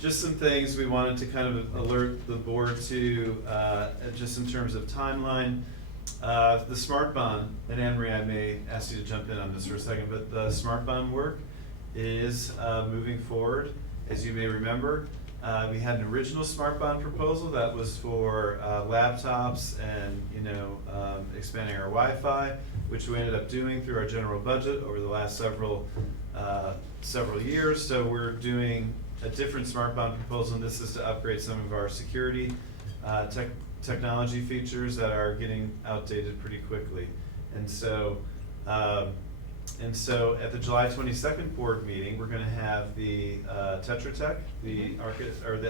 just some things we wanted to kind of alert the board to, just in terms of timeline. The Smart Bond, and Anne-Marie, I may ask you to jump in on this for a second, but the Smart Bond work is moving forward. As you may remember, we had an original Smart Bond proposal that was for laptops and expanding our Wi-Fi, which we ended up doing through our general budget over the last several years. So we're doing a different Smart Bond proposal, and this is to upgrade some of our security technology features that are getting outdated pretty quickly. And so at the July 22nd board meeting, we're going to have the Tetra Tech, the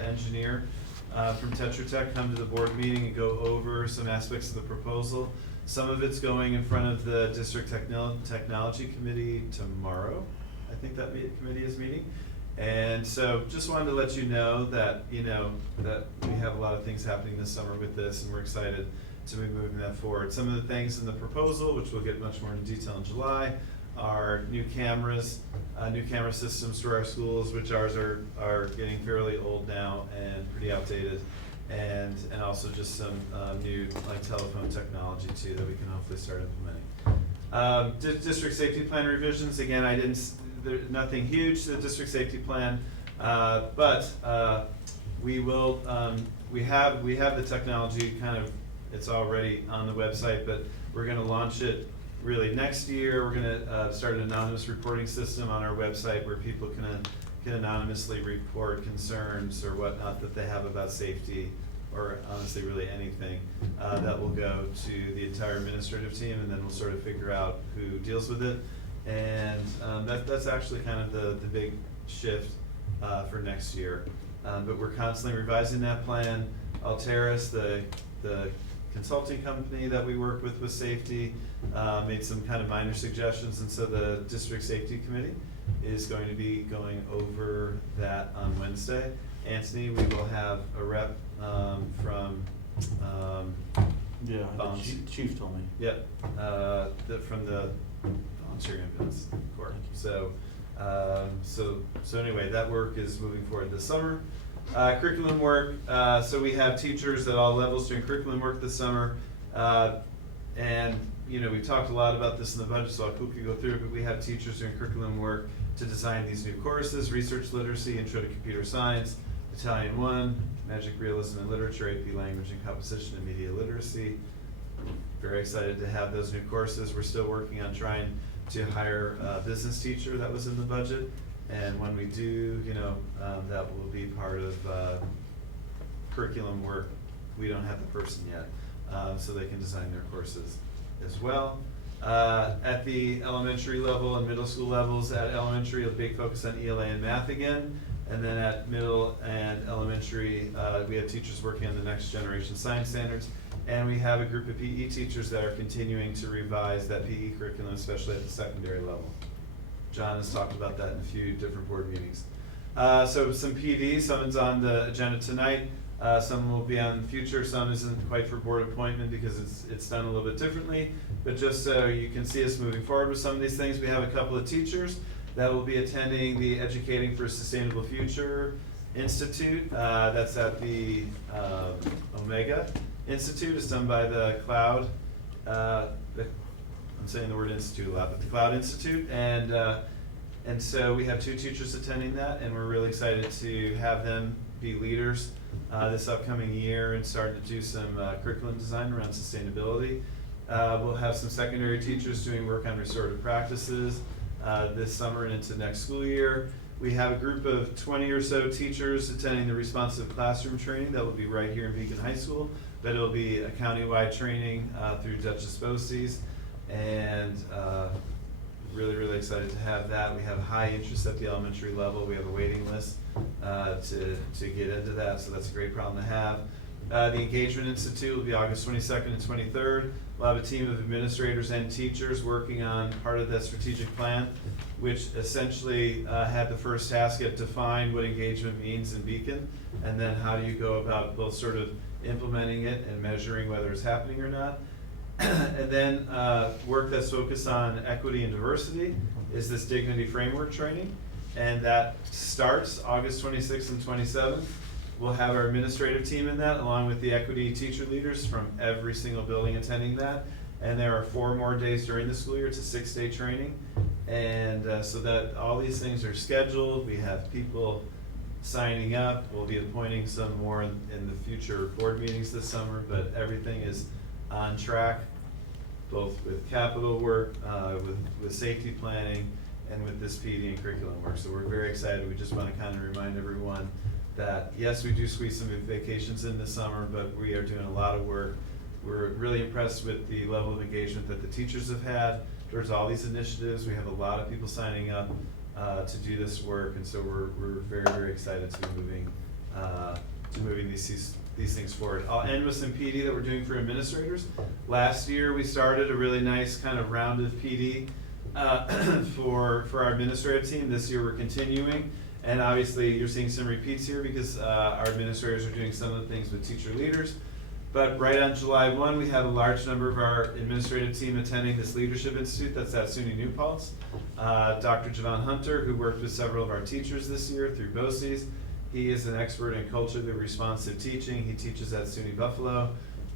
engineer from Tetra Tech, come to the board meeting and go over some aspects of the proposal. Some of it's going in front of the District Technology Committee tomorrow. I think that committee is meeting. And so just wanted to let you know that, that we have a lot of things happening this summer with this, and we're excited to be moving that forward. Some of the things in the proposal, which we'll get much more in detail in July, are new cameras, new camera systems for our schools, which ours are getting fairly old now and pretty outdated. And also just some new telephone technology too that we can hopefully start implementing. District safety plan revisions, again, there's nothing huge to the district safety plan, but we will, we have the technology it's already on the website, but we're gonna launch it really next year. We're gonna start an anonymous reporting system on our website where people can anonymously report concerns or whatnot that they have about safety, or honestly really anything, that will go to the entire administrative team, and then we'll sort of figure out who deals with it. And that's actually kind of the big shift for next year. But we're constantly revising that plan. Alteris, the consulting company that we work with safety, made some kind of minor suggestions, and so the District Safety Committee is going to be going over that on Wednesday. Anthony, we will have a rep from the chief told me. Yep, from the Volunteer Ambulance Corps. So anyway, that work is moving forward this summer. Curriculum work, so we have teachers at all levels doing curriculum work this summer. And we've talked a lot about this in the budget, so I'll quickly go through it, but we have teachers doing curriculum work to design these new courses: research literacy, intro to computer science, Italian 1, magic realism and literature, AP language and composition, and media literacy. Very excited to have those new courses. We're still working on trying to hire a business teacher. That was in the budget. And when we do, that will be part of curriculum work. We don't have the person yet, so they can design their courses as well. At the elementary level and middle school levels, at elementary, a big focus on ELA and math again. And then at middle and elementary, we have teachers working on the next generation science standards. And we have a group of PE teachers that are continuing to revise that PE curriculum, especially at the secondary level. John has talked about that in a few different board meetings. So some PD, someone's on the agenda tonight. Some will be on the future. Some isn't quite for board appointment because it's done a little bit differently. But just so you can see us moving forward with some of these things, we have a couple of teachers that will be attending the Educating for a Sustainable Future Institute. That's at the Omega Institute. It's done by the Cloud. I'm saying the word institute a lot, but the Cloud Institute. And so we have 2 teachers attending that, and we're really excited to have them be leaders this upcoming year and start to do some curriculum design around sustainability. We'll have some secondary teachers doing work on restorative practices this summer and into next school year. We have a group of 20 or so teachers attending the responsive classroom training that will be right here in Beacon High School, but it'll be a countywide training through Duchess Boces. And really excited to have that. We have high interest at the elementary level. We have a waiting list to get into that, so that's a great problem to have. The Engagement Institute will be August 22nd and 23rd. We'll have a team of administrators and teachers working on part of that strategic plan, which essentially had the first task at define what engagement means in Beacon, and then how do you go about both sort of implementing it and measuring whether it's happening or not. And then work that's focused on equity and diversity is this Dignity Framework training, and that starts August 26th and 27th. We'll have our administrative team in that, along with the equity teacher leaders from every single building attending that. And there are 4 more days during the school year. It's a 6-day training. And so that all these things are scheduled. We have people signing up. We'll be appointing some more in the future board meetings this summer, but everything is on track, both with capital work, with safety planning, and with this PD and curriculum work. So we're very excited. We just want to kind of remind everyone that yes, we do squeeze some vacations in this summer, but we are doing a lot of work. We're really impressed with the level of engagement that the teachers have had towards all these initiatives. We have a lot of people signing up to do this work, and so we're very, very excited to be moving these things forward. I'll end with some PD that we're doing for administrators. Last year, we started a really nice kind of rounded PD for our administrative team. This year, we're continuing. And obviously, you're seeing some repeats here because our administrators are doing some of the things with teacher leaders. But right on July 1, we have a large number of our administrative team attending this Leadership Institute that's at SUNY New Paltz. Dr. Javon Hunter, who worked with several of our teachers this year through BOCES, he is an expert in culturally responsive teaching. He teaches at SUNY Buffalo,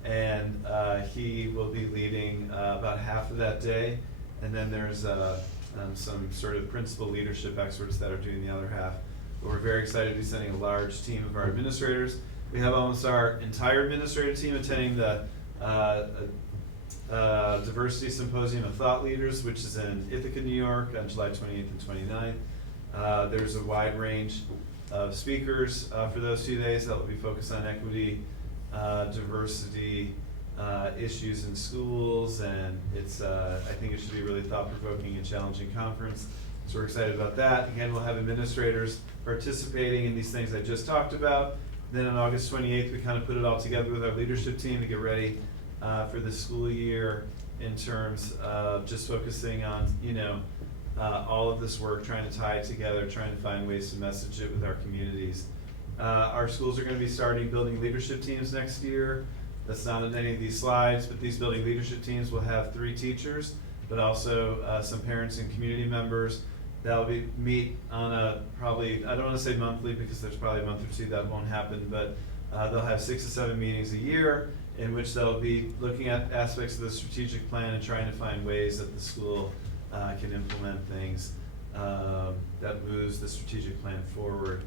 and he will be leading about half of that day. And then there's some sort of principal leadership experts that are doing the other half. But we're very excited to be sending a large team of our administrators. We have almost our entire administrative team attending the Diversity Symposium of Thought Leaders, which is in Ithaca, New York on July 28th and 29th. There's a wide range of speakers for those 2 days that will be focused on equity, diversity, issues in schools, and it's I think it should be a really thought-provoking and challenging conference. So we're excited about that. Again, we'll have administrators participating in these things I just talked about. Then on August 28th, we kind of put it all together with our leadership team to get ready for the school year in terms of just focusing on, all of this work, trying to tie it together, trying to find ways to message it with our communities. Our schools are going to be starting building leadership teams next year. That's not on any of these slides, but these building leadership teams will have 3 teachers, but also some parents and community members. That'll meet on a probably, I don't want to say monthly because there's probably a month or 2 that won't happen, but they'll have 6 to 7 meetings a year in which they'll be looking at aspects of the strategic plan and trying to find ways that the school can implement things that moves the strategic plan forward.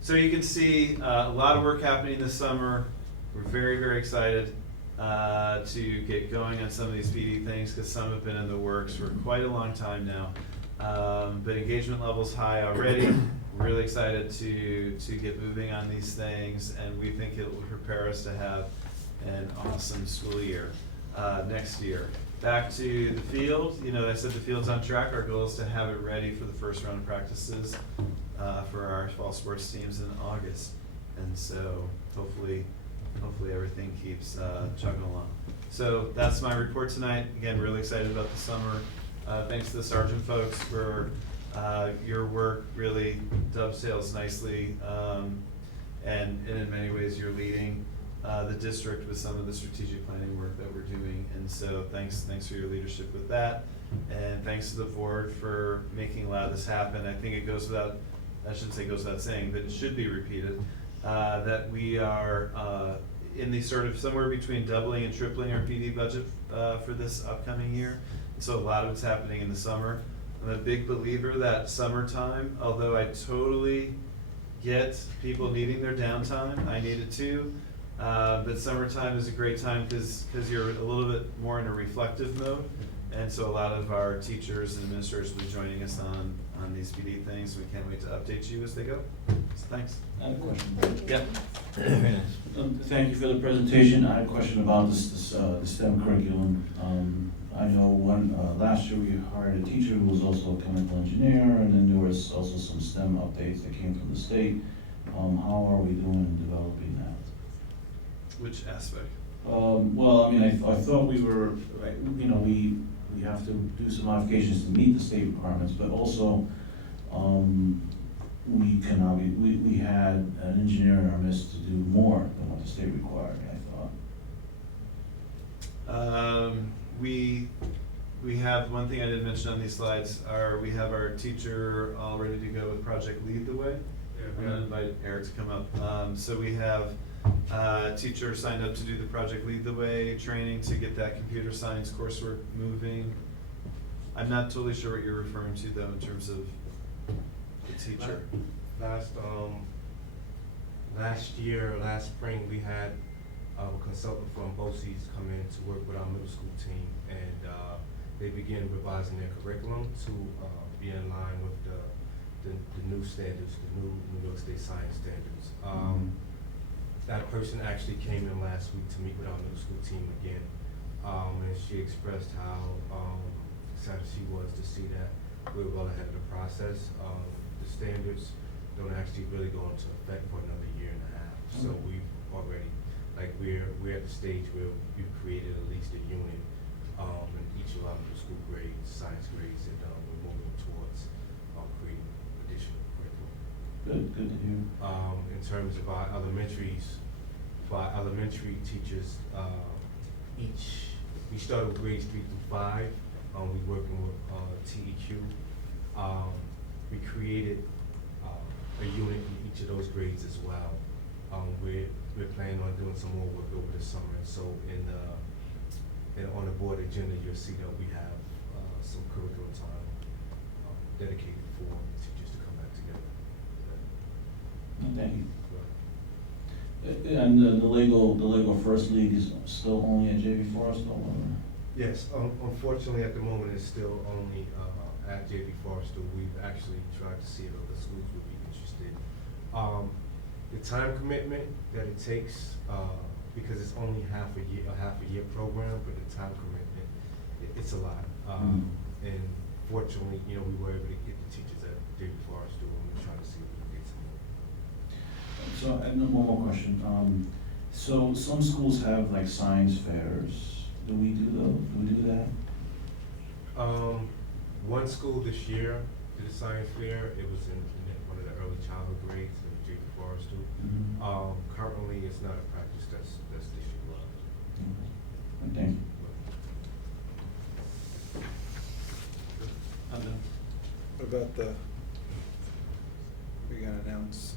So you can see a lot of work happening this summer. We're very, very excited to get going on some of these PD things because some have been in the works for quite a long time now. But engagement level's high already. We're really excited to get moving on these things, and we think it will prepare us to have an awesome school year next year. Back to the field, I said the field's on track. Our goal is to have it ready for the first round of practices for our fall sports teams in August. And so hopefully everything keeps chugging along. So that's my report tonight. Again, really excited about the summer. Thanks to the Sargent folks for your work really dovetails nicely, and in many ways you're leading the district with some of the strategic planning work that we're doing, and so thanks for your leadership with that, and thanks to the board for making a lot of this happen. I think it goes without, I shouldn't say goes without saying, but it should be repeated, that we are in the sort of somewhere between doubling and tripling our PD budget for this upcoming year. So a lot of it's happening in the summer. I'm a big believer that summertime, although I totally get people needing their downtime, I need it too, but summertime is a great time because you're a little bit more in a reflective mode, and so a lot of our teachers and administrators will be joining us on these PD things. We can't wait to update you as they go. So thanks. I have a question. Yeah. Thank you for the presentation. I had a question about the STEM curriculum. I know last year we hired a teacher who was also a chemical engineer, and then there was also some STEM updates that came from the state. How are we doing in developing that? Which aspect? Well, I mean, I thought we were, like, you know, we have to do some modifications to meet the state requirements, but also, we had an engineer in our midst to do more than what the state required, I thought. We have, one thing I didn't mention on these slides, we have our teacher all ready to go with Project Lead the Way. I'm gonna invite Eric to come up. So we have a teacher signed up to do the Project Lead the Way training to get that computer science coursework moving. I'm not totally sure what you're referring to though in terms of the teacher. Last spring, we had a consultant from BOCES come in to work with our middle school team, and they began revising their curriculum to be in line with the new standards, the new New York State science standards. That person actually came in last week to meet with our middle school team again, and she expressed how excited she was to see that we're well ahead of the process. The standards don't actually really go into effect for another year and a half. So we've already, we're at the stage where we've created at least a unit in each of our middle school grades, science grades, and we're moving towards creating additional curriculum. Good to hear. In terms of our elementaries, for our elementary teachers, we started with grades 3 through 5. We're working with TEQ. We created a unit in each of those grades as well. We're planning on doing some more work over the summer, and so on the board agenda, you'll see that we have some curriculum time dedicated for teachers to come back together. Thank you. And the Lego First League is still only at JV Forest, or? Yes, unfortunately, at the moment, it's still only at JV Forrestal. We've actually tried to see if other schools would be interested. The time commitment that it takes, because it's only a half a year program, but the time commitment, it's a lot. And fortunately, we were able to get the teachers at JV Forrestal, and we're trying to see if we can get some more. So, and one more question. So some schools have like science fairs. Do we do that? One school this year did a science fair. It was in one of the early childhood grades in JV Forrestal. Currently, it's not a practice that's this year. Thank you. What about we're gonna announce?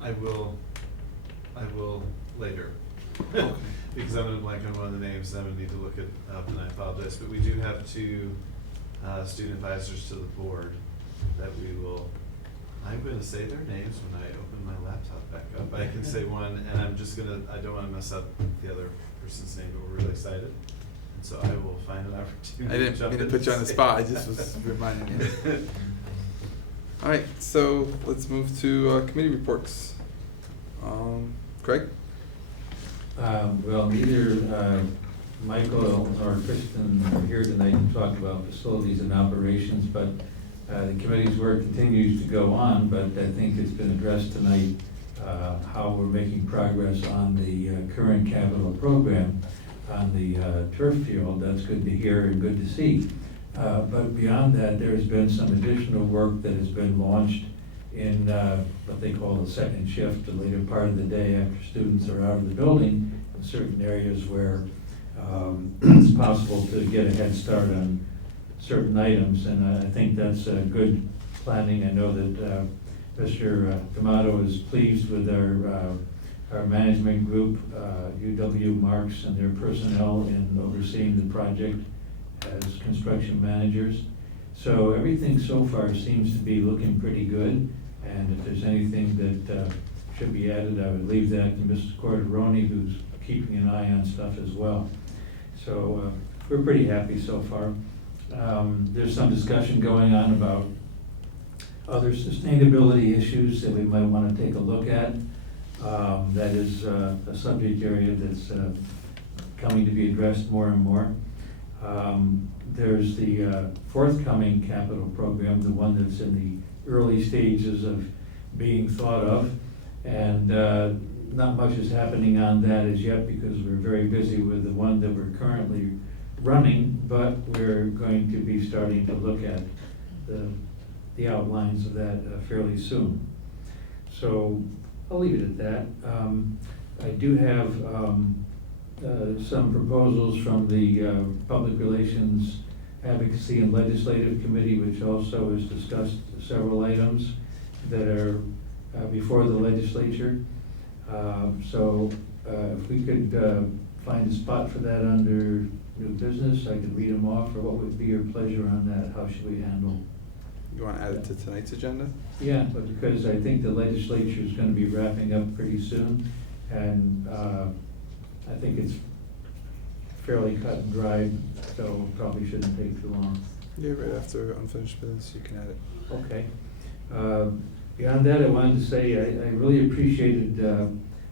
I will later. Because I'm gonna blank on one of the names, I'm gonna need to look it up, and I apologize, but we do have two student advisors to the board that we will, I'm gonna say their names when I open my laptop back up. I can say one, and I don't wanna mess up the other person's name, but we're really excited. And so I will find an opportunity. I didn't mean to put you on the spot, I just was reminding you. All right, so let's move to committee reports. Craig? Well, neither Michael or Kristen are here tonight to talk about facilities and operations, but the committee's work continues to go on, but I think it's been addressed tonight how we're making progress on the current capital program on the turf field. That's good to hear and good to see. But beyond that, there's been some additional work that has been launched in what they call the second shift, the later part of the day after students are out of the building, in certain areas where it's possible to get a head start on certain items, and I think that's good planning. I know that Mr. D'Amato is pleased with our management group, UW Marks, and their personnel in overseeing the project as construction managers. So everything so far seems to be looking pretty good, and if there's anything that should be added, I would leave that to Mrs. Corderoni, who's keeping an eye on stuff as well. So we're pretty happy so far. There's some discussion going on about other sustainability issues that we might want to take a look at. That is a subject area that's coming to be addressed more and more. There's the forthcoming capital program, the one that's in the early stages of being thought of. And not much is happening on that as yet because we're very busy with the one that we're currently running, but we're going to be starting to look at the outlines of that fairly soon. So I'll leave it at that. I do have some proposals from the Public Relations Advocacy and Legislative Committee, which also has discussed several items that are before the legislature. So if we could find a spot for that under new business, I could read them off, or what would be your pleasure on that? How should we handle? You want to add it to tonight's agenda? Yeah, but because I think the legislature is going to be wrapping up pretty soon, and I think it's fairly cut and dried, so probably shouldn't take too long. Yeah, right after unfinished business, you can add it. Okay. Beyond that, I wanted to say I really appreciated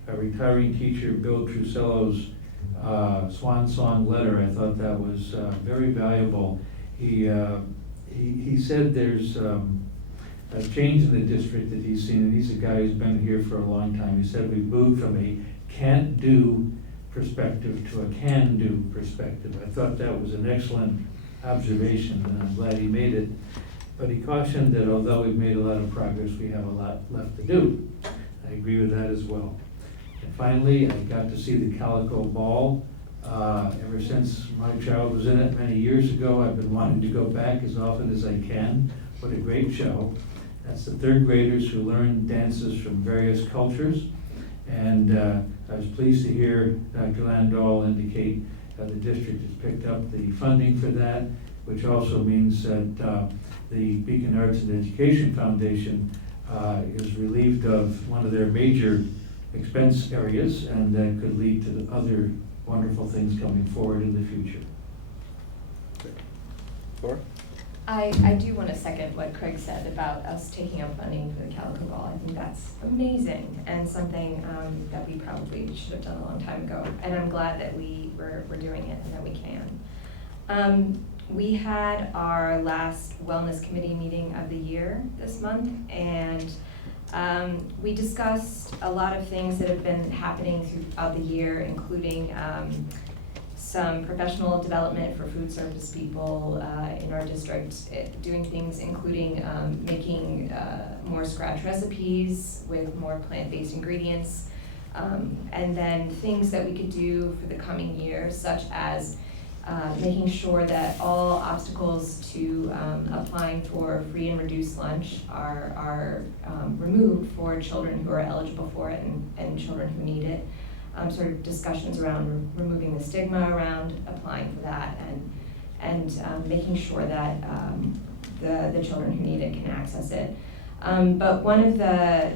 a retiring teacher, Bill Trusello's swan song letter. I thought that was very valuable. He said there's a change in the district that he's seen, and he's a guy who's been here for a long time. He said we've moved from a can't-do perspective to a can-do perspective. I thought that was an excellent observation, and I'm glad he made it. But he cautioned that although we've made a lot of progress, we have a lot left to do. I agree with that as well. And finally, I got to see the Calico Ball. Ever since my child was in it many years ago, I've been wanting to go back as often as I can. What a great show. That's the third graders who learn dances from various cultures. And I was pleased to hear Dr. Landahl indicate the district has picked up the funding for that, which also means that the Beacon Arts and Education Foundation is relieved of one of their major expense areas, and that could lead to other wonderful things coming forward in the future. Laura? I do want to second what Craig said about us taking up funding for the Calico Ball. I think that's amazing and something that we probably should have done a long time ago. And I'm glad that we're doing it and that we can. We had our last Wellness Committee meeting of the year this month, and we discussed a lot of things that have been happening throughout the year, including some professional development for food service people in our district, doing things including making more scratch recipes with more plant-based ingredients, and then things that we could do for the coming year, such as making sure that all obstacles to applying for free and reduced lunch are removed for children who are eligible for it and children who need it. Sort of discussions around removing the stigma around applying for that and making sure that the children who need it can access it. But one of the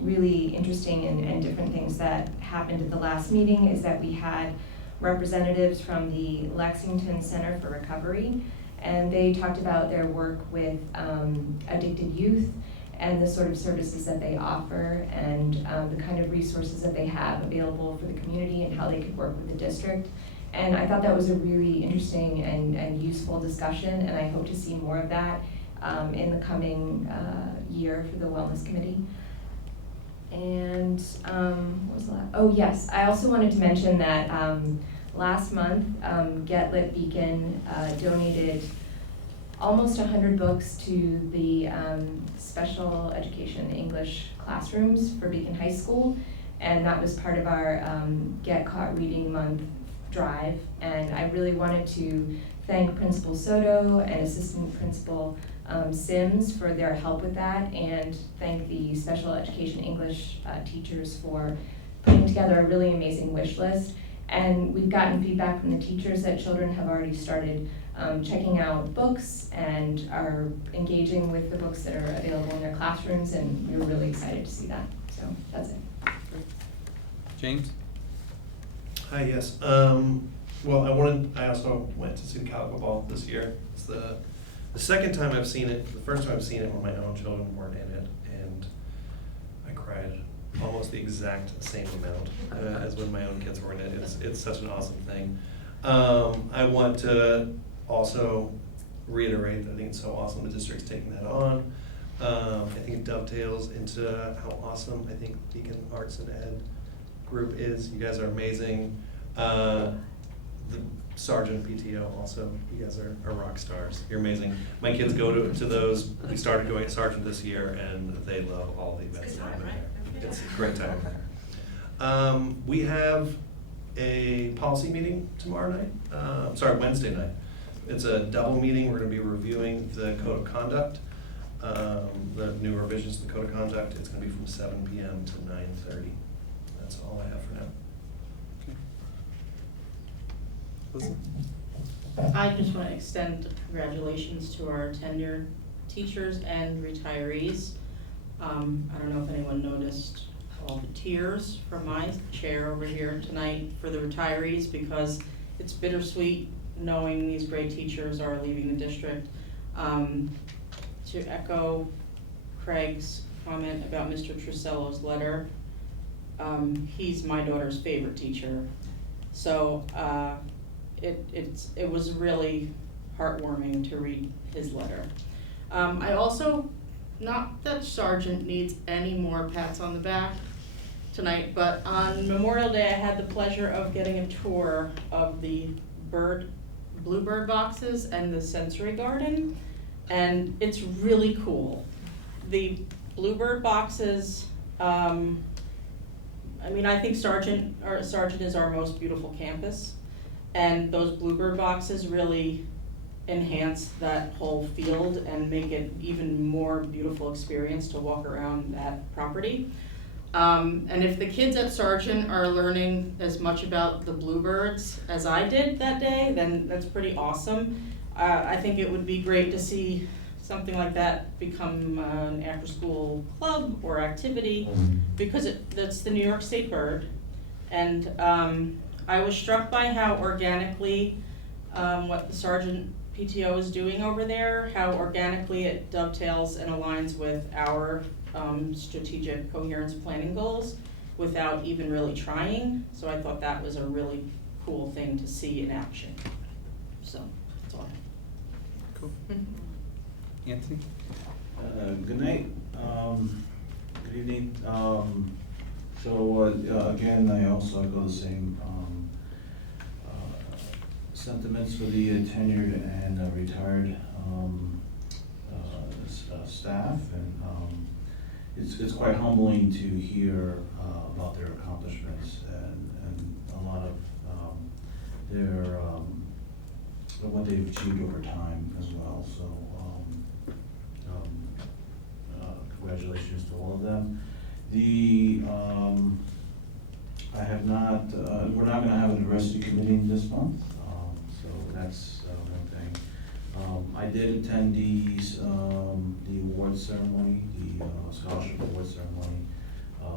really interesting and different things that happened at the last meeting is that we had representatives from the Lexington Center for Recovery, and they talked about their work with addicted youth and the sort of services that they offer and the kind of resources that they have available for the community and how they could work with the district. And I thought that was a really interesting and useful discussion, and I hope to see more of that in the coming year for the Wellness Committee. And what was the last? Oh yes, I also wanted to mention that last month Get Lit Beacon donated almost 100 books to the special education English classrooms for Beacon High School, and that was part of our Get Caught Reading Month drive. And I really wanted to thank Principal Soto and Assistant Principal Sims for their help with that, and thank the special education English teachers for putting together a really amazing wish list. And we've gotten feedback from the teachers that children have already started checking out books and are engaging with the books that are available in their classrooms, and we're really excited to see that. So that's it. James? Hi, yes. Well, I also went to see the Calico Ball this year. It's the second time I've seen it. The first time I've seen it when my own children weren't in it, and I cried almost the exact same amount as when my own kids were in it. It's such an awesome thing. I want to also reiterate that I think it's so awesome the district's taking that on. I think it dovetails into how awesome I think Beacon Arts and Ed group is. You guys are amazing. The Sergeant PTO also, you guys are rock stars. You're amazing. My kids go to those. We started going at Sergeant this year, and they love all the events. It's a great time. We have a policy meeting tomorrow night. Wednesday night. It's a double meeting. We're going to be reviewing the code of conduct, the new revisions to the code of conduct. It's going to be from 7 p.m. to 9:30. That's all I have for now. I just want to extend congratulations to our tenured teachers and retirees. I don't know if anyone noticed all the tears from my chair over here tonight for the retirees, because it's bittersweet knowing these great teachers are leaving the district. To echo Craig's comment about Mr. Trusello's letter, he's my daughter's favorite teacher. So it was really heartwarming to read his letter. I also, not that Sergeant needs any more pats on the back tonight, but on Memorial Day I had the pleasure of getting a tour of the bluebird boxes and the sensory garden, and it's really cool. The bluebird boxes, I think Sergeant is our most beautiful campus, and those bluebird boxes really enhance that whole field and make it even more beautiful experience to walk around that property. And if the kids at Sargent are learning as much about the bluebirds as I did that day, then that's pretty awesome. I think it would be great to see something like that become an after-school club or activity, because that's the New York State bird. And I was struck by how organically what the Sargent PTO is doing over there, how organically it dovetails and aligns with our strategic coherence planning goals without even really trying. So I thought that was a really cool thing to see in action. So that's all I have. Cool. Anthony? Good night. Good evening. Again, I also echo the same sentiments for the tenured and retired staff, and it's quite humbling to hear about their accomplishments and a lot of their what they've achieved over time as well. So congratulations to all of them. I have not. We're not going to have a diversity committee this month, so that's one thing. I did attend the award ceremony, the scholarship award ceremony,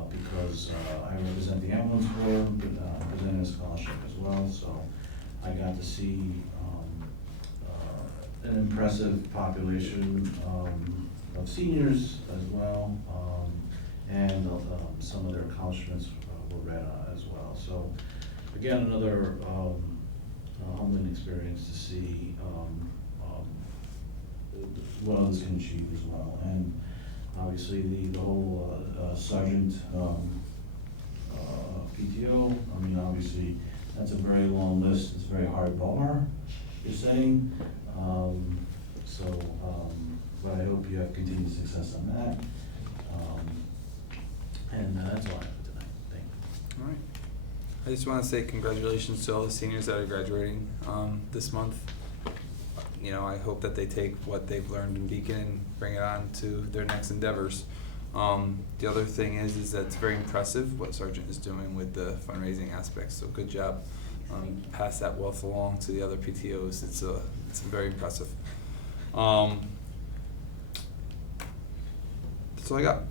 because I represent the ambulance corps, but presented a scholarship as well. So I got to see an impressive population of seniors as well, and some of their accomplishments were read as well. So again, another humbling experience to see what others can achieve as well. And obviously the whole Sergeant PTO, obviously that's a very long list. It's a very hard bar you're setting. But I hope you have continued success on that. And that's all I have for tonight. Thank you. All right. I just want to say congratulations to all the seniors that are graduating this month. I hope that they take what they've learned in Beacon and bring it on to their next endeavors. The other thing is that it's very impressive what Sergeant is doing with the fundraising aspects. So good job. Pass that wealth along to the other PTOs. It's very impressive. That's all I got.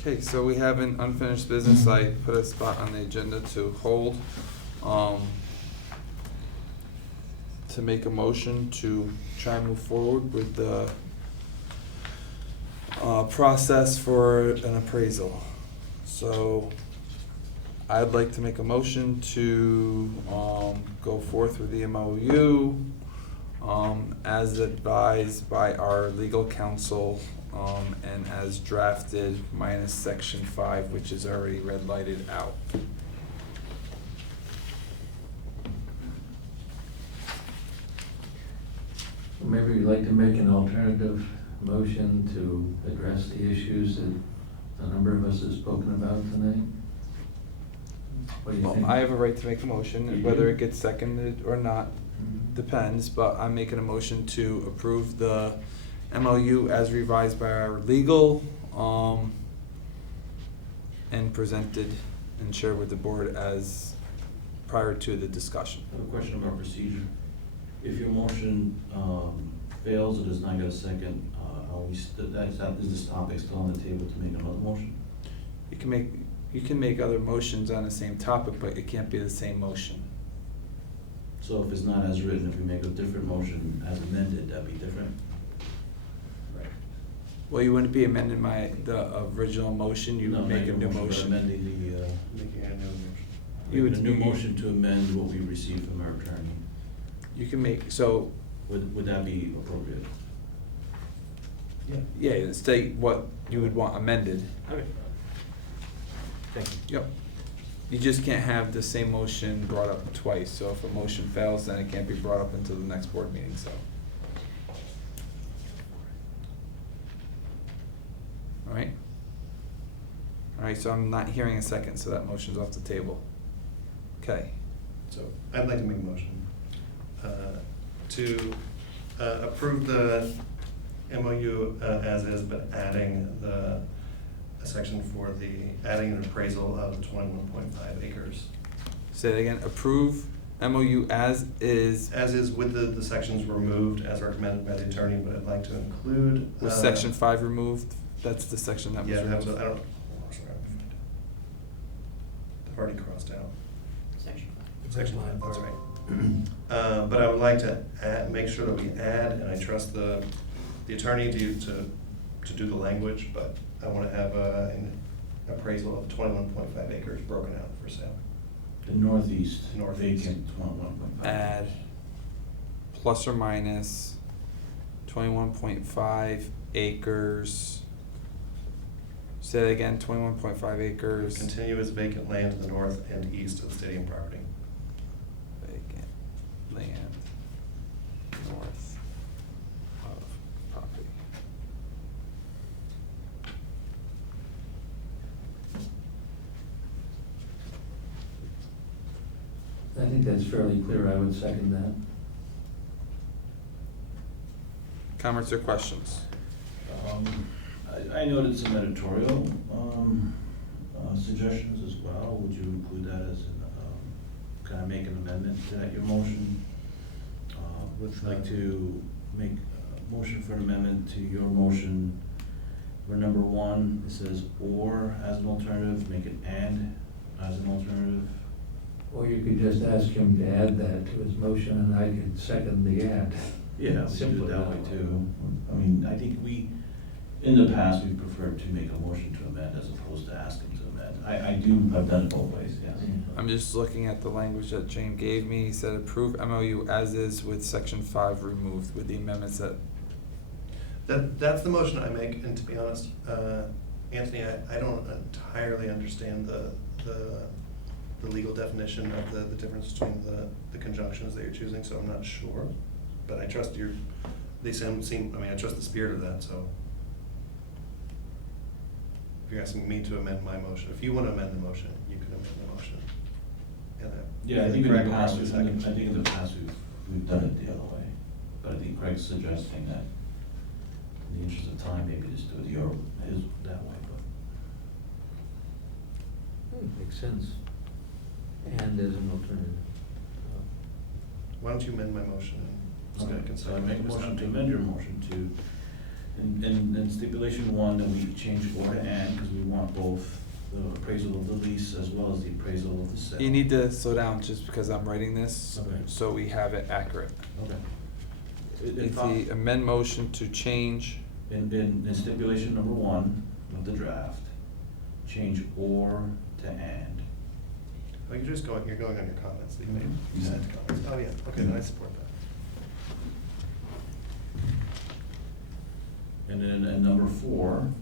Okay, so we have an unfinished business. I put a spot on the agenda to hold, to make a motion to try and move forward with the process for an appraisal. So I'd like to make a motion to go forth with the MOU as advised by our legal counsel and as drafted minus section 5, which is already red lighted out. Maybe you'd like to make an alternative motion to address the issues that a number of us have spoken about tonight? What do you Well, think? I have a right to make a motion, whether it gets seconded or not depends, but I'm making a motion to approve the MOU as revised by our legal, and presented and shared with the board as prior to the discussion. I have a question about procedure. If your motion fails or does not get a second, is this topic still on the table to make another motion? You can make other motions on the same topic, but it can't be the same motion. So if it's not as written, if we make a different motion as amended, that'd be different? Well, you wouldn't be amending the original motion, you would make a new motion. Amending the, Making a new motion. You would a new motion to amend what we received from our attorney. You can make, so, Would that be appropriate? yeah, state what you would want amended. Okay. Thank you. Yep. You just can't have the same motion brought up twice, so if a motion fails, then it can't be brought up until the next board meeting, so. Alright? Alright, so I'm not hearing a second, so that motion's off the table. Okay. So I'd like to make a motion to approve the MOU as is, but adding a section for adding an appraisal of 21.5 acres. Say it again, approve MOU as is. As is with the sections removed as recommended by the attorney, but I'd like to include. With section 5 removed, that's the section that was Yeah, removed. I don't. I've already crossed out. Section 5, that's right. But I would like to make sure that we add, and I trust the attorney to do the language, but I want to have an appraisal of 21.5 acres broken out for sale. The northeast. Northeast. Vacant 21.5. Add plus or minus 21.5 acres. Say that again, 21.5 acres. Contiguous vacant land to the north and east of the stadium property. Vacant land north of property. I think that's fairly clear, I would second that. Comments or questions? I noted some editorial suggestions as well. Would you include that as can I make an amendment to that, your motion? Would like to make a motion for an amendment to your motion for number 1. It says or as an alternative, make it and as an alternative. Or you could just ask him to add that to his motion and I could second the add. Yeah, we could do Simpler it that way way. too. I mean, I think in the past, we preferred to make a motion to amend as opposed to asking to amend. I've done it both ways, yes. I'm just looking at the language that Jane gave me. He said approve MOU as is with section 5 removed with the amendments that. That's the motion I make, and to be honest, Anthony, I don't entirely understand the legal definition of the difference between the conjunctions that you're choosing, so I'm not sure. But I trust I trust the spirit of that, so. If you're asking me to amend my motion, if you want to amend the motion, you can amend the motion. Yeah, I think in the past, we've done it the other way. But I think Craig's suggesting that in the interest of time, maybe just do it his that way, but. Makes sense. And as an alternative. Why don't you amend my motion? Okay, so I make a motion to amend your motion to, in stipulation 1, that we change or to and, because we want both the appraisal of the lease as well as the appraisal of the sale. You need to slow down just because I'm writing this, Okay. so we have it accurate. Okay. It's the amend motion to change in stipulation number 1 of the draft, change or to and. Oh, you're going on your comments that you made. You sent comments. Oh, yeah, okay, then I support that. And then in number 4,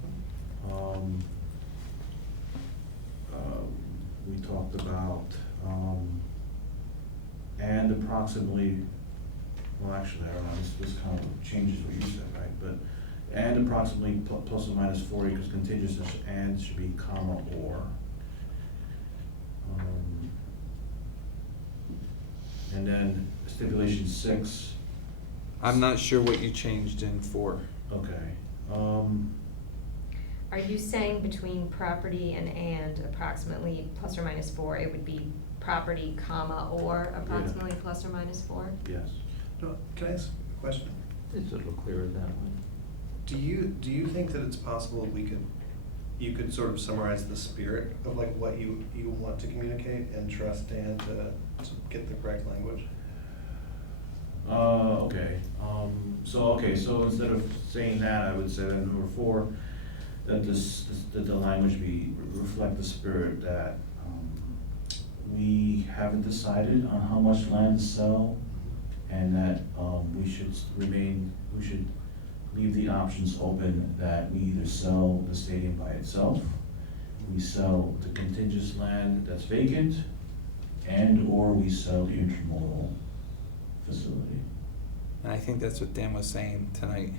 we talked about, and approximately, well, actually, I don't know, this kind of changes what you said, right? But, and approximately plus or minus 4 acres contiguous, and should be comma or. And then stipulation 6. I'm not sure what you changed in 4. Okay. Are you saying between property and approximately plus or minus 4, it would be property, comma, or approximately plus or minus 4? Yes. No, can I ask a question? It's a little clearer that way. Do you think that it's possible you could sort of summarize the spirit of like what you want to communicate and trust Dan to get the correct language? Okay. So instead of saying that, I would say that number 4, that that the language reflect the spirit that we haven't decided on how much land to sell, and that we should leave the options open that we either sell the stadium by itself, we sell the contiguous land that's vacant, and or we sell the intermodal facility. And I think that's what Dan was saying tonight.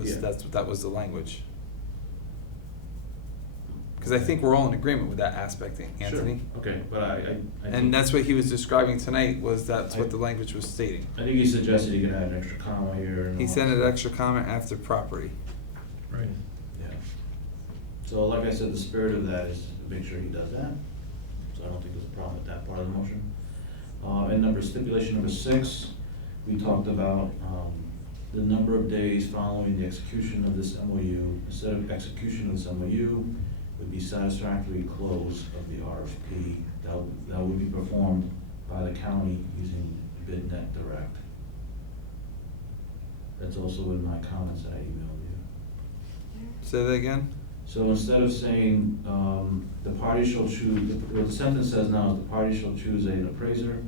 Yeah. That was the language. Because I think we're all in agreement with that aspect, Anthony. Sure. Okay, but I And think- that's what he was describing tonight, was that's what the language was stating. I think he suggested he could add an extra comma here. And He all sent that an stuff. extra comment after property. Right. Yeah. So like I said, the spirit of that is to make sure he does that. So I don't think there's a problem with that part of the motion. And stipulation number 6, we talked about the number of days following the execution of this MOU. Instead of execution of this MOU, would be satisfactory close of the RFP. That would be performed by the county using BidNet Direct. That's also in my comments that I emailed you. Say that again? So instead of saying, the party shall choose, what the sentence says now is the party shall choose an appraiser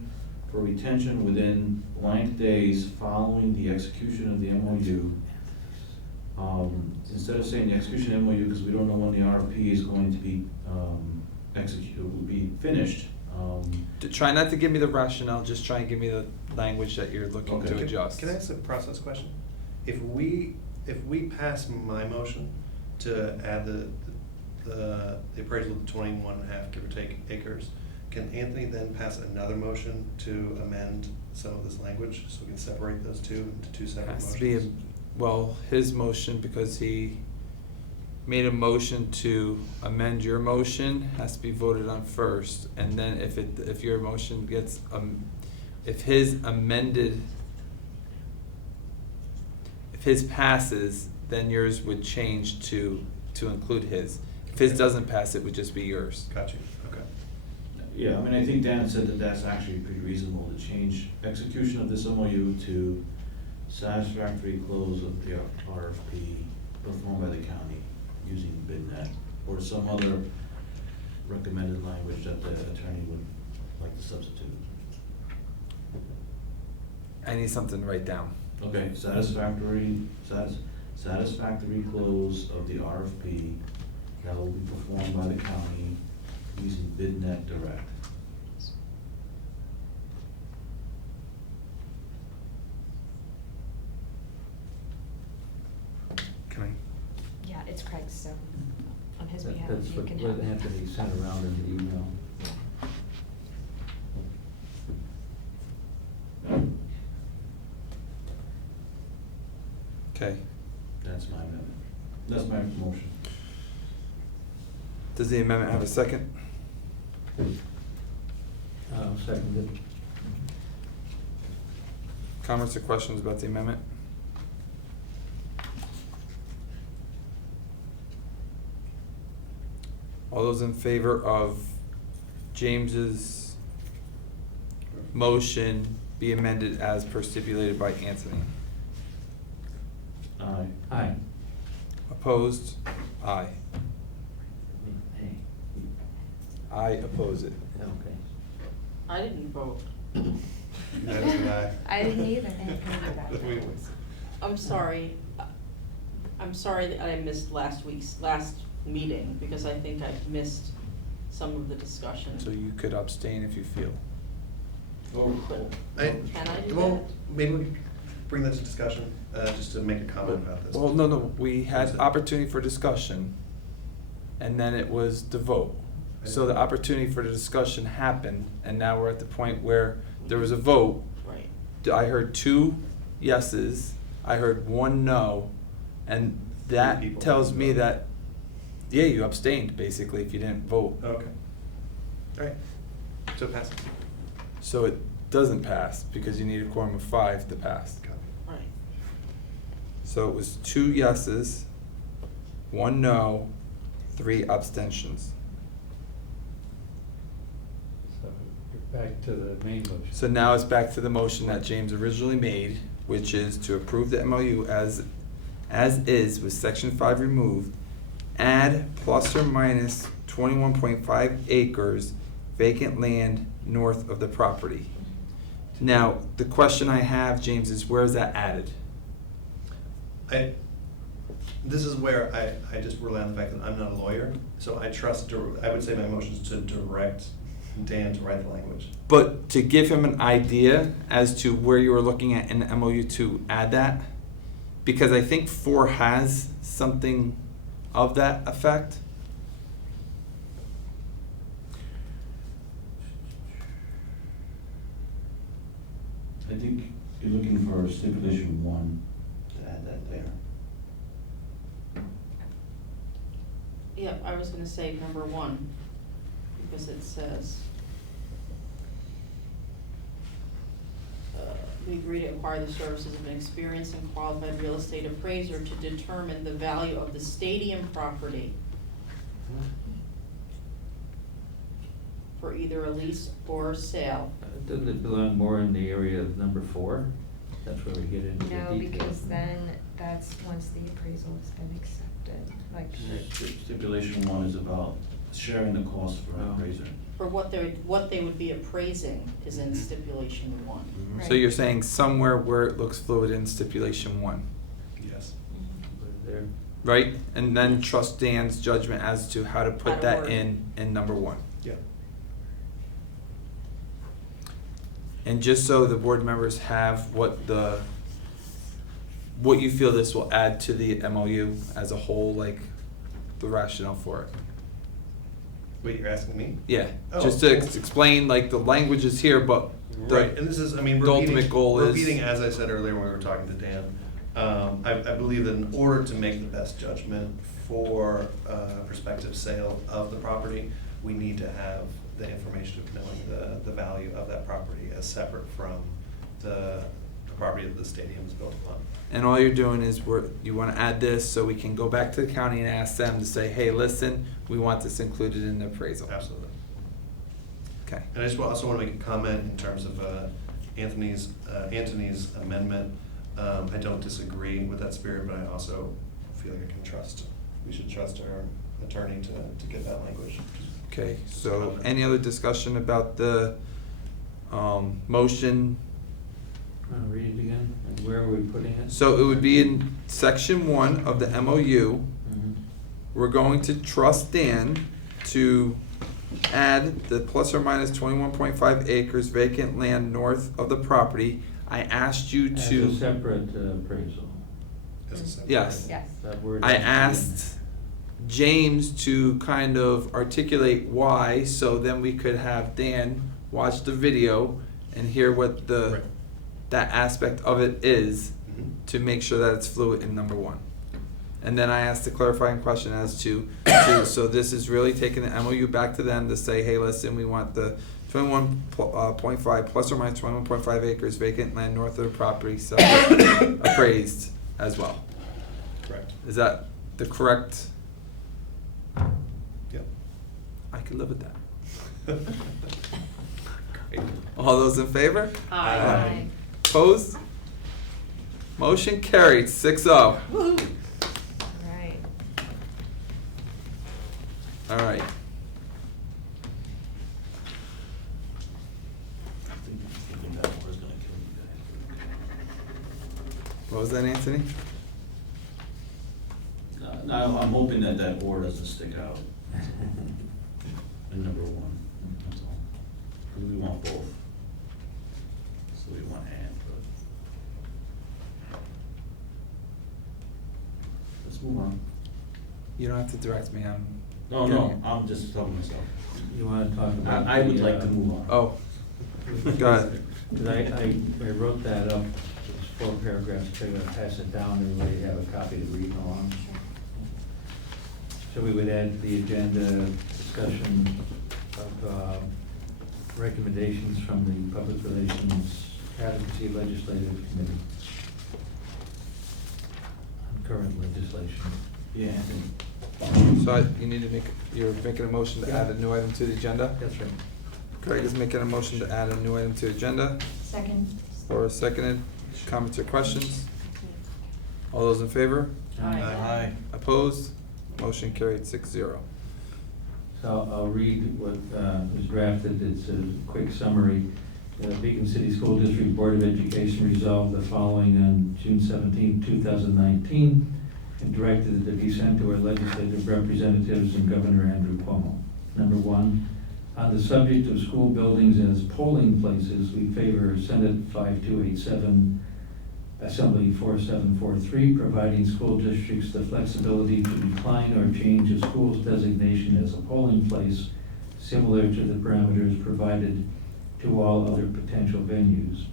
for retention within blank days following the execution of the MOU. Instead of saying the execution of MOU, because we don't know when the RFP is going to be will be finished. Try not to give me the rationale, just try and give me the language that you're looking to Okay. adjust. Can I ask a process question? If we pass my motion to add the appraisal to 21.5, give or take, acres, can Anthony then pass another motion to amend some of this language so we can separate those two into two separate Has motions? to be, well, his motion, because he made a motion to amend your motion, has to be voted on first, and then if your motion gets, if his passes, then yours would change to include his. If his doesn't pass, it would just be yours. Got you, okay. Yeah, I mean, I think Dan said that that's actually pretty reasonable to change execution of this MOU to satisfactory close of the RFP performed by the county using BidNet, or some other recommended language that the attorney would like to substitute. I need something to write down. Okay, satisfactory close of the RFP that will be performed by the county using BidNet Direct. Can I? Yeah, it's Craig's, so on his behalf, That's you what can have. Anthony sent around in the email. Okay. That's my amendment. That's my motion. Does the amendment have a second? Seconded. Comments or questions about the amendment? All those in favor of James's motion be amended as per stipulated by Anthony? Aye. Aye. Opposed? Aye. Hey. I oppose it. Okay. I didn't vote. That's an aye. I didn't either. I'm sorry. I'm sorry that I missed last meeting, because I think I missed some of the discussion. So you could abstain if you feel. Can I do Well, that? maybe we bring that to discussion, just to make a comment about this. Well, no, we had opportunity for discussion, and then it was the vote. So the opportunity for the discussion happened, and now we're at the point where there was a vote. Right. I heard 2 yeses, I heard 1 no, and that tells me that, yeah, you abstained, basically, if you didn't vote. Okay. All right. So it passes. So it doesn't pass, because you need a quorum of 5 to pass. Right. So it was 2 yeses, 1 no, 3 abstentions. So we're back to the main motion. So now it's back to the motion that James originally made, which is to approve the MOU as is with section 5 removed, add plus or minus 21.5 acres vacant land north of the property. Now, the question I have, James, is where is that added? This is where I just rely on the fact that I'm not a lawyer, so I would say my motion is to direct Dan to write the language. But to give him an idea as to where you were looking at in the MOU to add that, because I think 4 has something of that effect. I think you're looking for stipulation 1 to add that there. Yeah, I was gonna say number 1, because it says, we agree to acquire the services of an experienced and qualified real estate appraiser to determine the value of the stadium property for either a lease or a sale. Doesn't it belong more in the area of number 4? That's where we get into the No, details. because then that's once the appraisal has been accepted, like. Stipulation 1 is about sharing the cost for an appraiser. For what they would be appraising is in stipulation 1. So you're saying somewhere where it looks fluid in stipulation 1, Yes. There. right? And then trust Dan's judgment as to how to How put to that word in number 1. Yeah. And just so the board members have what you feel this will add to the MOU as a whole, like the rationale for it. Wait, you're asking me? Yeah, Oh, just to cool. explain, like, the language is here, but Right, and this is, I mean, the ultimate goal is. repeating, as I said earlier when we were talking to Dan, I believe that in order to make the best judgment for prospective sale of the property, we need to have the information of knowing the value of that property as separate from the property that the stadium is built upon. And all you're doing is you want to add this so we can go back to the county and ask them to say, hey, listen, we want this included in the appraisal. Absolutely. Okay. And I just also want to make a comment in terms of Anthony's amendment. I don't disagree with that spirit, but I also feel like we should trust our attorney to get that language. Okay, so any other discussion about the motion? Want to read it again? And where are we putting it? So it would be in section 1 of the MOU. Mhm. We're going to trust Dan to add the plus or minus 21.5 acres vacant land north of the property. I asked you As to. a separate appraisal. Yes. Yes. That word I is in asked James to kind of articulate why, so then we could have Dan watch the video and hear what that aspect of it is, to make sure that it's fluid in number 1. And then I asked a clarifying question as to, so this is really taking the MOU back to them to say, hey, listen, we want the 21.5 plus or minus 21.5 acres vacant land north of the property, so appraised as well. Correct. Is that the correct? Yep. I could live with that. Great. All those in favor? Aye. Opposed? Motion carried, 6-0. Woo-hoo. All right. Thinking that war is gonna kill you What was that, Anthony? guys. Now, I'm hoping that that war doesn't stick out. And number one, that's all. 'Cause we want both. So we want and, but. Let's move on. You don't have to direct me, I'm. No, I'm just telling myself. You wanna talk about? I would the, like to move on. Oh, go ahead. 'Cause I wrote that up, it's 4 paragraphs, so I'm gonna pass it down, everybody have a copy to read along. So we would add to the agenda discussion of recommendations from the Public Relations Advocacy Legislative Committee on current legislation. Yeah. So you need to you're making a motion to add a new item to the agenda? That's right. Craig is making a motion to add a new item to the agenda. Second. Laura seconded. Comments or questions? All those in favor? Aye. Opposed? Motion carried 6-0. So I'll read what was drafted. It's a quick summary. Beacon City School District Board of Education resolved the following on June 17, 2019, and directed it to be sent to our legislative representatives and Governor Andrew Cuomo. Number 1, on the subject of school buildings as polling places, we favor Senate 5287, Assembly 4743, providing school districts the flexibility to decline or change a school's designation as a polling place, similar to the parameters provided to all other potential venues.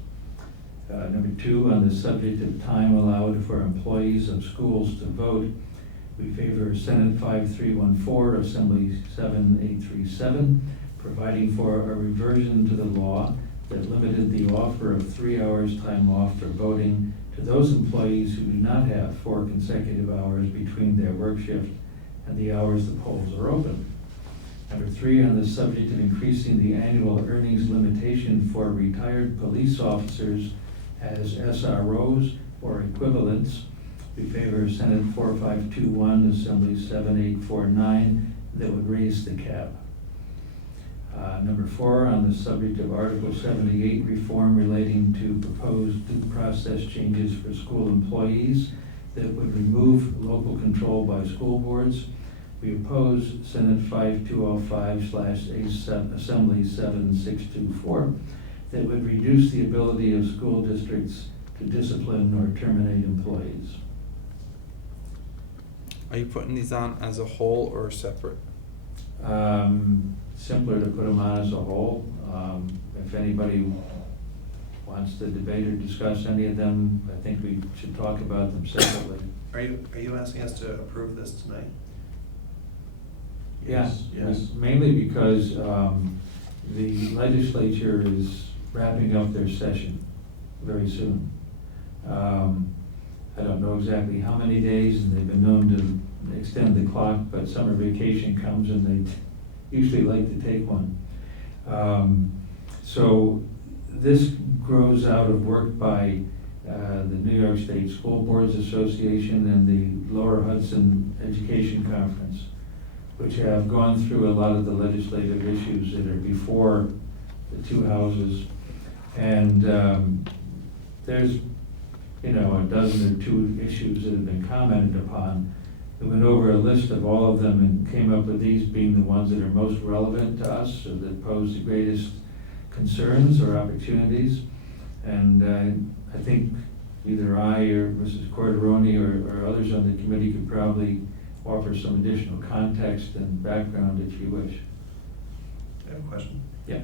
Number 2, on the subject of time allowed for employees of schools to vote, we favor Senate 5314, Assembly 7837, providing for a reversion to the law that limited the offer of 3 hours time off for voting to those employees who do not have 4 consecutive hours between their work shift and the hours the polls are open. Number 3, on the subject of increasing the annual earnings limitation for retired police officers as SROs or equivalents, we favor Senate 4521, Assembly 7849, that would raise the cap. Number 4, on the subject of Article 78 reform relating to proposed due process changes for school employees that would remove local control by school boards, we oppose Senate 5205/Assembly 7624 that would reduce the ability of school districts to discipline or terminate employees. Are you putting these on as a whole or separate? Simpler to put them on as a whole. If anybody wants to debate or discuss any of them, I think we should talk about them separately. Are you asking us to approve this tonight? Yes, Yes. mainly because the legislature is wrapping up their session very soon. I don't know exactly how many days, and they've been known to extend the clock, but summer vacation comes and they usually like to take one. So this grows out of work by the New York State School Boards Association and the Lower Hudson Education Conference, which have gone through a lot of the legislative issues that are before the 2 houses. And there's, a dozen or 2 issues that have been commented upon. We went over a list of all of them and came up with these being the ones that are most relevant to us, or that pose the greatest concerns or opportunities. And I think either I or Mrs. Corderoni or others on the committee could probably offer some additional context and background if you wish. I have a question. Yeah.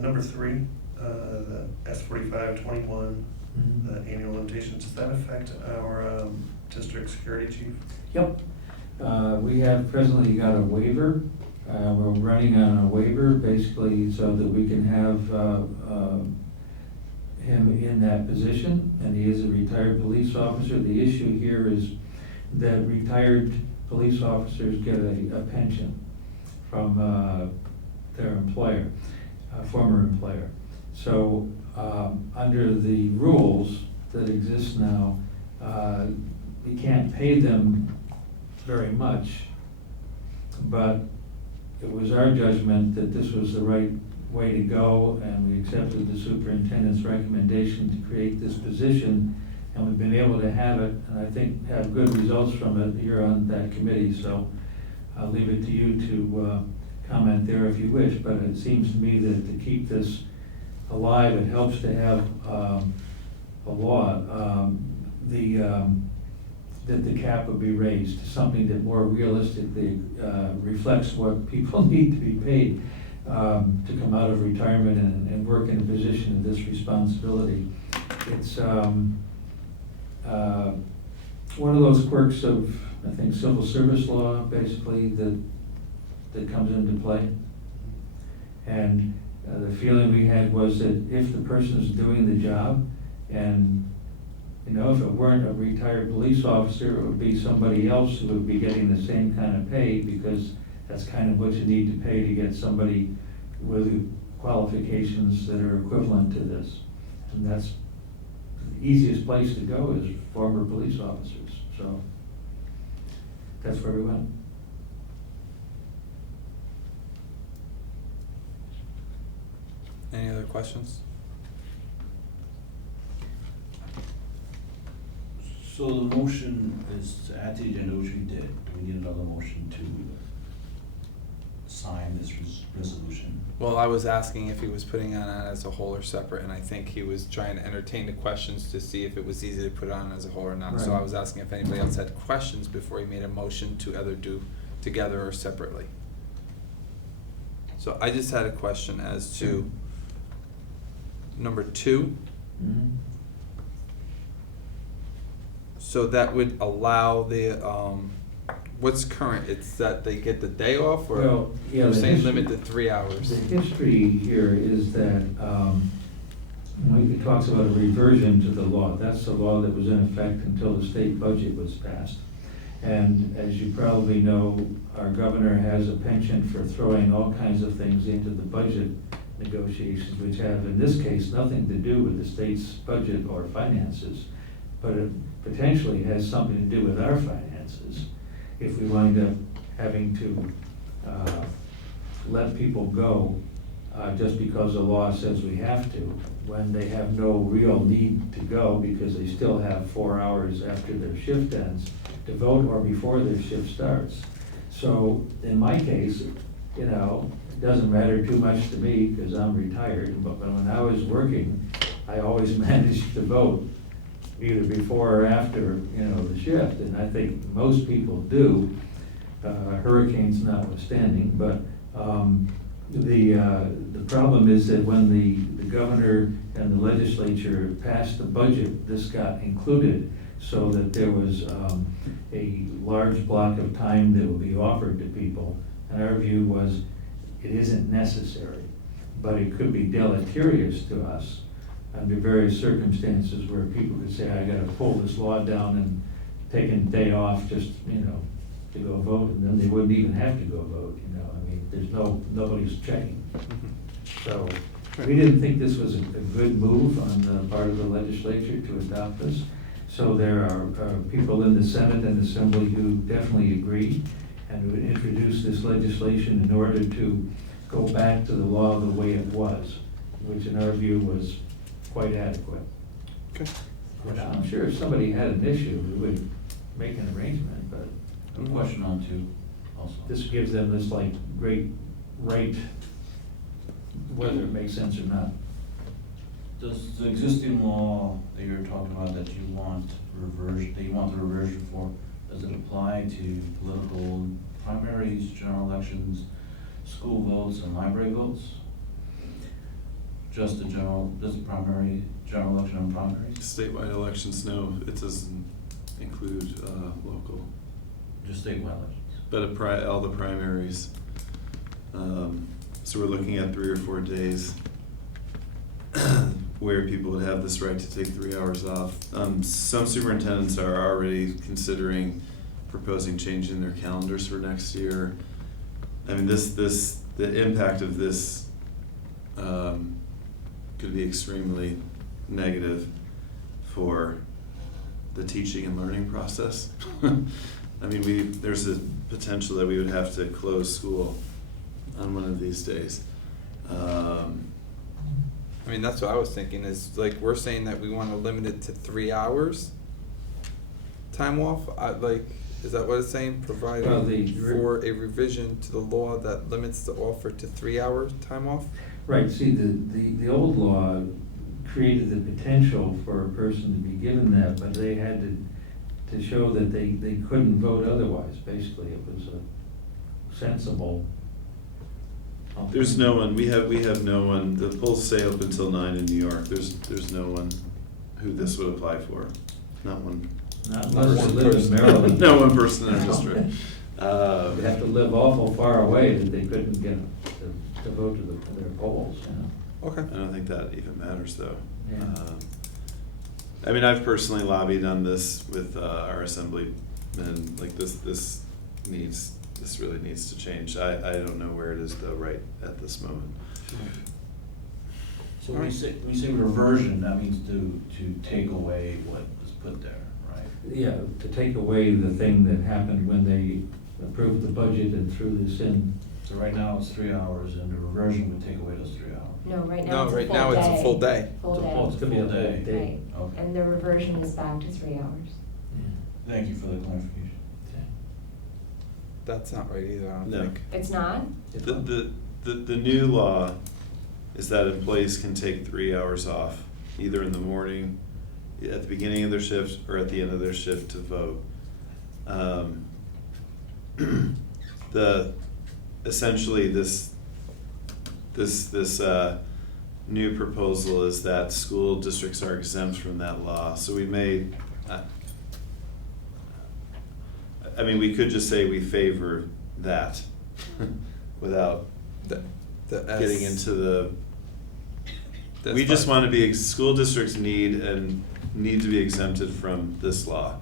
Number 3, the S4521, the annual limitation, does that affect our district security chief? Yep. We have presently got a waiver. We're running on a waiver basically so that we can have him in that position, and he is a retired police officer. The issue here is that retired police officers get a pension from their employer, former employer. So under the rules that exist now, we can't pay them very much, but it was our judgment that this was the right way to go, and we accepted the superintendent's recommendation to create this position, and we've been able to have it, and I think have good results from it. You're on that committee, so I'll leave it to you to comment there if you wish, but it seems to me that to keep this alive, it helps to have a law, that the cap would be raised to something that more realistically reflects what people need to be paid to come out of retirement and work in a position of this responsibility. It's one of those quirks of, I think, civil service law, basically, that comes into play. And the feeling we had was that if the person's doing the job, and you know, if it weren't a retired police officer, it would be somebody else who would be getting the same kind of pay, because that's kind of what you need to pay to get somebody with qualifications that are equivalent to this. And that's the easiest place to go, is former police officers. So that's where we went. Any other questions? So the motion is to add to the agenda, which we did. Do we need another motion to sign this resolution? Well, I was asking if he was putting it on as a whole or separate, and I think he was trying to entertain the questions to see if it was easy to put it on as a whole or not. So Right. I was asking if anybody else had questions before he made a motion to either do together or separately. So I just had a question as to number 2. Mhm. So that would allow the, what's current, it's that they get the day off, or Well, yeah, you're the saying history- limit to 3 hours? The history here is that, when it talks about a reversion to the law, that's the law that was in effect until the state budget was passed. And as you probably know, our governor has a penchant for throwing all kinds of things into the budget negotiations, which have, in this case, nothing to do with the state's budget or finances, but it potentially has something to do with our finances. If we wind up having to let people go just because the law says we have to, when they have no real need to go because they still have 4 hours after their shift ends to vote or before their shift starts. So in my case, you know, it doesn't matter too much to me because I'm retired, but when I was working, I always managed to vote either before or after, you know, the shift, and I think most people do, hurricanes notwithstanding, but the problem is that when the governor and the legislature passed the budget, this got included so that there was a large block of time that would be offered to people, and our view was it isn't necessary, but it could be deleterious to us under various circumstances where people could say, I gotta pull this law down and take a day off just, you know, to go vote, and then they wouldn't even have to go vote, you know, I mean, nobody's checking. So, we didn't think this was a good move on the part of the legislature to adopt this. So there are people in the Senate and Assembly who definitely agree and would introduce this legislation in order to go back to the law the way it was, which in our view was quite adequate. Okay. I'm sure if somebody had an issue, we would make an arrangement, but. A question on 2 also. This gives them this like great right, whether it makes sense or not. Does the existing law that you're talking about that you want the reversion for, does it apply to political primaries, general elections, school votes, and library votes? Just the general election and primaries? Statewide elections, no, it doesn't include local. Just statewide elections? But all the primaries. So we're looking at 3 or 4 days where people would have this right to take 3 hours off. Some superintendents are already considering proposing changing their calendars for next year. I mean, the impact of this could be extremely negative for the teaching and learning process. I mean, there's a potential that we would have to close school on one of these days. I mean, that's what I was thinking, is like, we're saying that we wanna limit it to 3 hours time off, is that what it's saying? Well, Providing for a revision to the law that limits the offer to 3 hours time off? Right, see, the old law created the potential for a person to be given that, but they had to show that they couldn't vote otherwise, basically. It was a sensible. There's no one, we have no one, the polls say up until 9 in New York, there's no one who this would apply for, not one. Not unless they live in Maryland. No one person in our district. They'd have to live awful far away that they couldn't get to vote to their polls, you know. Okay. I don't think that even matters, though. Yeah. I mean, I've personally lobbied on this with our assemblyman, like this really needs to change. I don't know where it is though, right at this moment. So we say reversion, that means to take away what was put there, right? Yeah, to take away the thing that happened when they approved the budget and threw this in. So right now it's 3 hours, and the reversion would take away those 3 hours. No, right No, now it's a right full now day. it's a full day. Full It's a day. full- it's a full day. Right, Okay. and the reversion is back to 3 hours. Thank you for the clarification. That's not right either, I don't No. think. It's not? The new law is that employees can take 3 hours off, either in the morning, at the beginning of their shift, or at the end of their shift to vote. Essentially, this new proposal is that school districts are exempt from that law, so we may, I mean, we could just say we favor that without getting into the, we just want to be, school districts need to be exempted from this law.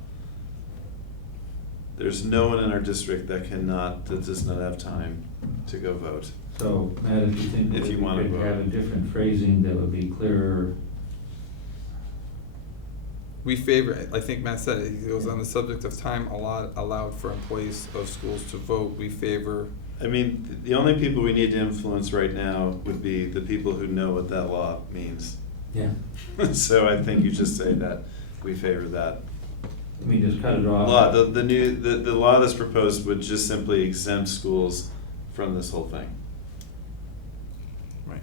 There's no one in our district that does not have time to go vote. So, Matt, if you think If that you we wanna could vote. have a different phrasing that would be clearer. We favor, I think Matt said it, he goes on the subject of time allowed for employees of schools to vote, we favor. I mean, the only people we need to influence right now would be the people who know what that law means. Yeah. So I think you just say that we favor that. I mean, just cut it off. Law, the law that's proposed would just simply exempt schools from this whole thing. Right.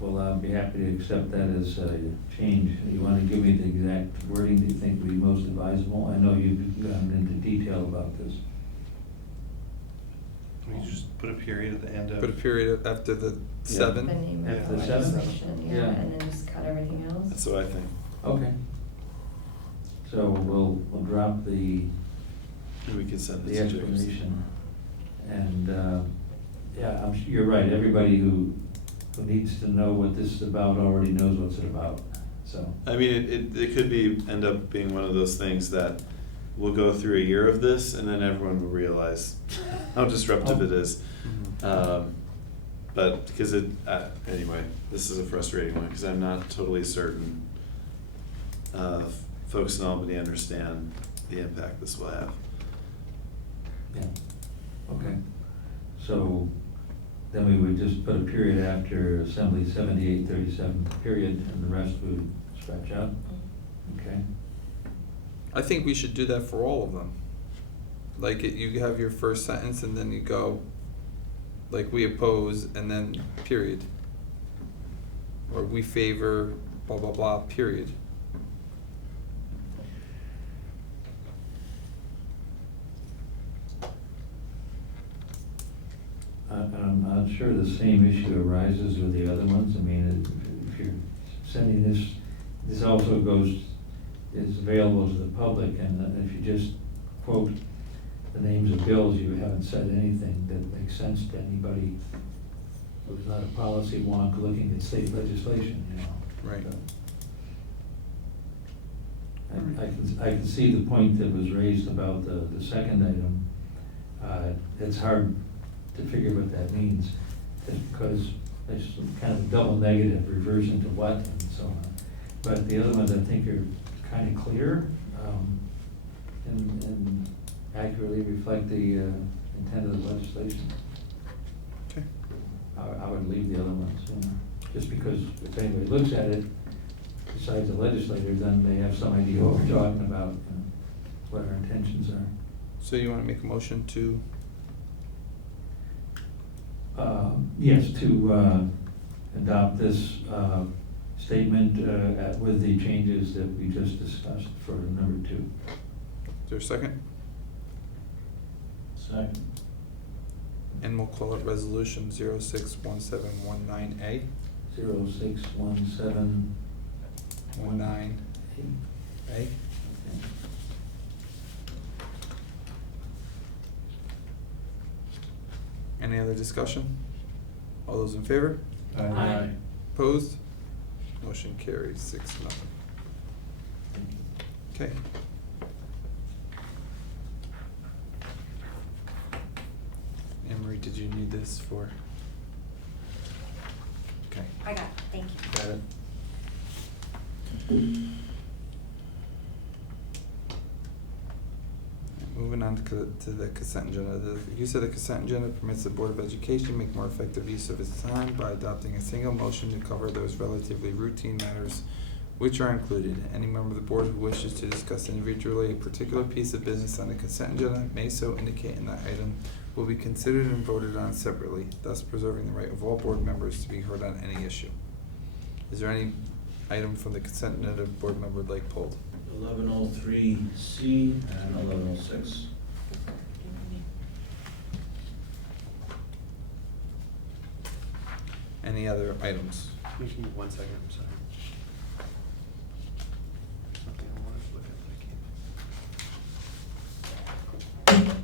Well, I'll be happy to accept that as a change. You want to give me the exact wording that you think would be most advisable? I know you've gone into detail about this. We just put a period at the end of. Put a period after the 7. The name of After the the 7? legislation, yeah, Yeah. and then just cut everything else. That's what I think. Okay. So we'll drop the And we can send the this to James. explanation. And, yeah, I'm sure you're right, everybody who needs to know what this is about already knows what's it about, so. I mean, it could end up being one of those things that we'll go through a year of this, and then everyone will realize how disruptive it is. But because anyway, this is a frustrating one, because I'm not totally certain folks in Albany understand the impact this will have. Yeah, okay. So then we would just put a period after Assembly 7837 period, and the rest would scratch out, okay? I think we should do that for all of them. Like, you have your first sentence and then you go, like, we oppose, and then period. Or we favor, blah, blah, blah, period. I'm not sure the same issue arises with the other ones. I mean, if you're sending this also is available to the public, and if you just quote the names of bills, you haven't said anything that makes sense to anybody who's not a policy wonk looking at state legislation, you know. Right. I can see the point that was raised about the second item. It's hard to figure what that means, because it's kind of a double negative, reversion to what, and so on. But the other ones I think are kind of clear, and accurately reflect the intent of the legislation. Okay. I would leave the other ones, just because if anybody looks at it, besides the legislator, then they have some idea what we're talking about, what our intentions are. So you wanna make a motion to, Yes, to adopt this statement with the changes that we just discussed for number 2. is there a second? Second. And we'll call it resolution 061719A. 061719. A. Any other discussion? All those in favor? Aye. Opposed? Motion carries 6-0. Okay. Anne Marie, did you need this for? Okay. I got it, thank you. Got it. Moving on to the consent agenda. The use of the consent agenda permits the Board of Education to make more effective use of its time by adopting a single motion to cover those relatively routine matters which are included. Any member of the board who wishes to discuss individually a particular piece of business on the consent agenda may so indicate, and that item will be considered and voted on separately, thus preserving the right of all board members to be heard on any issue. Is there any item from the consent agenda board member would like pulled? 1103C and 1106. Any other items? Can you give me 1 second, I'm sorry. Something I wanted to look at, but I can't.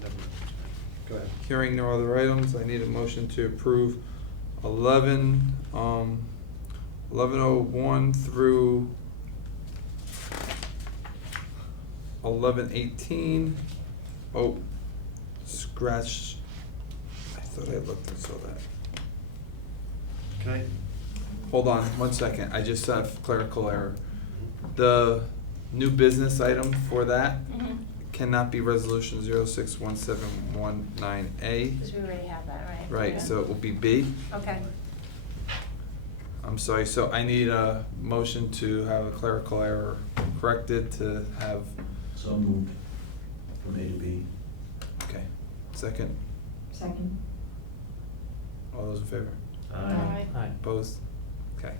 Never mind. Go ahead. Hearing no other items, I need a motion to approve 1101 through 1118. Oh, scratch. I thought I looked and saw that. Can I? Hold on 1 second. I just saw a clerical error. The new business item for that cannot be resolution 061719A. Because we already have that, right? Right, Yeah. so it will be B. Okay. I'm sorry, so I need a motion to have a clerical error corrected to have. So moved from A to B. Okay, second. Second. All those in favor? Aye. Aye. Opposed? Okay.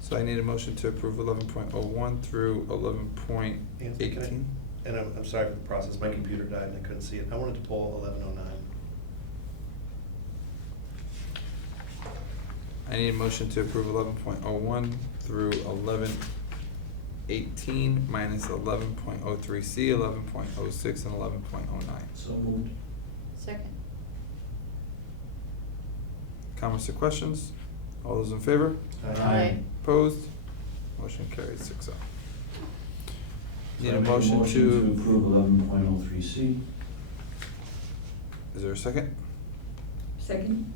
So I need a motion to approve 11.01 through 11.18. And I'm sorry for the process, my computer died and I couldn't see it. I wanted to pull 1109. I need a motion to approve 11.01 through 11.18 minus 11.03C, 11.06, and 11.09. So moved. Second. Comments or questions? All those in favor? Aye. Opposed? Motion carries 6-0. Need So I a make motion to to, approve 11.03C. is there a second? Second.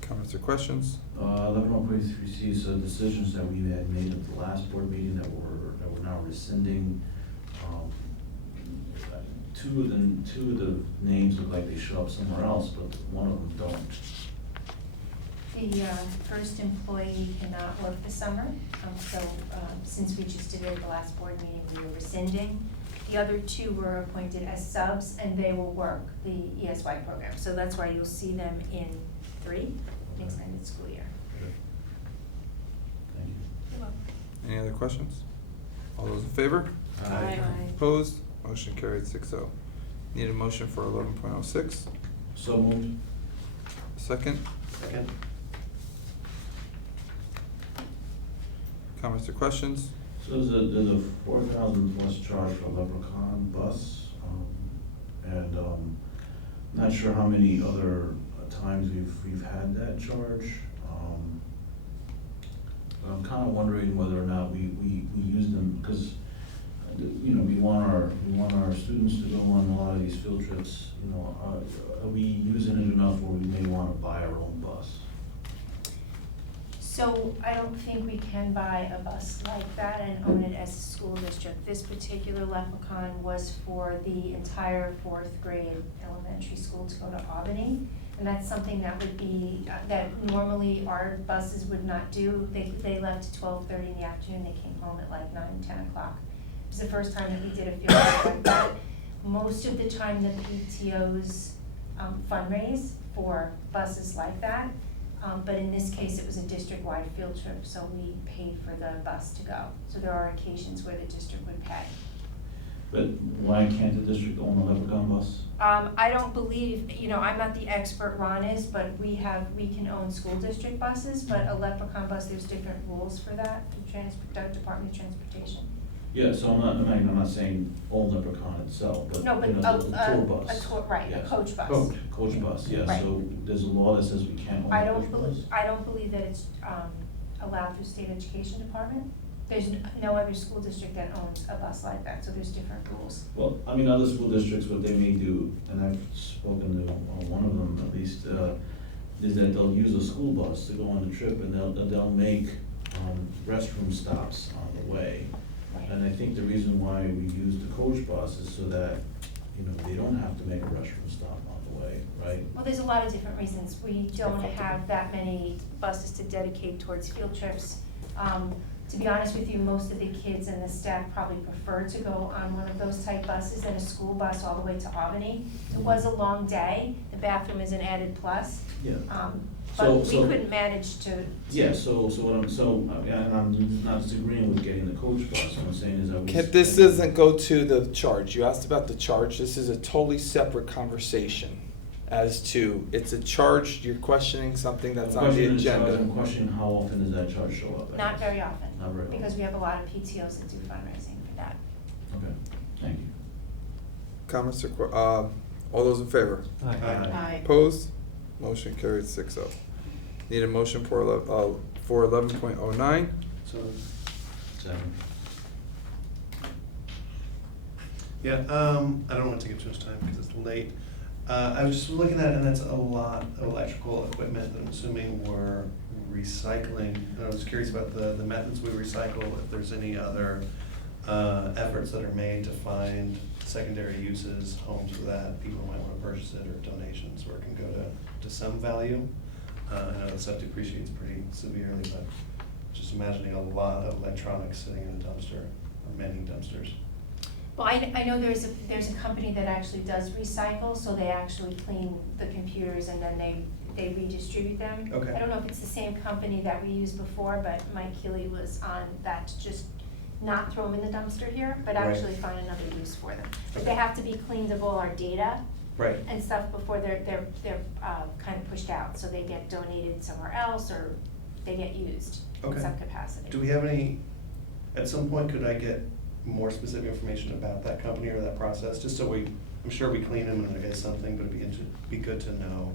Comments or questions? 11.03C is decisions that we had made at the last board meeting that we're now rescinding. Two of the names look like they show up somewhere else, but one of them don't. The first employee cannot work this summer, since we just did it at the last board meeting, we were rescinding. The other two were appointed as subs, and they will work the ESY program, so that's why you'll see them in 3, next time it's school year. Thank you. You're welcome. Any other questions? All those in favor? Aye. Opposed? Motion carried 6-0. Need a motion for 11.06. So moved. Second? Second. Comments or questions? So there's a 4,000 plus charge for Leprechaun bus, and not sure how many other times we've had that charge. But I'm kind of wondering whether or not we use them, because we want our students to go on a lot of these field trips trips, you know, are we using it enough where we may wanna buy our own bus? So I don't think we can buy a bus like that and own it as a school district. This particular Leprechaun was for the entire fourth grade elementary school to go to Albany. And that's something that would be, that normally our buses would not do. They left at 12:30 in the afternoon, they came home at like 9, 10 o'clock. It was the first time that we did a field trip like that. Most of the time the PTOs fundraise for buses like that. But in this case, it was a district-wide field trip, so we paid for the bus to go. So there are occasions where the district would pay. But why can't the district own a Leprechaun bus? I don't believe, you know, I'm not the expert, Ron is, but we can own school district buses, but a Leprechaun bus, there's different rules for that, the Department of Transportation. Yeah, so I'm not saying own Leprechaun itself, but, No, but you know, the tour bus. a tour, right, a Yes. coach bus. Coach bus, yeah, Right. so there's a law that says we can't own I a don't coach bus? believe, I don't believe that it's, allowed through state education department. There's no other school district that owns a bus like that, so there's different rules. Well, I mean, other school districts, what they may do, and I've spoken to one of them at least, is that they'll use a school bus to go on the trip and they'll make restroom stops on the way. And I think the reason why we use the coach bus is so that, you know, they don't have to make a restroom stop on the way, right? Well, there's a lot of different reasons. We don't have that many buses to dedicate towards field trips. To be honest with you, most of the kids and the staff probably prefer to go on one of those type buses than a school bus all the way to Albany. It was a long day. The bathroom is an added plus. Yeah. But we So- couldn't manage to. Yeah, so I'm not disagreeing with getting the coach bus, what I'm saying is that we. This doesn't go to the charge. You asked about the charge. This is a totally separate conversation as to, it's a charge, you're questioning something that's on the agenda. I'm questioning how often does that charge show up? I Not guess. very often. Not very often. Because we have a lot of PTOs that do fundraising for that. Okay, thank you. Comments or all those in favor? Aye. Aye. Opposed? Motion carried 6-0. Need a motion for 11.09? So, 7. yeah, I don't want to take up too much time because it's late. I was just looking at, and that's a lot of electrical equipment that I'm assuming we're recycling. And I was curious about the methods we recycle, if there's any other efforts that are made to find secondary uses, homes for that, people might want to purchase it, or donations where it can go to some value. I know that stuff depreciates pretty severely, but just imagining a lot of electronics sitting in a dumpster, or many dumpsters. Well, I know there's a company that actually does recycle, so they actually clean the computers and then they redistribute them. Okay. I don't know if it's the same company that we used before, but Mike Keeley was on that to just not throw them in the dumpster here, but Right. actually find another use for them. But they Okay. have to be cleaned of all our data. Right. And stuff before they're kind of pushed out, so they get donated somewhere else or they get used in Okay. some capacity. Do we have any, at some point, could I get more specific information about that company or that process? Just so I'm sure we clean them and I get something, but it'd be good to know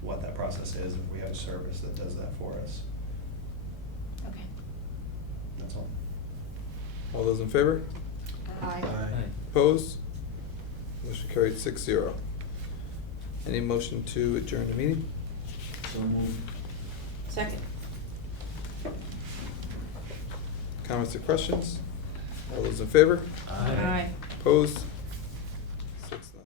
what that process is, if we have a service that does that for us. Okay. That's all. All those in favor? Aye. Opposed? Motion carried 6-0. Any motion to adjourn the meeting? So moved. Second. Comments or questions? All those in favor? Aye. Opposed?